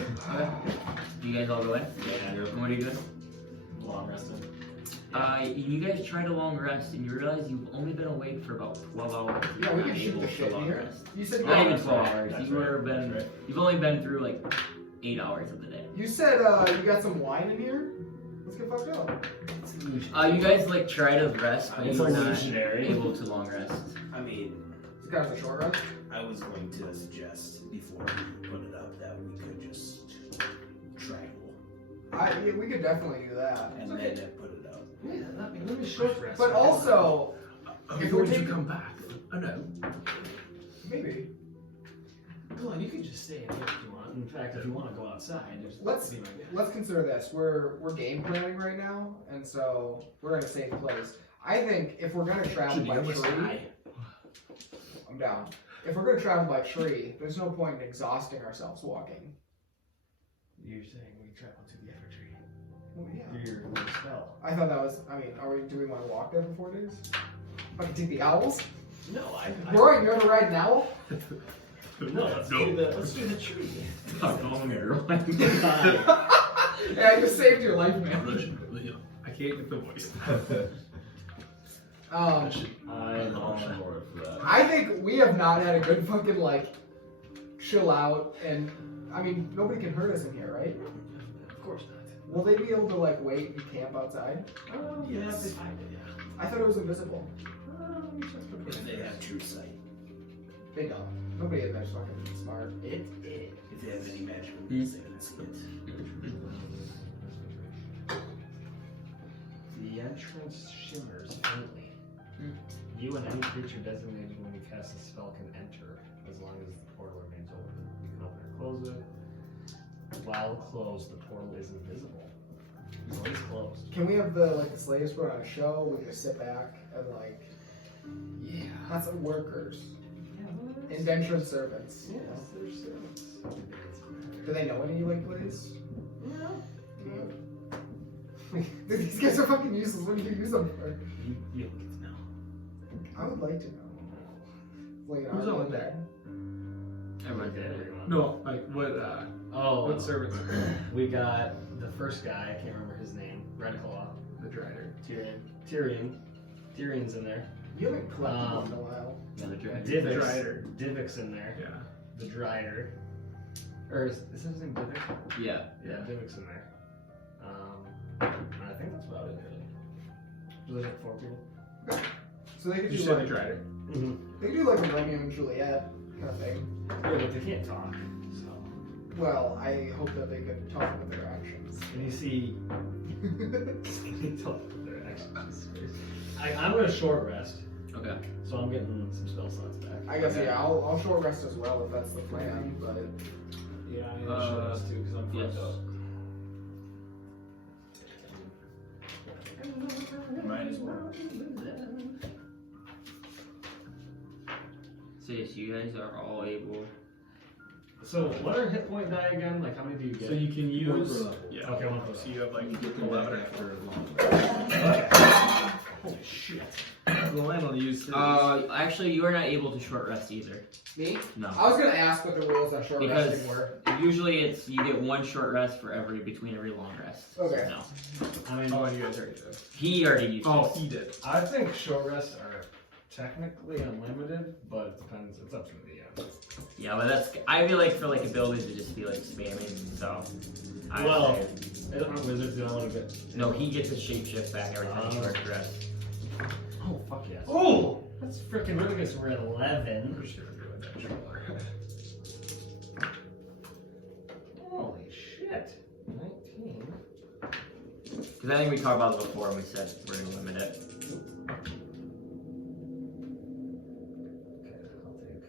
You guys all go in? Yeah. What are you doing? Long resting. You guys tried a long rest and you realize you've only been awake for about 12 hours. Yeah, we You're can not shoot able the to shit long here. rest. You said Not even That's 12 right. hours. That's You've you've only been through like 8 hours of the day. You said you got some wine in here? Let's get fucked up. You guys like try to rest, but It's you're not illusionary. able to long rest. I mean, This guy's a short rest. I was going to suggest before we put it up that we could just travel Yeah, we could definitely do that. and Okay. then put it up. Yeah, let me short rest. But also, Are If you we're going to taking- come back? Oh no. maybe. Come on, you can just stay in here if you want. In fact, if you want to go outside, just Let's- be right there. Let's consider this. We're game planning right now, and so we're in a safe place. I think if we're gonna travel by tree, I'm down. If we're gonna travel by tree, there's no point in exhausting ourselves walking. You're saying we travel to the other tree. Well, yeah. Your spell. I thought that was. I mean, do we want to walk there for 4 days? I can take the owls. No, Roy, you ever ride an owl? No, let's do the tree. Fuck all your Yeah, I just saved your life, man. I can't get the voice. I'm on board for that. I think we have not had a good fucking like chill out, and I mean nobody can hurt us in here, right? Of course not. Will they be able to like wait and camp outside? Oh, Yes. they find it, yeah. I thought it was invisible. If they have true sight. They don't. Nobody in there's fucking smart. If they have any magical use, they can see it. The entrance shimmers faintly. You and any creature designated when you cast a spell can enter, as long as the portal remains open. You can open or close it. While closed, the portal is invisible. It's always closed. Can we have the slaves put on a show? We can just sit back and like, yeah, that's workers, indentured servants. Yes, there's servants. Do they know any ways? No. These guys are fucking useless. What do you use them for? You don't get to know. I would like to know. Like, Who's all in there? Everyone did. Everyone. No, like what? Oh, What servants? we got the first guy. I can't remember his name. Redclaw. The Drider. Tyrion's in there. You haven't collected one in a while. Another dragon. The Drider. Divic's in there. Yeah. The Drider. Or is his name Divic? Yeah. Yeah, Divic's in there. I think that's about it, really. Was it 4 people? So they could You do said like the Drider. Mm-hmm. they could do like a Romeo and Juliet kind of thing. Yeah, but they can't talk, so. Well, I hope that they could talk with their actions. And you see... talk with their actions. I'm gonna short rest, Okay. so I'm getting some spell slots back. I guess Okay. yeah, I'll short rest as well if that's the plan. But Yeah, I need to short rest too, because I'm Yes. fucked up. Might as well. So yes, you guys are all able. So, what are hit point die again? Like, how many do you get? So you can use. per level. Yeah. Okay, one per So you have like You get them 11 back or after a long Holy shit. The land will use. Actually, you are not able to short rest either. me, No. I was gonna ask what the rules on short Because resting were. usually it's you get one short rest for between every long rest. Okay. No. I mean, Oh, and you guys already did. He already used Oh, it. he did. I think short rests are technically unlimited, but it depends. It's up to the end. Yeah, but that's I feel like for like abilities to just be like spamming. So. I Well, say- aren't wizards the only one to get? no, he gets his shapeshift back every time he short rest. Oh fuck yes. Oh! That's freaking really good. So we're at 11. For sure, doing that shoulder. Holy shit. 19. Because I think we talked about it before and we said we're gonna limit it. Okay, I'll take.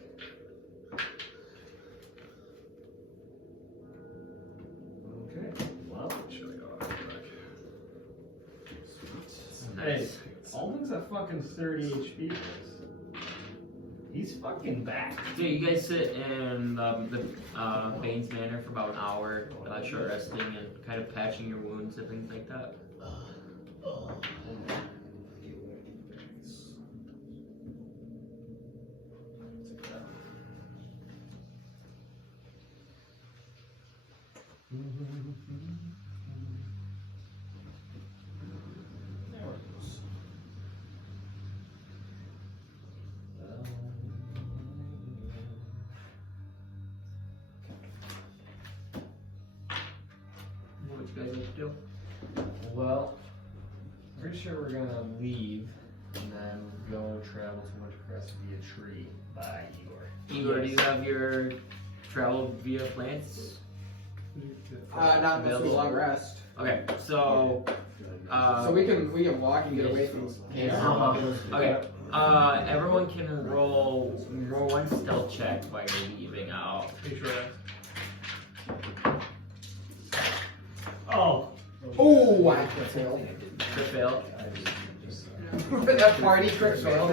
Okay. Nice. Alden's at fucking 30 HP. He's fucking back. So you guys sit in the Bane's Manor for about an hour, short resting and kind of patching your wounds and things like that. What would you guys like to do? Well, pretty sure we're gonna leave and then go travel to Wintercrest via tree by Igor. Igor, do you have your travel via plants? Not unless we long rest. Okay, so So we can walk and get away from camp. okay. Everyone can roll one stealth check while you're leaving out. Make sure Oh! Oh, I failed. Crit fail. That party trick failed.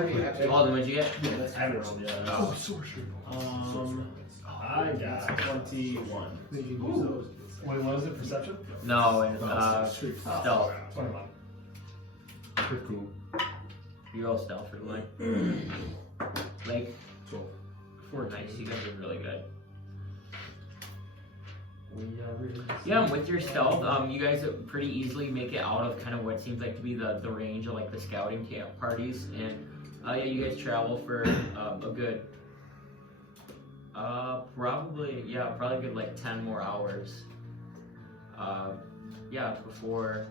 Alden, what'd you get? I haven't rolled yet. Oh, sorcery. I got 21. They can use those. Wait, what was it? Perception? No, and stealth. 21. Pretty cool. You roll stealth for the line. Layk. 12. Nice, you guys are really good. Yeah, and with your stealth, you guys pretty easily make it out of kind of what seems like to be the range of like the scouting camp parties, and yeah, you guys travel for a good, probably a good like 10 more hours. Yeah, before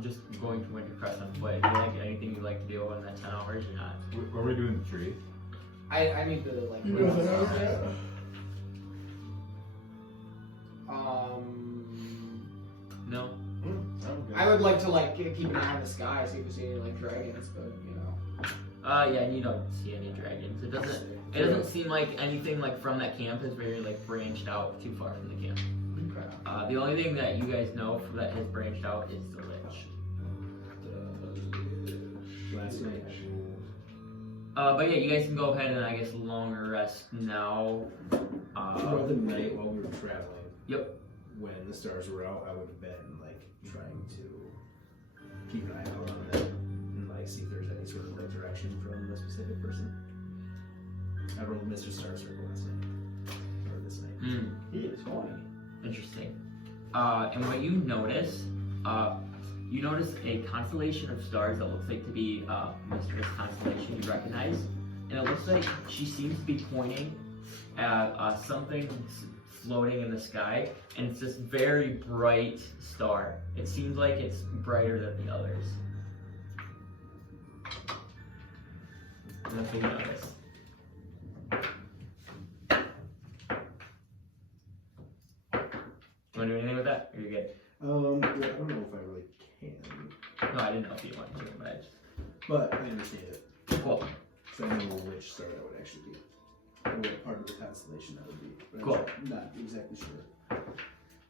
just going to Wintercrest on foot. If you like anything you'd like to do in that 10 hours or not? What are we doing in the tree? I need to like. No. I would like to like keep an eye on the sky, see if we see any like dragons, but you know. Yeah, and you don't see any dragons. It doesn't seem like anything like from that camp is very like branched out too far from the camp. The only thing that you guys know that has branched out is the lich. Last night. But yeah, you guys can go ahead and I guess longer rest now. Throughout the night while we were traveling. Yep. When the stars were out, I would have been like trying to keep an eye out on them and like see if there's any sort of like direction from the specific person. I rolled Mr. Star Circle last night. Or this night. He is horny. Interesting. And what you notice a constellation of stars that looks like to be Mistress constellation you recognize, and it looks like she seems to be pointing at something floating in the sky, and it's this very bright star. It seems like it's brighter than the others. And that's what you notice. You want to do anything with that? Or you're good? Yeah, I don't know if I really can. No, I didn't know if you wanted to, but I just... But I understand it. Cool. So I know which star that would actually be. Or what part of the constellation that would be. But Cool. I'm not exactly sure.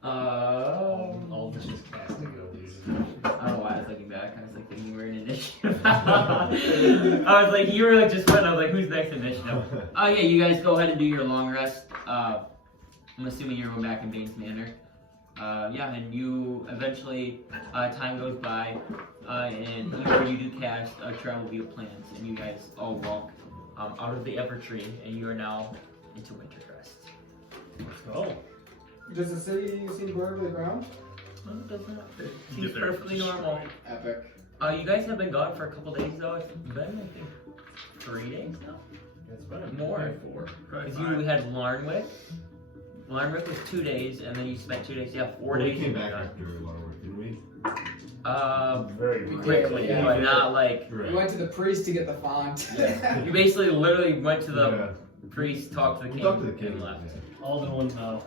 All this is casting illusion. I don't know why I was looking back. I was like thinking you were in initiative. I was like, you were like just went. I was like, who's next initiative? Oh yeah, you guys go ahead and do your long rest. I'm assuming you're going back in Bane's Manor. Yeah, and you eventually time goes by, and you do cast travel via plans, and you guys all walk out of the Evertree, and you are now into Wintercrest. Let's go. Does the city seem to go over the ground? Well, it does not. It seems perfectly normal. Epic. You guys have been gone for a couple days though. It's been, I think, 3 days now. It's been More. 4. Because you had Larnwick. Larnwick was 2 days, and then you spent 2 days. Yeah, 4 days. We came you've back been gone. after Larnwick, didn't we? Very Quickly, Yeah. but not like. We went to the priest to get the font. You basically literally went to the Yeah. priest, talked to the We king, talked to the and king. left. Alden won now.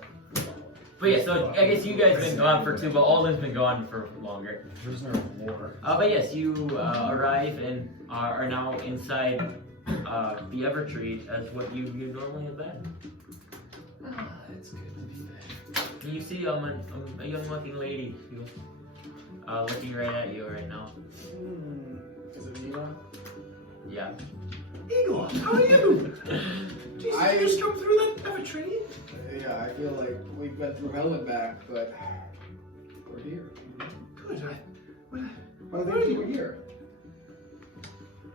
But yeah, so I guess you guys have been gone for 2, but Alden's been gone for longer. Prisoner of war. But yes, you arrive and are now inside the Evertree as what you normally have been. It's good to be back. And you see a young looking lady looking right at you right now. Is it Nina? Yeah. Eagle, how are you? Jesus, you just come through that other tree? Yeah, I feel like we've been through hell and back, but we're here. Good. Why Where are think you? we're here?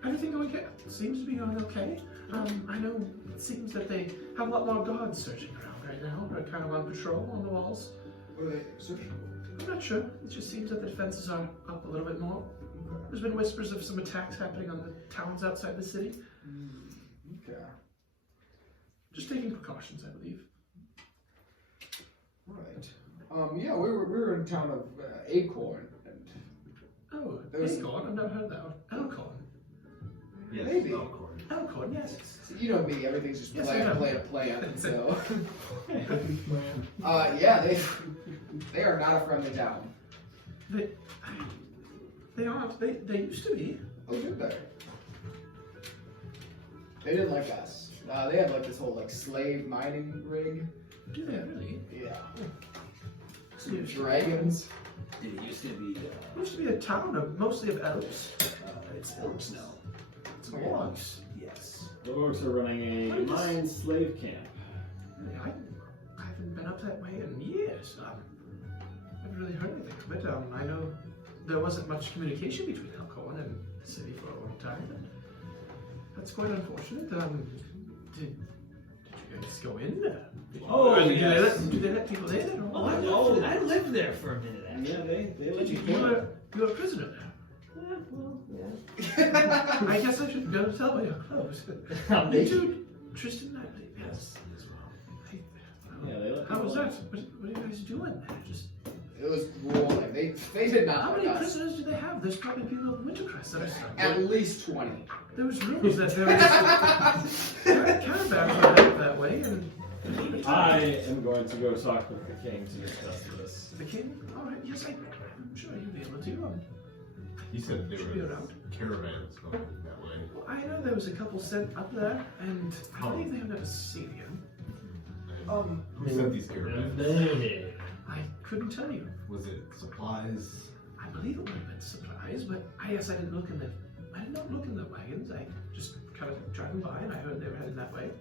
Everything going okay? Seems to be going okay. I know it seems that they have a lot more guards searching around right now. They're kind of on patrol on the walls. What are they searching for? I'm not sure. It just seems that the defenses are up a little bit more. There's been whispers of some attacks happening on the towns outside the city. Okay. Just taking precautions, I believe. Right. Yeah, we were in the town of Elkhorn, and Oh, There's- Elkhorn? I've never heard that one. Elkhorn. Yes, Maybe. Elkhorn. Elkhorn, yes. so you know me, everything's just Yes, plan, I know. plan. So, yeah, they are not a friendly town. They aren't. They used to be. Oh, did they? They didn't like us. They had like this whole like slave mining rig. Do they really? Yeah. Used to be- Dragons. Did it used to be? Used to be a town of mostly of elves. It's orcs now. Some orcs. Yes. The orcs are running What a is this? mine slave camp. Really, I haven't been up that way in years. I've never really heard anything of it. I know there wasn't much communication between Elkhorn and the city for a long time. But that's quite unfortunate. Did you guys go in? Oh, do yes. do they let people in? Or Oh, what? I lived there for a minute, actually. Yeah, they let you You were a prisoner there. I guess I should go tell by your clothes. You too, Tristan, I believe. Yes, as well. Yeah, they let How was people that? What are you guys doing there? Just It was rolling. They did not how like many us. prisoners do they have? There's probably people of Wintercrest that are stuck. At least 20. There was rumors that there was caravans that headed that way, and I am going to go talk with the king to discuss this. the king. All right, yes, I'm sure you'll be able to. You said there Should be were around. caravans going that way. Well, I know there was a couple sent up there, and I believe they have never seen him. Who sent these caravans? I couldn't tell you. Was it supplies? I believe it would have been supplies, but I guess I didn't look in the wagons. I just kind of driving by, and I heard they were heading that way.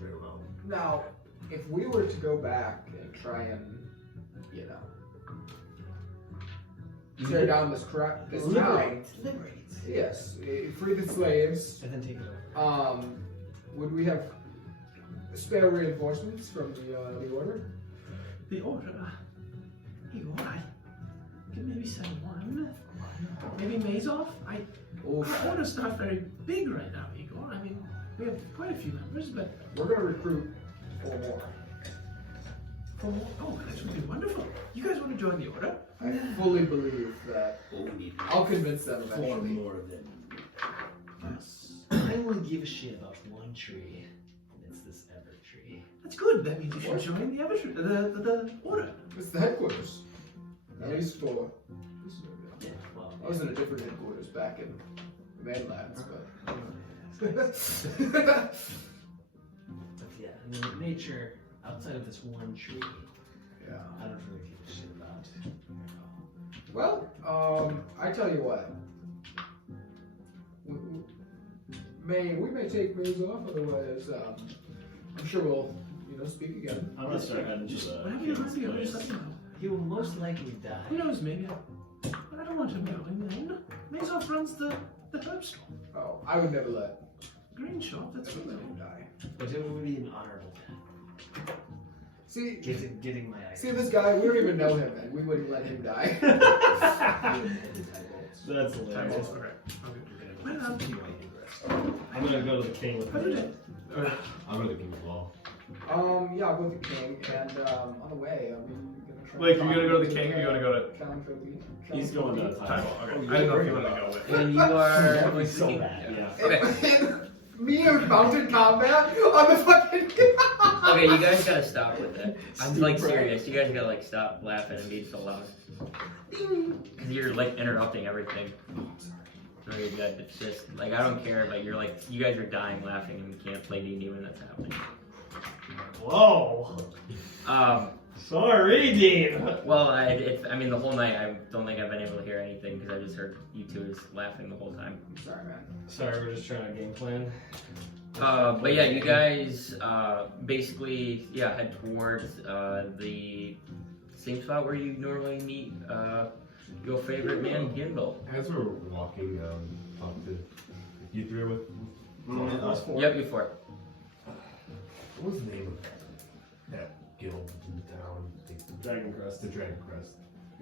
Very well. Now, if we were to go back and try and, you know, tear down this town, Liberate. yes, free the slaves, And then take it over. would we have spare reinforcements from the order? The order. Igor, I could maybe send one. Maybe Mazov. Our order's not very big right now, Igor. I mean, we have quite a few members, but We're gonna recruit 4 more. for more. Oh, that would be wonderful. You guys want to join the order? I fully believe that. Oh, we need I'll convince them four eventually. more than. Yes. I won't give a shit about one tree, and it's this ever tree. That's good. That means you should join the the order. It's the headquarters. At least for. Yeah, well, I was in a different headquarters back in the mainlands, but. But yeah, I mean, nature outside of this one tree, Yeah. I don't really give a shit about. Well, I tell you what. We may take Maze off, otherwise, I'm sure we'll, speak again. I'm gonna start heading to Just the whatever you're king's happy with, just place. let me know. He will most likely die. Who knows, maybe but I don't want him going then. Mazov runs the herb store. Oh, I would never let Green shop, that's what him die. But it would be an honorable death. See, Getting my eyes. this guy, we don't even know him, and we wouldn't let him die. That's Time hilarious. is correct. Okay. Well, I'm gonna go to the king with how did the it? I'm gonna king as well. Yeah, I'll go with the king, and on the way, I'll be gonna try. Wait, are you gonna go to the king or you gonna go to Count Kobe? He's going to Time? time. Okay. I didn't know if you wanted to go with. And you are That'd be going so to bad. Yeah. Okay. Me in mounted combat on the fucking. Okay, you guys gotta stop with it. I'm like serious. You guys gotta like stop laughing and being so loud. Cause you're like interrupting everything. No, you're good. It's just like I don't care, but you're like you guys are dying laughing and you can't play D&D when that's happening. Whoa! Sorry, Dean. Well, I mean, the whole night I don't think I've been able to hear anything because I just heard you two just laughing the whole time. I'm sorry, man. Sorry, we're just trying to game plan. But yeah, you guys basically head towards the same spot where you normally meet your favorite man, Gindle. As we're walking, talk to you three with. Us four. Yep, you four. What was the name of that guild in the town? Dragon Crest. The Dragon Crest.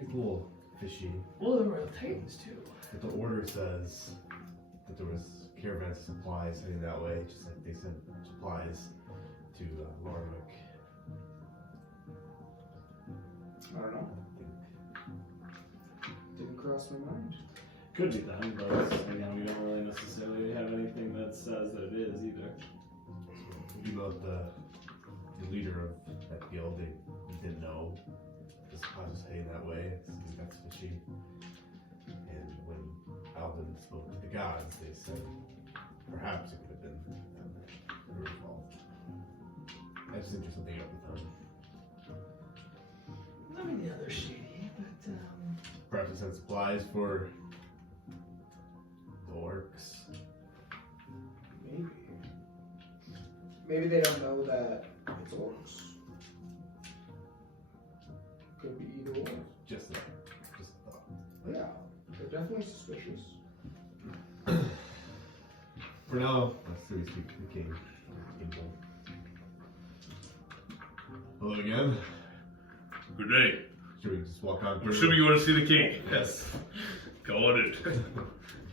It's a little fishy. Well, there were Titans too. But the order says that there was caravans of supplies heading that way, just like they sent supplies to Larwick. I don't know. Didn't cross my mind. Could be them, but again, we don't really necessarily have anything that says that it is either. You know, the leader of that guild, they didn't know the supplies was heading that way. I think that's fishy. And when Alden spoke to the gods, they said perhaps it could have been their fault. I just think there's something up with them. I mean, the other shady, but Perhaps it sent supplies for the orcs. Maybe. Maybe they don't know that it's orcs. Could be either or. Just a thought. Yeah, they're definitely suspicious. For now, let's see we speak to the king. Hello again. Good day. Should we just walk on I'm through? assuming you want to see the king. Yes. Go on in.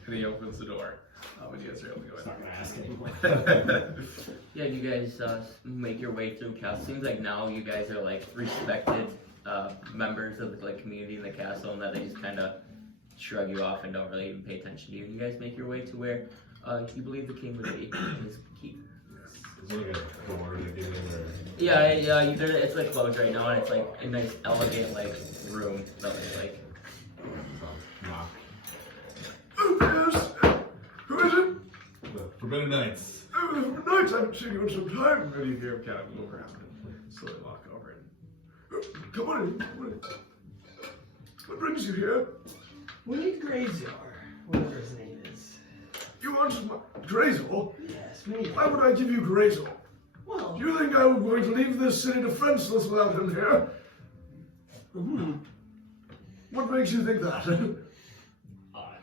And he opens the door. When you guys are able to go It's not gonna ask anymore. in. Yeah, you guys make your way through castle. Seems like now you guys are like respected members of the like community in the castle, and that they just kind of shrug you off and don't really even pay attention to you. And you guys make your way to where you believe the king would be in his keep. Is there like a door to get in or? Yeah, it's like closed right now, and it's like a nice, elegant like room that is like. Knock. Oh, yes. Who is it? The Forbidden Knights. Oh, nice. I haven't seen you in some time. And you hear him kind of move around and slowly walk over. And, come on in. Come on in. What brings you here? we need Grazzor, whatever his name is. You want some Grazzor? Yes, we need Why him. would I give you Grazzor? Well, Do you think I'm going to leave this city defenseless without him here? What makes you think that?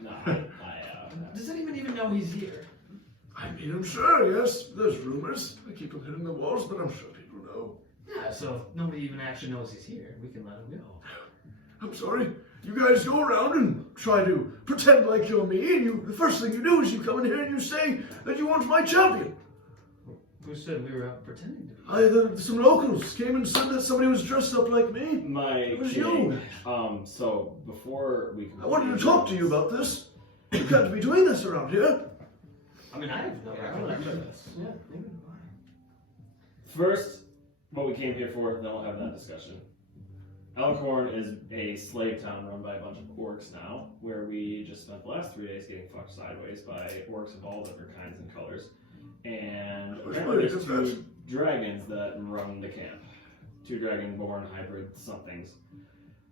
No, does anyone even know he's here? I mean, I'm sure, yes. There's rumors. I keep them hidden in the walls, but I'm sure people know. Yeah, so if nobody even actually knows he's here, we can let him go. I'm sorry. You guys go around and try to pretend like you're me, and the first thing you do is you come in here and you say that you want my champion. Who said we were out pretending to be? Some locals came and said that somebody was dressed up like me. My It was king. you. So before we I wanted to talk to you about this. You can't be doing this around here. I mean, I have no recollection of this. Yeah, maybe why. First, what we came here for, then we'll have that discussion. Elkhorn is a slave town run by a bunch of orcs now, where we just spent the last 3 days getting fucked sideways by orcs of all different kinds and colors. And apparently there's 2 dragons that run the camp. 2 dragonborn hybrid somethings.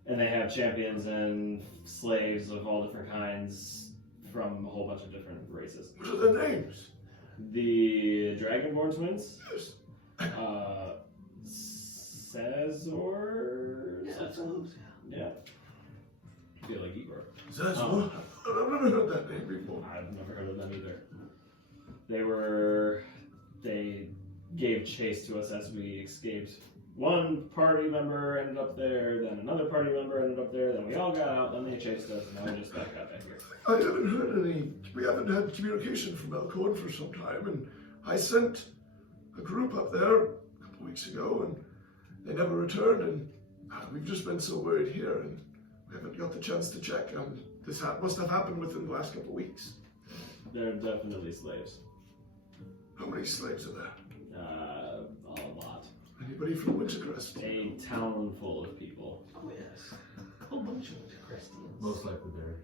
And they have champions and slaves of all different kinds from a whole bunch of different races. What are their names? The Dragonborn twins, Yes. Cazzor? Yeah, that's close, Yeah. I feel like Igor. That's Oh. one. I've never heard that name before. I've never heard of them either. They gave chase to us as we escaped. One party member ended up there, then another party member ended up there, then we all got out, then they chased us, and now we just got back here. I haven't heard we haven't had communication from Elkhorn for some time, and I sent a group up there a couple weeks ago, and they never returned, and we've just been so worried here, and we haven't got the chance to check. This must have happened within the last couple of weeks. They're definitely slaves. How many slaves are there? A lot. Anybody from Wintercrest? A town full of people. Oh, yes. A whole bunch of Wintercrestians. Most likely they're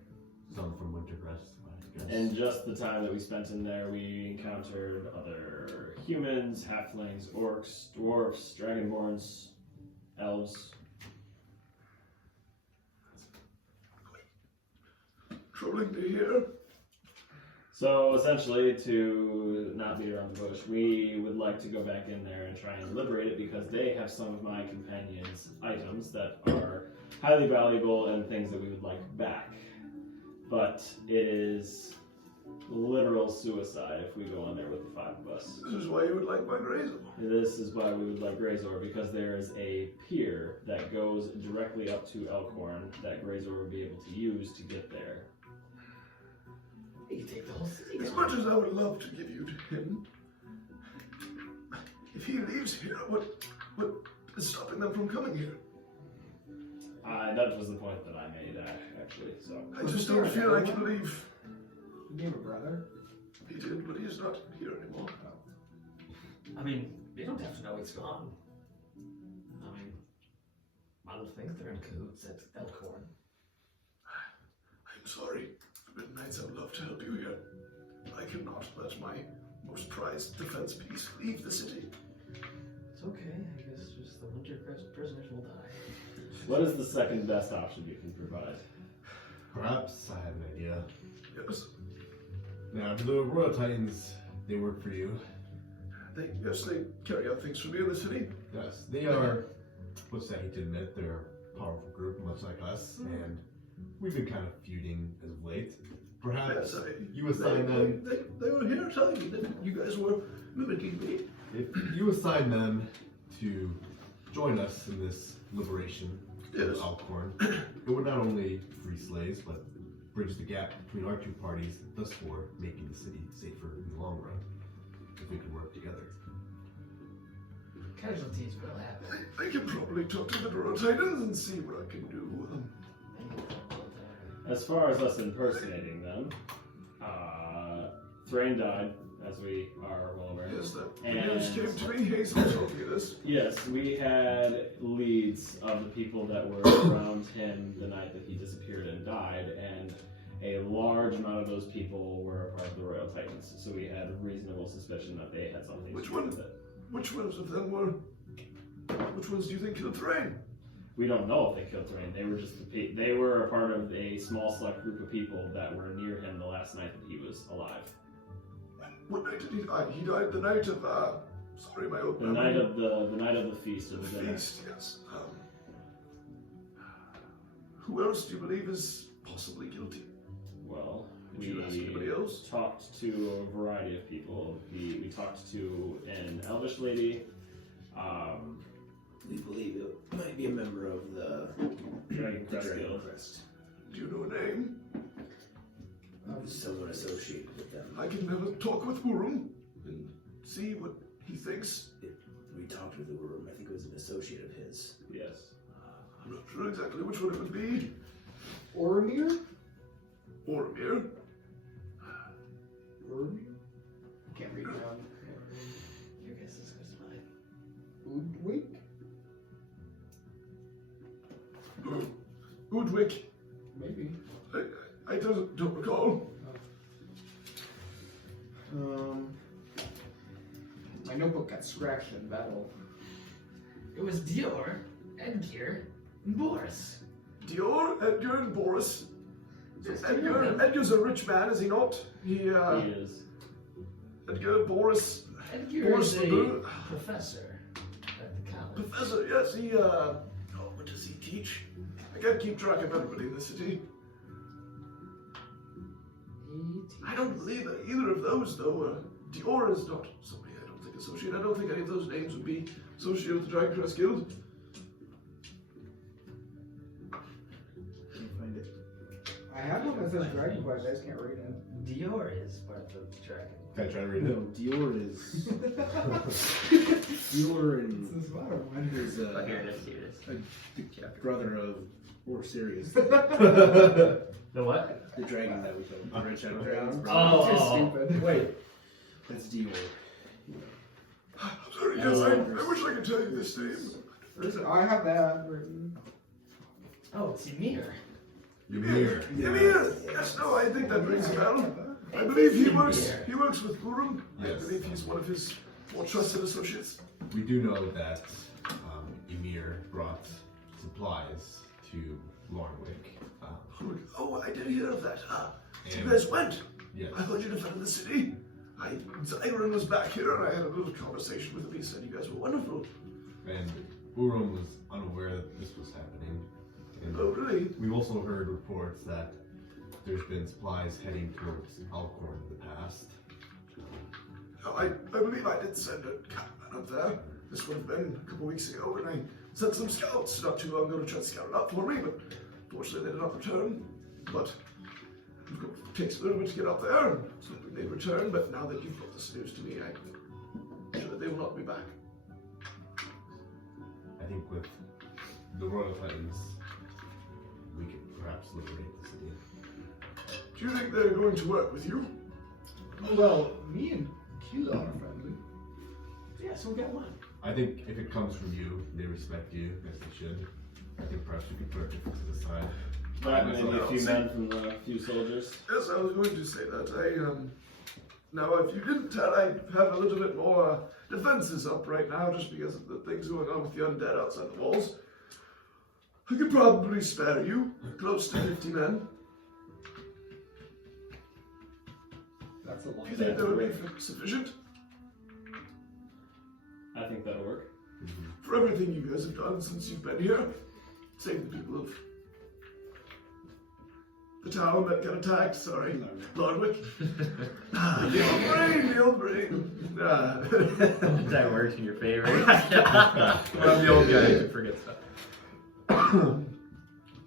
some from Wintercrest, I guess. And just the time that we spent in there, we encountered other humans, halflings, orcs, dwarfs, dragonborns, elves, troubling to hear. So essentially, to not beat around the bush, we would like to go back in there and try and liberate it because they have some of my companions' items that are highly valuable and things that we would like back. But it is literal suicide if we go in there with the 5 of us. This is why you would like my Grazzor. This is why we would like Grazzor, because there is a pier that goes directly up to Elkhorn that Grazzor would be able to use to get there. You take the whole city. As much as I would love to give you to him, if he leaves here, what is stopping them from coming here? That was the point that I made, actually. So I just don't feel I can leave. You have a brother? He did, but he is not here anymore. I mean, you don't have to know it's gone. I mean, I don't think they're in cahoots at Elkhorn. I'm sorry. Forbidden Knights, I would love to help you here. I cannot let my most prized defense piece leave the city. It's okay. I guess just the Wintercrest prisoners will die. what is the second best option you can provide? Perhaps I have an idea. Yes. Now, do the Royal Titans, they work for you? They carry out things for me in the city. Yes, they are, what's that, I hate to admit, they're a powerful group, much like us, and we've been kind of feuding as of late. Perhaps you assign them... They were here telling me that you guys were mimicking me. If you assign them to join us in this liberation of Elkhorn, it would not only free slaves, but bridge the gap between our two parties, thus for making the city safer in the long run, if we could work together. Casualties will happen. I can probably talk to the Royal Titans and see what I can do. As far as us impersonating them, Thrain died, as we are well aware. Yes, that And- news came to me. Hazel told me this. Yes, we had leads of the people that were around him the night that he disappeared and died, and a large amount of those people were a part of the Royal Titans, so we had reasonable suspicion that they had something to do with it. Which ones of them were? Which ones do you think killed Thrain? We don't know if they killed Thrain. They were just they were a part of a small select group of people that were near him the last night that he was alive. What night did he die? He died the night of sorry, my old The night of the feast of the dinner. feast. Yes. Who else do you believe is possibly guilty? Well, Did you ask anybody else? talked to a variety of people. We talked to an elvish lady. We believe it might be a member of the Dragon Crest Dragon Guild. Crest. Do you know a name? Someone associated with them. I can have a talk with Wurum and see what he thinks. We talked with the room. I think it was an associate of his. Yes. I'm not sure exactly which one it would be. Ormir? Ormir. Ormir? Can't read it on. Your guess is good as mine. Udwig? Udwig. Maybe. I don't recall. My notebook got scratched in battle. It was Dior, Edgear, and Boris. Dior, Edgar, and Boris. Just Edgar's a rich man, is he not? He is. Edgar, Boris. Edgear Boris is the a Blue. professor at the college. Professor, yes, he what does he teach? I can't keep track of everybody in the city. I don't believe that either of those, though. Dior is not somebody I don't think associated. I don't think any of those names would be associated with the Dragon Crest Guild. Can't find it. I have one that says Dragon Quest, I just can't read it. Dior is part of the dragon. Can I try to read No, it? Dior is. Dior It's and this bottom one. is Oh, here it is. Here it is. the brother of Sirius, The what? the dragon that we killed. The Red Shadow Dragon's Too brother. stupid. Wait. That's Dior. I'm sorry, yes, I wish I could tell you this name. I have that written. Oh, it's Ymir. Ymir. Ymir! Yes, no, I think that rings a bell. I believe he works with Wurum. I Yes. believe he's one of his more trusted associates. We do know that Ymir brought supplies to Lornwick. Oh, I did to hear of that. So you And- guys went. Yes. I thought you defended the city. Zyron was back here and I had a little conversation with him. He said you guys were wonderful. And Urum was unaware that this was happening. And Oh, really? we've also heard reports that there's been supplies heading towards Elkhorn in the past. I believe I did send a catman up there. This would have been a couple weeks ago, and I sent some scouts not too long ago to try to scout it out for me, but fortunately they did not return. But it takes a little bit to get up there, and so they return, but now that you've brought this news to me, I'm sure that they will not be back. I think with the Royal Titans, we could perhaps liberate the city. Do you think they're going to work with you? Well, me and Kila are friendly. Yeah, so we got one. I think if it comes from you, they respect you, as they should. I think perhaps we could put it to the side. That maybe a few men from the few soldiers. Yes, I was going to say that. Now, if you didn't tell, I have a little bit more defenses up right now, just because of the things going on with the undead outside the walls. I could probably spare you close to 50 men. That's a lot. Do you think that would be sufficient I think that'll work. for everything you guys have done since you've been here? Save the people of the town that got attacked. Sorry, Lordwick. The old brain. That works in your favor. I'm the old guy who forgets stuff.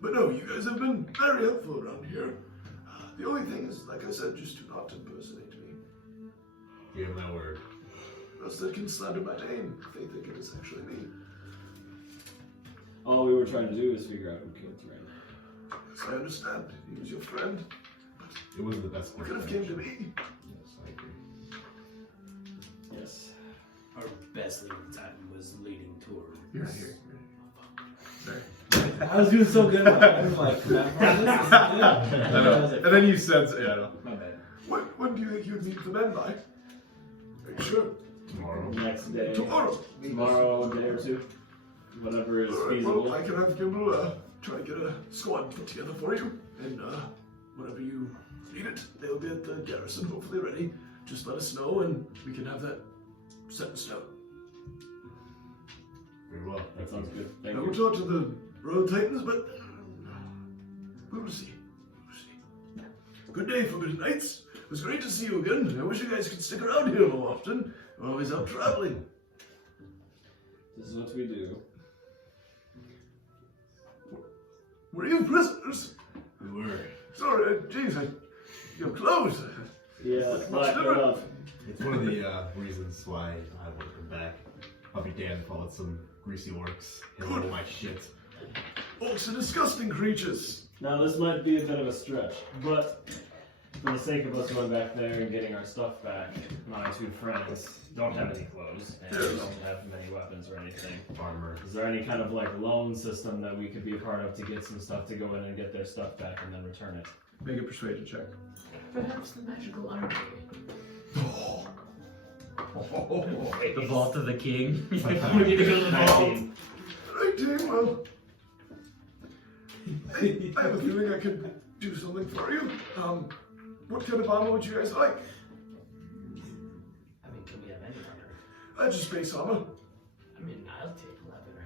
But no, you guys have been very helpful around here. The only thing is, like I said, just do not impersonate me. Give my word. Else they can slander my name if they think it is actually me. All we were trying to do was figure out who killed Thrain. Yes, I understand. He was your friend. It wasn't the best You course could have of came to action. me. Yes, I agree. Yes. Our best leading titan was leading toward. You're right here. Sorry. I was doing so good. I was like, I know. And then you said, yeah, I know. My bad. When do you think you'd meet the men by? Are you sure? Tomorrow. Next day. Tomorrow. Tomorrow, a day or two. Whatever is All right, feasible. well, I can have Gimble try to get a squad put together for you. And whenever you need it, they'll be at the garrison, hopefully ready. Just let us know and we can have that set in stone. Very well. That sounds good. Thank I you. will talk to the Royal Titans, but we will see. Good day, Forbidden Knights. It was great to see you again. I wish you guys could stick around here more often. We're always out traveling. This is what we do. Were you prisoners? We were. Sorry, jeez, your clothes. Yeah, Much black different. enough. It's one of the reasons why I want to come back. Puppy Dan followed some greasy orcs. He'll know my shit. Orcs are disgusting creatures. Now this might be a bit of a stretch, but for the sake of us going back there and getting our stuff back, my two friends don't have any clothes and don't have many weapons or anything. Armor. Is there any kind of like loan system that we could be a part of to get some stuff to go in and get their stuff back and then return it? Make a persuasion check. Perhaps the magical army. The vault of the king. We need to go to the vault. 19. 19, well. I have a feeling I could do something for you. What kind of armor would you guys like? I mean, can we have any armor? Just space armor. I mean, I'll take leather.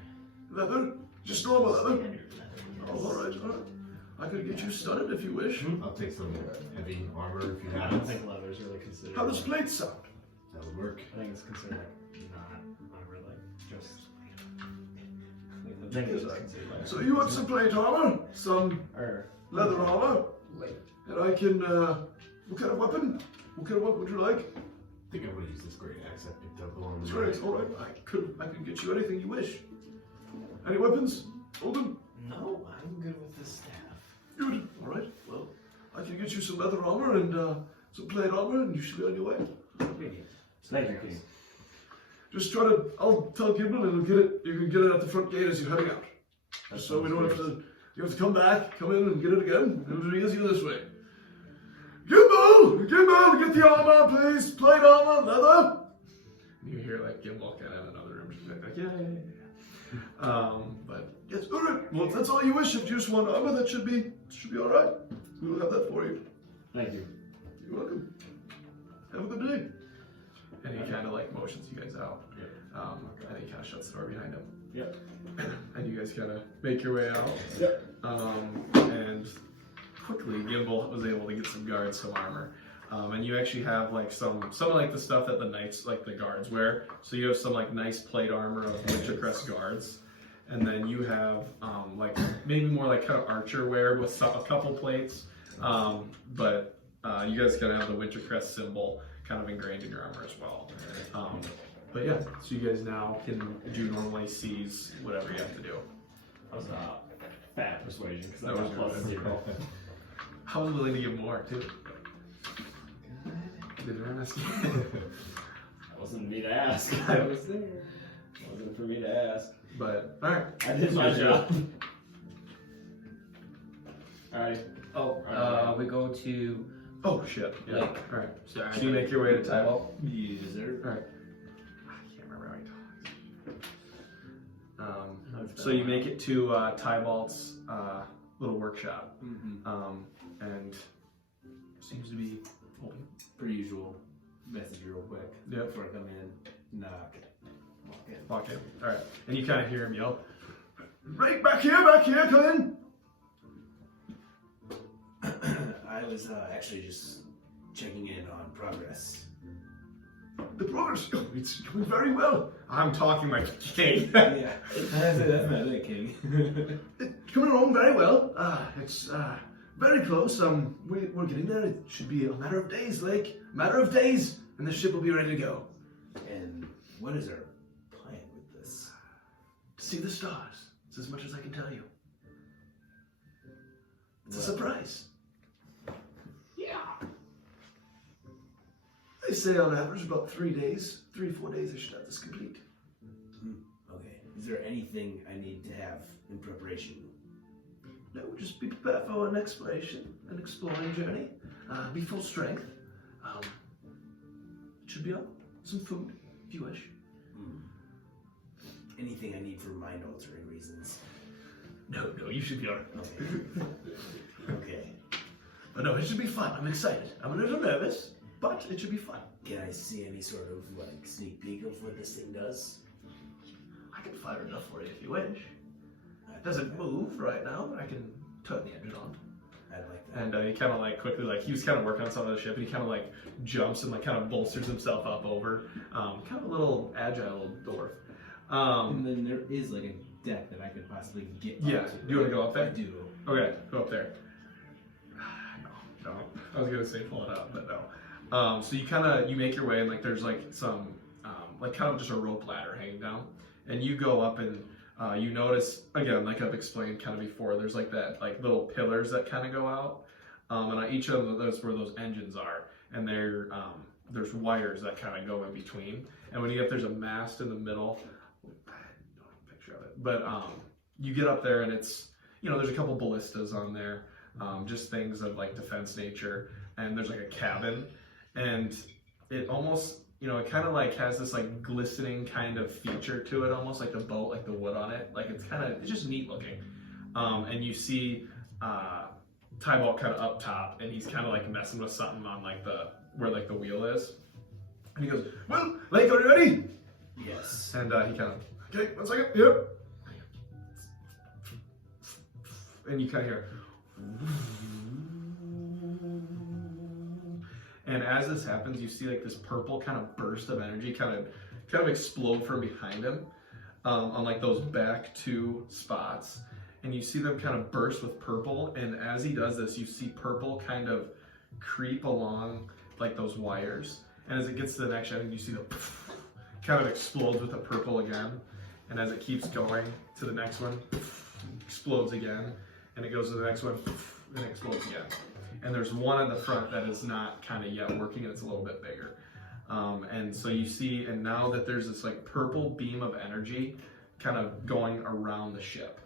Leather? Just normal leather? Standard leather. Oh, alright, alright. I could get you studded if you wish. I'll take some heavy armor if you I have don't it. think leather is really considered. How does plate sound? That would work. I think it's considered like not armor, like just. I think it's considered like. So you want some plate armor? Some Or leather armor? And I can, what kind of weapon? What kind of weapon would you like? I think I'm gonna use this great axe I picked up along It's the great, alright. I can get you anything you wish. Any weapons? Alden? No, I'm good with the staff. Good. Alright, well, I can get you some leather armor and some plate armor and you should be on your way. Thank you, King. Just try to, I'll tell Gimble and he'll get it, you can get it at the front gate as you're heading out. Just so we don't have to, you have to come back, come in and get it again. It'll be easier this way. Gimble! Gimble, get the armor, please. Plate armor, leather. You hear like Gimble kind of in another room, just like yeah. But Yes, alright. Well, if that's all you wish, if you just want armor, that should be alright. We will have that for you. Thank you. You're welcome. Have a good day. And he kind of like motions you guys out. Yep. And he kind of shuts the door behind him. Yep. And you guys kind of make your way out. Yep. And quickly, Gimbal was able to get some guards, some armor. And you actually have like some of like the stuff that the knights, like the guards wear. So you have some like nice plate armor of Wintercrest guards. And then you have like maybe more like kind of archer wear with a couple plates. But you guys kind of have the Wintercrest symbol kind of ingrained in your armor as well. But yeah, so you guys now can do normally seize whatever you have to do. That was fat persuasion because That that was was plus your 0. I was willing to give more too. Did Ernest? That wasn't me to ask. I was there. It wasn't for me to ask. But alright. I did my job. Alright. Oh, we go to Oh shit. Yeah. Layk. Alright. Sorry. So you make your way to Tybalt. You deserve. Alright. I can't remember how he talks. So you make it to Tybalt's little workshop. And seems to be open. Per usual. Message real quick. Yep. Before I come in. Knock. Walk in. Walk in. Alright. And you kind of hear him yell. Right, back here, come in. I was actually just checking in on progress. The progress, it's going very well. I'm talking like a king. Yeah. That's my other king. It's coming along very well. It's very close. We're getting there. It should be a matter of days, Layk. Matter of days, and the ship will be ready to go. And what is our plan with this? To see the stars. It's as much as I can tell you. It's a Well, surprise. They say on average about 3 days, 3-4 days, I should have this complete. Okay. Is there anything I need to have in preparation? No, just be prepared for an exploration, an exploring journey. Be full strength. It should be on. Some food, if you wish. Anything I need for mind altering reasons? No, you should be alright. Okay. Okay. But no, it should be fun. I'm excited. I'm a little nervous, but it should be fun. Can I see any sort of like sneak peek of what this thing does? I can fire enough for you if you wish. It doesn't move right now, but I can turn the engine on. I'd like that. And he kind of like quickly, like he was kind of working on some of the ship, and he kind of like jumps and like kind of bolsters himself up over. Kind of a little agile dwarf. And then there is like a deck that I could possibly get. Yeah. onto, Do you want to go up there? I do. Okay, go up there. No, don't. I was gonna say pull it up, but no. So you make your way, and like there's like some like kind of just a rope ladder hanging down, and you go up and you notice again, like I've explained kind of before, there's like that like little pillars that kind of go out, and on each of those where those engines are, and there's wires that kind of go in between, and when you get there's a mast in the middle. I don't have a picture of it, but you get up there and it's there's a couple ballistas on there, just things of like defense nature, and there's like a cabin, and it almost it kind of like has this like glistening kind of feature to it, almost like the boat, like the wood on it, like it's just neat looking, and you see Tybalt kind of up top, and he's kind of like messing with something on like where like the wheel is, and he goes, Well, Layk, are you ready? Yes. and he kind of Okay, 1 second. Yep. and you kind of hear, and as this happens, you see like this purple kind of burst of energy kind of explode from behind him, on like those back two spots, and you see them kind of burst with purple. And as he does this, you see purple kind of creep along like those wires, and as it gets to the next end, you see the kind of explodes with the purple again, and as it keeps going to the next one, explodes again, and it goes to the next one, and it explodes again. And there's one on the front that is not kind of yet working, and it's a little bit bigger. And so you see, and now that there's this like purple beam of energy kind of going around the ship.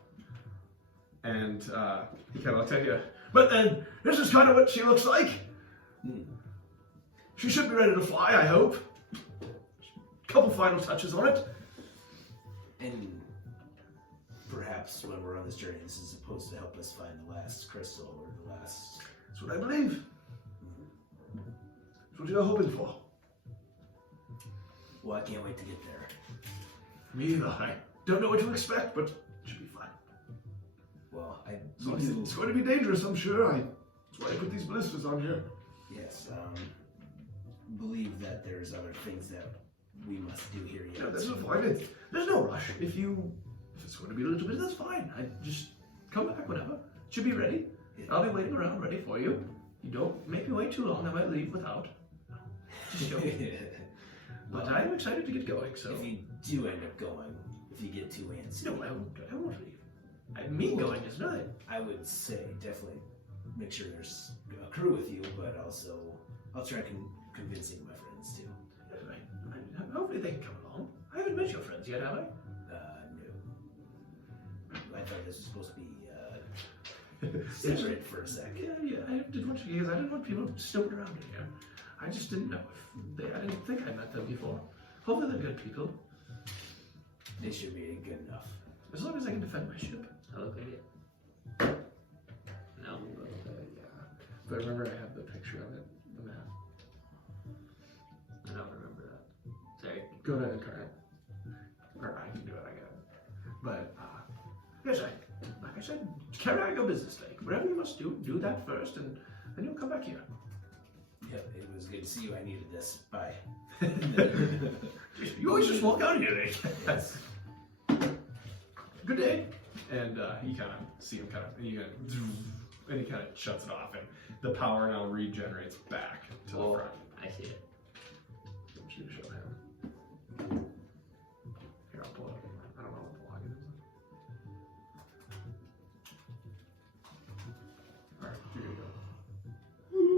And he kind of looks at you, But then, this is kind of what she looks like. She should be ready to fly, I hope. Couple final touches on it. And perhaps when we're on this journey, this is supposed to help us find the last crystal or the last. That's what I believe. That's what you're hoping for. Well, I can't wait to get there. Me either. I don't know what to expect, but it should be fine. Well, It's going to be dangerous, I'm sure. That's why I put these blisters on here. yes, believe that there's other things that we must do here yet. Yeah, that's fine. There's no rush. If it's going to be a little bit, that's fine. I just come back whenever. Should be ready. I'll be waiting around ready for you. You don't make me wait too long. I might leave without. Just joking. But I'm excited to get going. So If you do end up going, if you get too antsy, no, I won't leave. Me going is nothing. I would say definitely make sure there's a crew with you, but also I'll try convincing my friends too. Hopefully they can come along. I haven't met your friends yet, have I? No. I thought this was supposed to be separate for a second. Yeah. I did want you because I didn't want people snooping around in here. I just didn't know if I didn't think I met them before. Hopefully they're good people. They should be good enough. As long as I can defend my ship. I look like it. No. But I remember I have the picture of it, the map. I don't remember that. Sorry. Go to Incarnate. Or I can do it, I got it. But, Yes, like I said, carry out your business, Layk. Whatever you must do that first, and then you'll come back here. Yep, it was good to see you. I needed this. Bye. You always just walk out of here, Layk. Yes. Good day. And you kind of see him and he kind of shuts it off, and the power now regenerates back to the front. I see it. I want you to show him. Here, I'll pull it up. I don't know what the login is. Alright, here you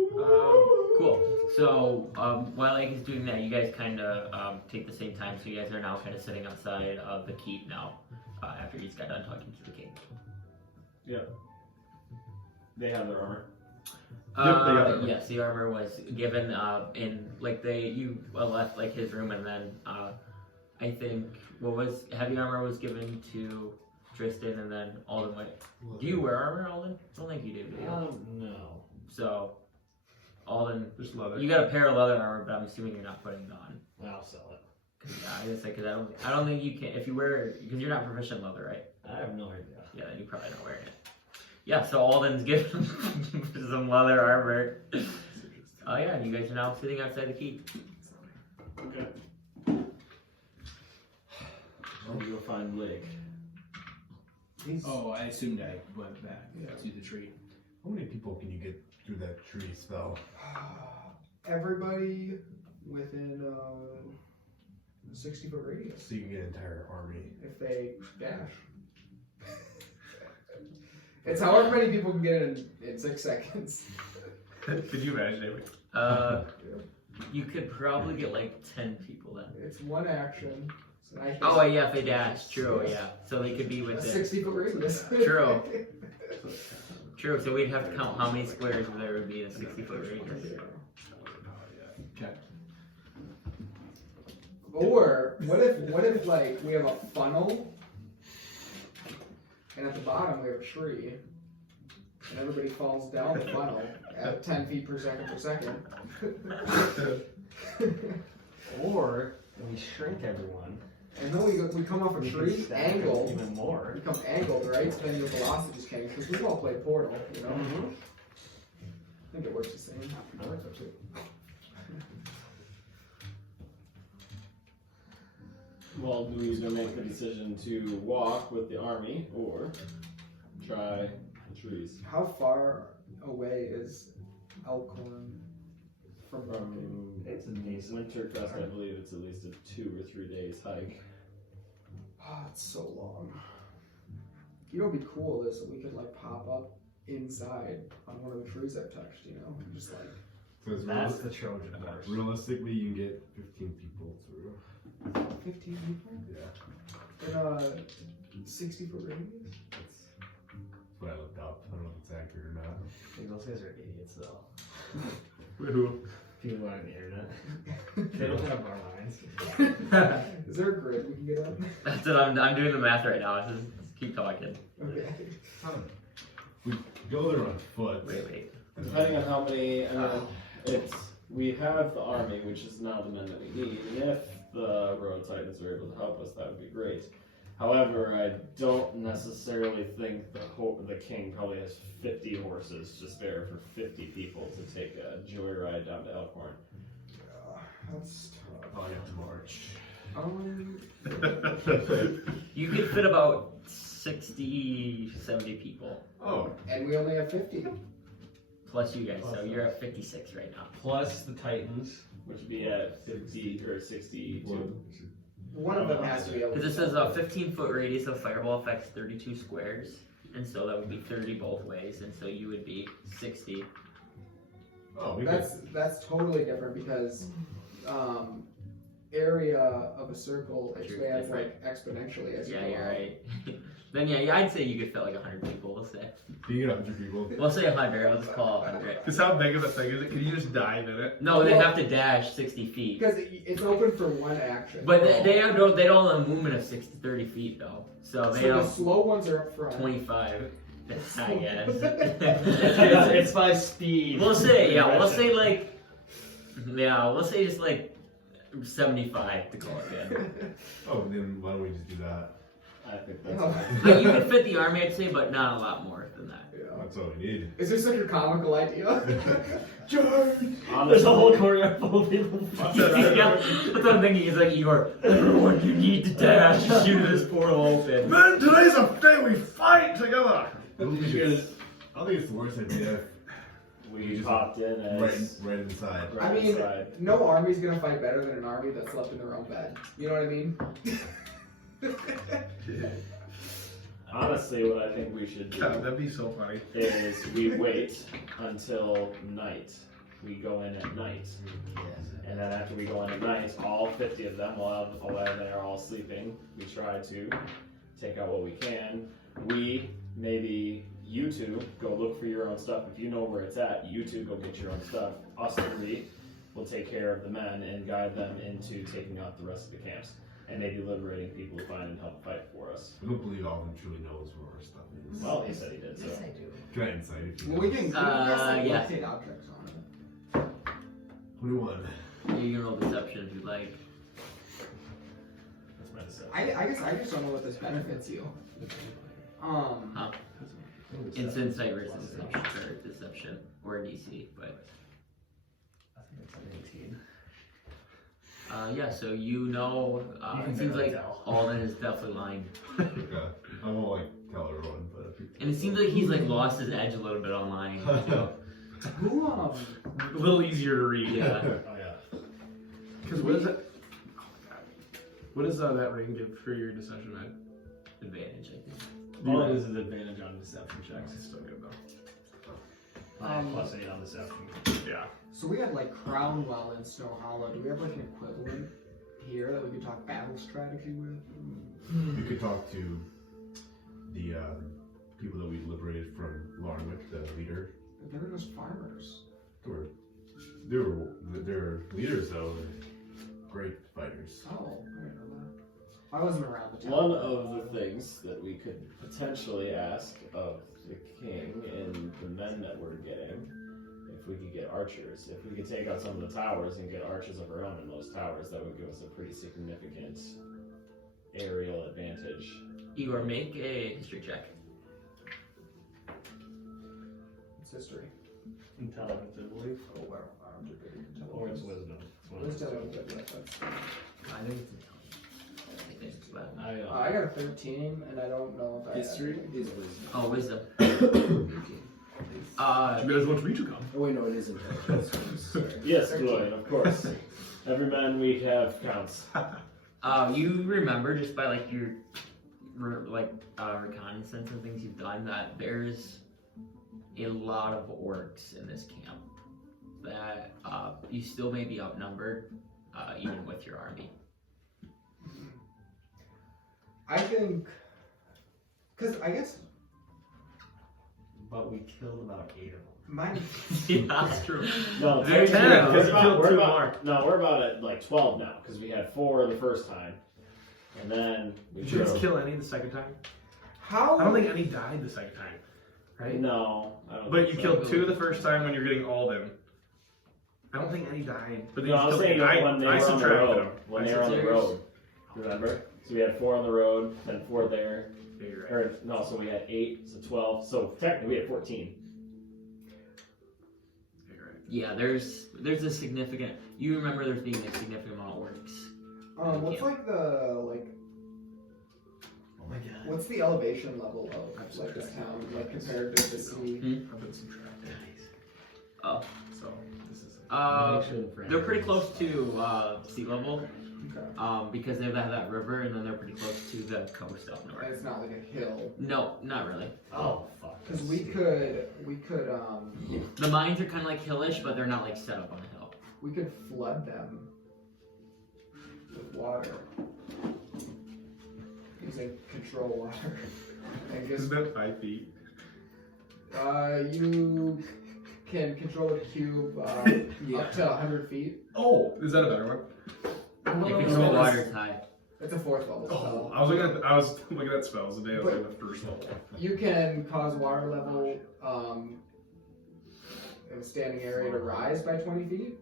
go. Cool. So while Layk is doing that, you guys kind of take the same time. So you guys are now kind of sitting outside of the keep now. After he's got done talking to the king. Yeah. They have their armor. Yep, they got their armor. Yes, the armor was given in like you left like his room, and then I think heavy armor was given to Tristan, and then Alden went. Do you wear armor, Alden? I don't think you do. Do you? No. So Alden, Just leather. you got a pair of leather armor, but I'm assuming you're not putting it on. I'll sell it. Yeah, I guess because I don't think you can if you wear because you're not proficient in leather, right? I have no idea. Yeah, then you probably not wearing it. Yeah, so Alden's given some leather armor. Oh yeah, and you guys are now sitting outside the keep. Okay. I'll go find Layk. Oh, I assumed I went back to the tree. How many people can you get through that tree spell? Everybody within a 60-foot radius. So you can get an entire army. If they dash. It's however many people can get in 6 seconds. Could you imagine it? You could probably get like 10 people then. It's one action. So I Oh yeah, if they dash, true, yeah. So they could be a within. 60-foot radius. True. True, so we'd have to count how many squares there would be in a 60-foot radius. Okay. Or what if like we have a funnel, and at the bottom we have a tree, and everybody falls down the funnel at 10 feet per second per second. Or we shrink everyone. And then we come off a We can tree, stack angled. even more. We become angled, right? So then your velocity just changes. Because we've all played Portal, you know? I think it works the same. I like that too. Well, do we either make the decision to walk with the army or try the trees? How far away is Elkhorn from Vinden? It's a decent. Wintercrest, I believe it's at least a 2 or 3 days hike. Oh, it's so long. You know what'd be cool is that we could like pop up inside on one of the trees I've touched, you know? Just like, So it's That's the Trojan horse. realistically, you can get 15 people through. 15 people? Yeah. In a 60-foot radius? That's what I looked up. I don't know if it's accurate or not. I think those guys are idiots though. Who? People on the internet. They don't have our minds. Is there a grid we can get on? That's what I'm doing the math right now. It's Keep talking. Okay. We go there on foot. Wait. Depending on how many, we have the army, which is now the men that we need, and if the road titans are able to help us, that would be great. However, I don't necessarily think the king probably has 50 horses just there for 50 people to take a joyride down to Elkhorn. That's Oh, you have to march. You could fit about 60, 70 people. Oh, and we only have 50. Plus you guys, so you're at 56 right now. Plus the Titans. Which would be at 50 or 62. One of them has to be able Because to. it says a 15-foot radius of fireball affects 32 squares, and so that would be 30 both ways, and so you would be 60. oh, we That's totally different because area of a circle expands like exponentially as you Yeah, go you're out. right. Then yeah, I'd say you could fit like 100 people, we'll say. Can you get 100 people? We'll say 100, let's call it 100. Because how big of a thing is it? Can you just dive in it? No, they have to dash 60 feet. Because it's open for one action. But they don't have a movement of 30 feet though. So they So the have slow ones are up front. 25, I guess. It's by speed. We'll say just like 75 to call it good. Oh, then why don't we just do that? I think that's But you could fit the army, I'd say, but not a lot more than that. That's all we need. Is this like a comical idea? There's a whole courtyard full of people. Yeah, that's what I'm thinking. Is like Igor, everyone, you need to dash to shoot this portal open. Man, today's a day we fight together. I don't think it's the worst idea. we popped in as Right inside. I mean, no army's gonna fight better than an army that's slept in their own bed. You know what I mean? honestly, what I think we should do God, that'd be so funny. is we wait until night. We go in at night. And then after we go in at night, all 50 of them, while they're all sleeping, we try to take out what we can. Maybe you two, go look for your own stuff. If you know where it's at, you two go get your own stuff. Us three will take care of the men and guide them into taking out the rest of the camps. And maybe liberating people to find and help fight for us. I don't believe Alden truly knows where our stuff is. Well, he said he did, so. Yes, I do. Can I insight if you Well, we can yeah. rotate objects on it. 21. You can roll deception if you like. That's my deception. I guess I just don't know what this benefits you. It's insight versus deception or DC, but I think it's an 18. yeah. So you know, it seems like Alden is definitely lying, Okay. I won't like tell everyone, but and it seems like he's like lost his edge a little bit on lying. Who A little easier to read. Yeah. Oh, yeah. Because what is it? Oh my god. What does that ring give for your deception, man? Advantage, I think. All it is an advantage on deception checks. It's still good though. Plus 8 on deception. Yeah. So we had like Crownwell in Snow Hollow. Do we have like an equivalent here that we could talk battle strategy with? you could talk to the people that we liberated from Larnwick, the leader. They were just farmers. They're leaders though, and great fighters. Oh, I didn't know that. I wasn't around the time. One of the things that we could potentially ask of the king and the men that we're getting, if we could get archers, if we could take out some of the towers and get archers of our own in those towers, that would give us a pretty significant aerial advantage. Igor, make a history check. It's history. Intelligence, I believe. Oh, wow. Or it's wisdom. It's one of Wisdom those and two. good methods. I think it's intelligence. I think it's about. I got a 13, and I don't know if I History had is wisdom. Oh, wisdom. 18. You guys want me to come? Oh wait, no, it is intelligence. Sorry. Yes, Gloyd, of course. Every man we have counts. You remember just by like your reconnaissance and things you've done that there's a lot of orcs in this camp. That you still may be outnumbered, even with your army. I think, because I guess But we killed about 8 of them. mine. Yeah, that's true. No, Very true. we're about at like 12 now, because we had 4 the first time. And then we Did you guys drove. kill any the second time? How? I don't think any died the second time, right? No, I don't. But think you so. killed 2 the first time when you're getting Alden. I don't think any died. But then No, you I was killed saying when they I were on the subtracted road. them. When I they were on the subtracted- road. Remember? So we had 4 on the road, then 4 there. Yeah, you're right. Or no, so we had 8, so 12. So technically we had 14. Yeah, you're right. Yeah, there's a significant. You remember there's being a significant amount of orcs. What's like the like? Oh my god. What's the elevation level of like this town, like compared to the city? I've been subtracting. Oh, So this is. they're pretty close to sea level. Okay. Because they have that river, and then they're pretty close to the coast up north. And it's not like a hill. No, not really. Oh fuck. Because we could The mines are kind of like hillish, but they're not like set up on a hill. we could flood them with water using control water. And just Isn't that 5 feet? you can control a cube up to 100 feet. Oh, is that a better one? They No, control it's- water's high. It's a 4th level Oh, spell. I was looking at spells today. I was looking at the first level. You can cause water level in a standing area to rise by 20 feet.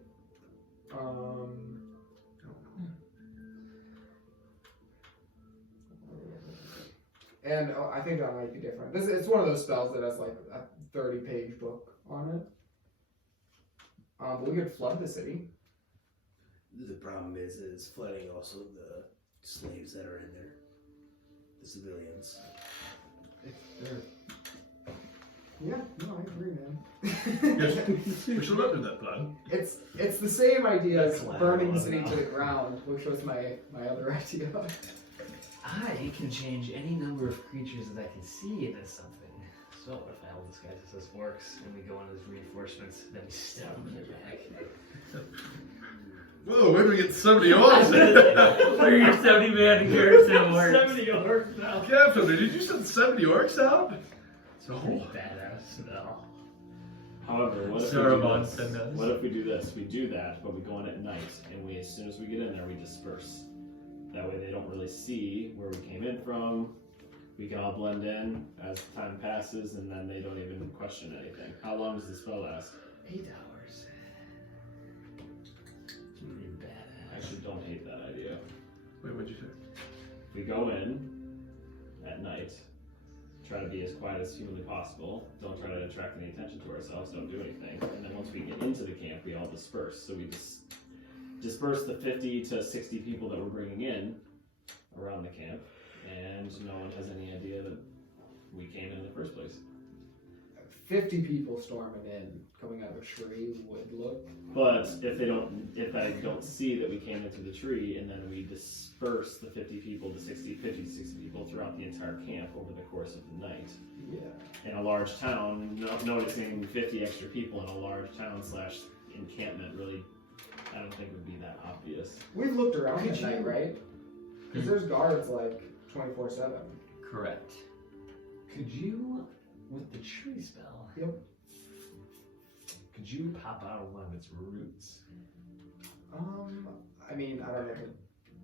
And I think that might be different. It's one of those spells that has like a 30-page book on it. But we could flood the city. The problem is flooding also the slaves that are in there, the civilians. Yeah, no, I agree, man. We should not do that, bud. It's the same idea as That's burning the loud city enough. to the ground, which was my other idea. I can change any number of creatures that I can see into something. So if I hold this guy that says orcs and we go on his reinforcements, then we stab him in the back. Whoa, where do we get 70 orcs? Where your 70 man garrison works. 70 orcs now. Captain, did you send 70 orcs out? So pretty badass now. However, what if, Saruman we sent do us. this? What if we do this? We do that, but we go in at night, and we, as soon as we get in there, we disperse. That way they don't really see where we came in from. We can all blend in as time passes, and then they don't even question anything. How long does the spell last? 8 hours. Pretty I badass. actually don't hate that idea. Wait, what'd you say? We go in at night, try to be as quiet as humanly possible, don't try to attract any attention to ourselves, don't do anything, and then once we get into the camp, we all disperse. So we just disperse the 50 to 60 people that we're bringing in around the camp, and no one has any idea that we came in the first place. 50 people storming in, coming out of a tree would look. But if they don't see that we came in through the tree, and then we disperse the 50 to 60 people throughout the entire camp over the course of the night. Yeah. In a large town, noticing 50 extra people in a large town / encampment really, I don't think would be that obvious. We've looked around Could at night, you- right? Because there's guards like 24/7. Correct. Could you, with the tree spell, Yep. could you pop out of one of its roots? I mean, I don't know.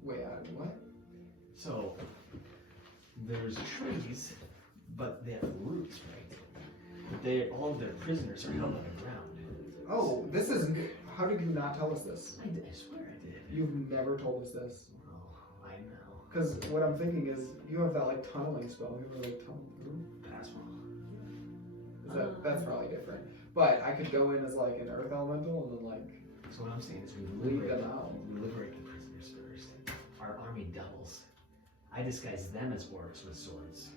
Wait, what? So, there's trees, but they have roots, right? But all of their prisoners are held on the ground. Oh, this is. How did you not tell us this? I swear I did. You've never told us this. Oh, I know. Because what I'm thinking is, you have that like tunneling spell. You ever like tunnel through? That's probably different. But I could go in as like an earth elemental and then like. So what I'm saying is we Leave liberate them out. We liberate the prisoners first. Our army doubles. I disguise them as orcs with swords.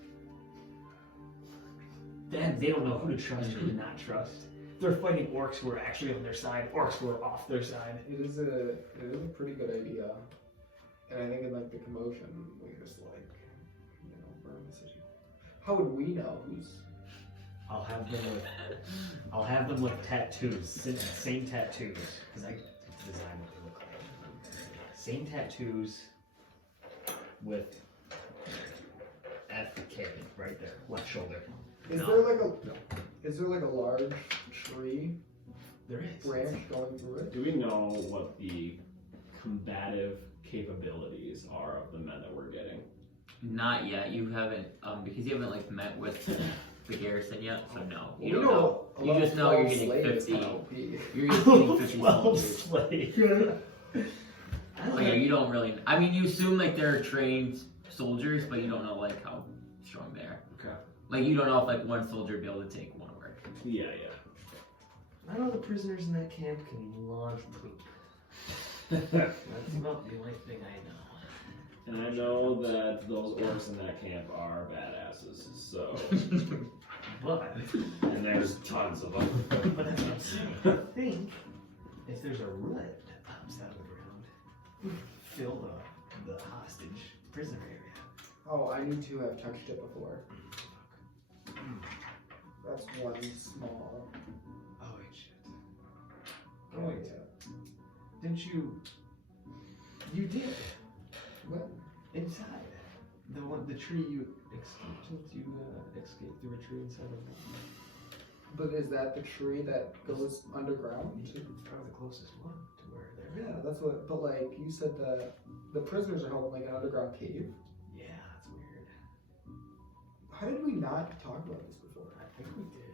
Then they don't know who to trust, who to not trust. They're fighting orcs who are actually on their side, orcs who are off their side. It is a pretty good idea. And I think in like the commotion, we just like, burn the city. How would we know who's? I'll have them with tattoos, same tattoos, because I design what they look like. Same tattoos with FK right there, left shoulder. Is there like a large tree There is. branch going through it? Do we know what the combative capabilities are of the men that we're getting? Not yet. You haven't, because you haven't like met with the garrison yet. So no, you We don't know. You just know you're getting 50. You're just getting 50 soldiers. slaves. Oh yeah, you don't really. I mean, you assume like they're trained soldiers, but you don't know like how strong they are. Okay. Like you don't know if like one soldier would be able to take one orc. Yeah. I know the prisoners in that camp can launch poop. That's about the only thing I know. And I know that those orcs in that camp are badasses, so. But, And there's tons of them. but that's what I'm saying. I think if there's a root that pops out of the ground, fill the hostage prisoner area. Oh, I need to have touched it before. That's one small. Oh wait, shit. Oh, wait. Didn't you? You did. What? Inside. The tree you escaped. Didn't you escape through a tree inside of it? But is that the tree that goes underground? It's probably the closest one to where they're. Yeah, that's what. But like you said, the prisoners are held in like an underground cave. Yeah, that's weird. How did we not talk about this before? I think we did.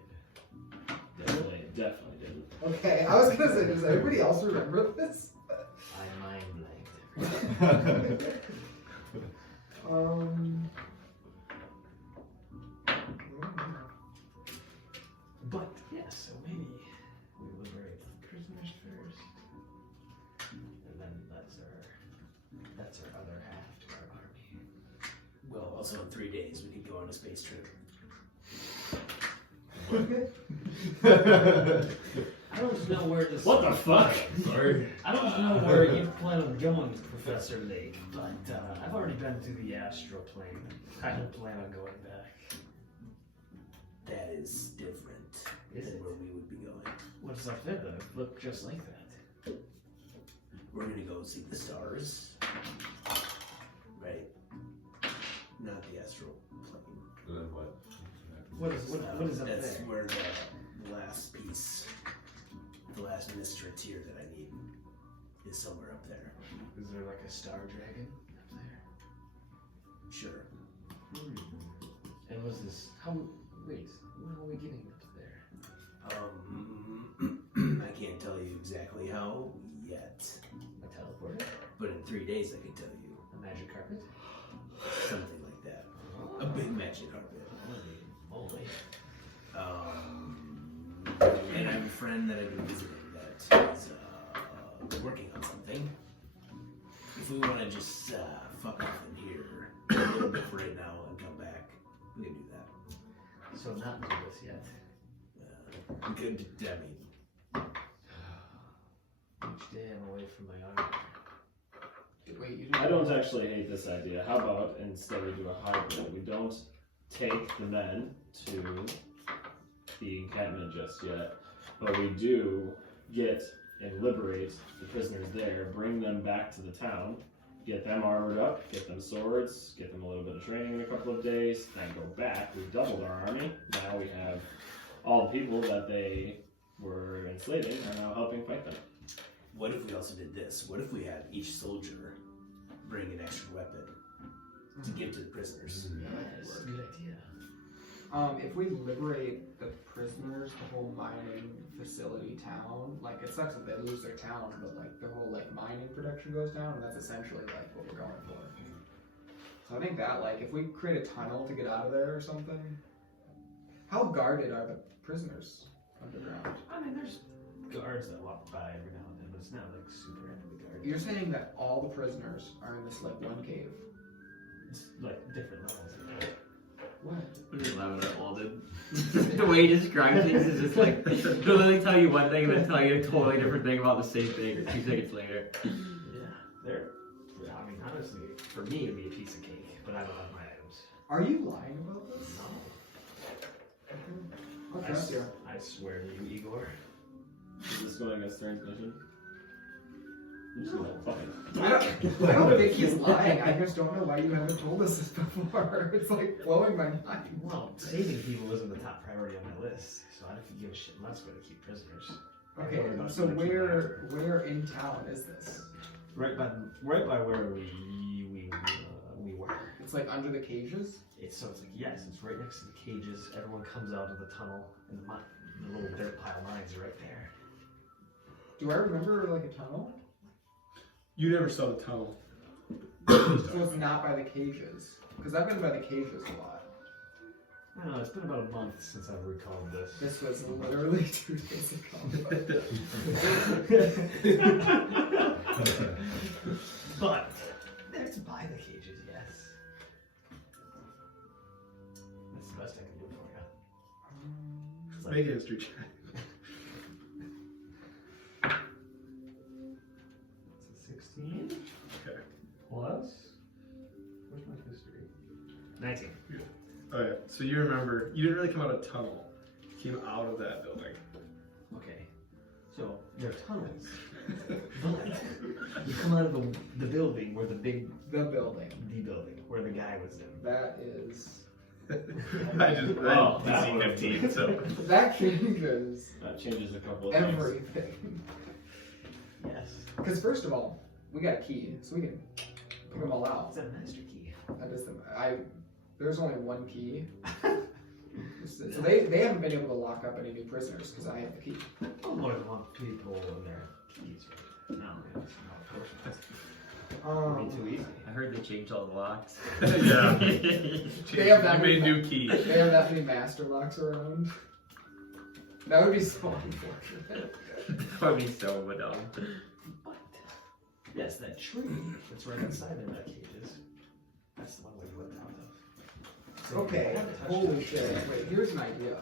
Definitely didn't. Okay, I was gonna say, does everybody else remember this? I mind blanked. But yeah, so maybe we liberate the prisoners first, and then that's our other half to our army. Well, also in 3 days we could go on a space trip. I don't know where this. What the fuck? Sorry. I don't know where you plan on going, Professor Layk, but I've already been to the astral plane. I don't plan on going back. That is different Is than it? where we would be going. What's up there that look just like that? We're gonna go see the stars. Right? Not the astral plane. And then what? What is up That's there? where the last piece, the last minister tier that I need is somewhere up there. Is there like a star dragon up there? Sure. And was this wait, when are we getting up there? I can't tell you exactly how yet, A teleporter? but in 3 days I can tell you. A magic carpet? Something like that. A big magic carpet. Holy. And I have a friend that I've been visiting that is working on something. If we want to just fuck off in here a little bit for right now and come back, we can do that. So not do this yet. We could, I mean, Each day I'm away from my army. Wait, you I don't actually hate this idea. How about instead we do a hybrid? We don't take the men to the encampment just yet, but we do get and liberate the prisoners there, bring them back to the town, get them armored up, get them swords, get them a little bit of training in a couple of days, then go back. We doubled our army. Now we have all the people that they were enslaving are now helping fight them. what if we also did this? What if we had each soldier bring an extra weapon to give to the prisoners? Yes, good idea. If we liberate the prisoners, the whole mining facility town, like it sucks if they lose their town, but like the whole like mining production goes down, and that's essentially like what we're going for. So I think that like if we create a tunnel to get out of there or something. How guarded are the prisoners underground? I mean, there's guards that walk by every now and then, but it's not like super heavily guarded. You're saying that all the prisoners are in this like one cave? It's like different levels. What? I'm just laughing at Alden. The way he describes things is just like, they'll literally tell you one thing and then tell you a totally different thing about the same thing 2 seconds later. Yeah, they're. I mean, honestly, for me it'd be a piece of cake, but I don't have my items. Are you lying about this? No. Okay. I swear to you, Igor. Is this going against transmission? I'm just gonna fucking. I don't think he's lying. I just don't know why you haven't told us this before. It's like blowing my mind. Well, saving people isn't the top priority on my list, so I don't give a shit less where to keep prisoners. Okay, so where in town is this? Right by where we door. It's like under the cages. It's like yes, it's right next to the cages. Everyone comes out of the tunnel, and the little dirt pile mines are right there. Do I remember like a tunnel? You never saw the tunnel. So it's not by the cages. Because I've been by the cages a lot. I don't know, it's been about a month since I've recalled this. This was literally 2 days ago. But it's by the cages, yes. That's the best I can do for you. Make a history check. It's a 16 Okay. plus. Where's my history? 19. Oh yeah. So you remember, you didn't really come out of a tunnel. You came out of that building. Okay. So there are tunnels. But you come out of the building where the building where the guy was in. That is. I just Oh, I that DC would've 15, so That changes That changes a couple of things. everything. Yes. Because first of all, we got a key, so we can pick them all out. It's a master key. That is there's only one key. So they haven't been able to lock up any new prisoners because I have the key. More than one people and their keys. No, it's not Um, too easy. I heard they changed all the locks. yeah. They have that You made many- new keys. they have that many master locks around. That would be so unfortunate. That would be so dumb. But yes, that tree that's right outside of that cages. That's the one we went out of. So Okay, you haven't touched holy it. shit. Wait, here's an idea.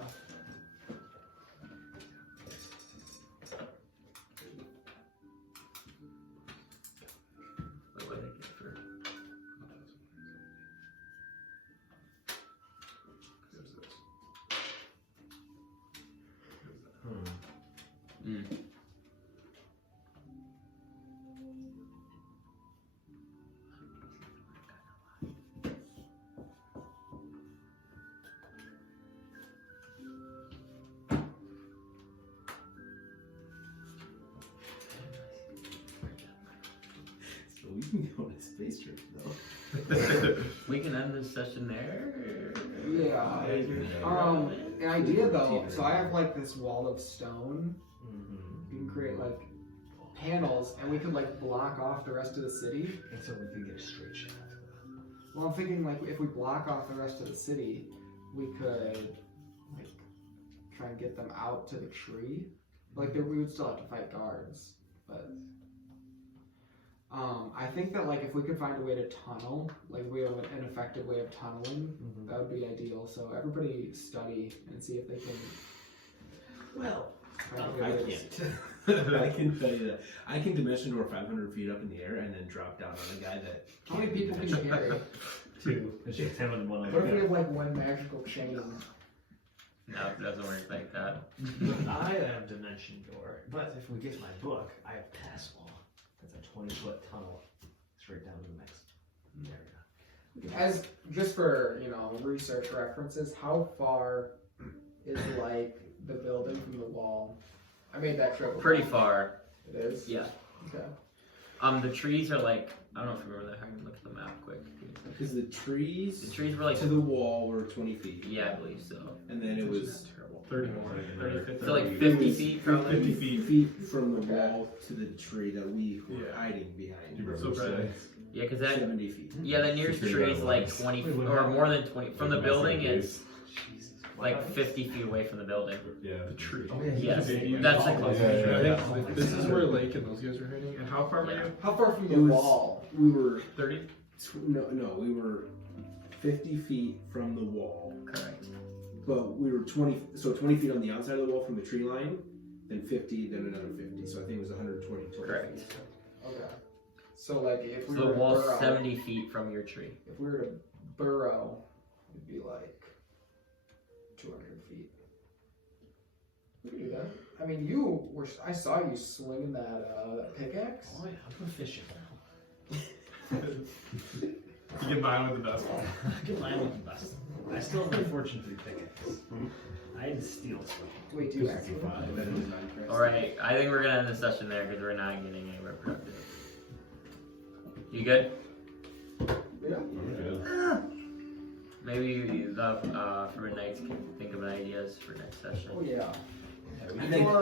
What would I get for? Mm. So we can go on a space trip though. We can end this session there. Yeah. An idea though. So I have like this wall of stone. You can create like panels, and we could like block off the rest of the city. And so we can get a straight shot. Well, I'm thinking like if we block off the rest of the city, we could like try and get them out to the tree. Like we would still have to fight guards, but I think that like if we could find a way to tunnel, like we have an effective way of tunneling, that would be ideal. So everybody study and see if they can. Well, find a I way to- can't. I can tell you that. I can dimension door 500 feet up in the air and then drop down on a guy that. How many people can you carry? 2. It's just him and one What other if we guy. have like one magical chain? No, it doesn't work like that. I have dimension door, but if we get my book, I have pass wall. That's a 20-foot tunnel straight down to the next area. As just for research references, how far is like the building from the wall? I made that trip. Pretty far. It is. Yeah. Okay. The trees are like, I don't know if you remember that. I can look at the map quick. Because the trees The trees were like, to the wall were 20 feet. yeah, I believe so. And then it was 30 more. 30, 50. So like 50 feet probably. 50 feet. feet from the Okay. wall to the tree that we were Yeah. hiding behind. So probably Yeah, because that, 70 feet. yeah, the nearest tree is like 20 feet, or more than 20. From the building, it's like 50 feet away from the building. Yeah. the tree. Yes, Yeah. that's the closest Yeah. tree. I think this is where Layk and those guys are hiding. And how far were you? How far from the It was- wall? We were 30? no, we were 50 feet from the wall, Correct. but we were 20 feet on the outside of the wall from the tree line, then 50, then another 50. So I think it was 120 total. Correct. feet. Okay. So like if we So were the to wall's burrow, 70 feet from your tree. if we were to burrow, it'd be like 200 feet. We could do that. I mean, I saw you swinging that pickaxe. Oh yeah, I'm proficient now. You get mine with the best one. I can line with the best. I still have my fortune 3 pickaxe. I had steel stuff. Wait, do you actually? Alright, I think we're gonna end the session there because we're not getting anywhere productive. You good? Yeah. We're good. maybe the Forbidden Knights can think of ideas for next session. Oh yeah. I think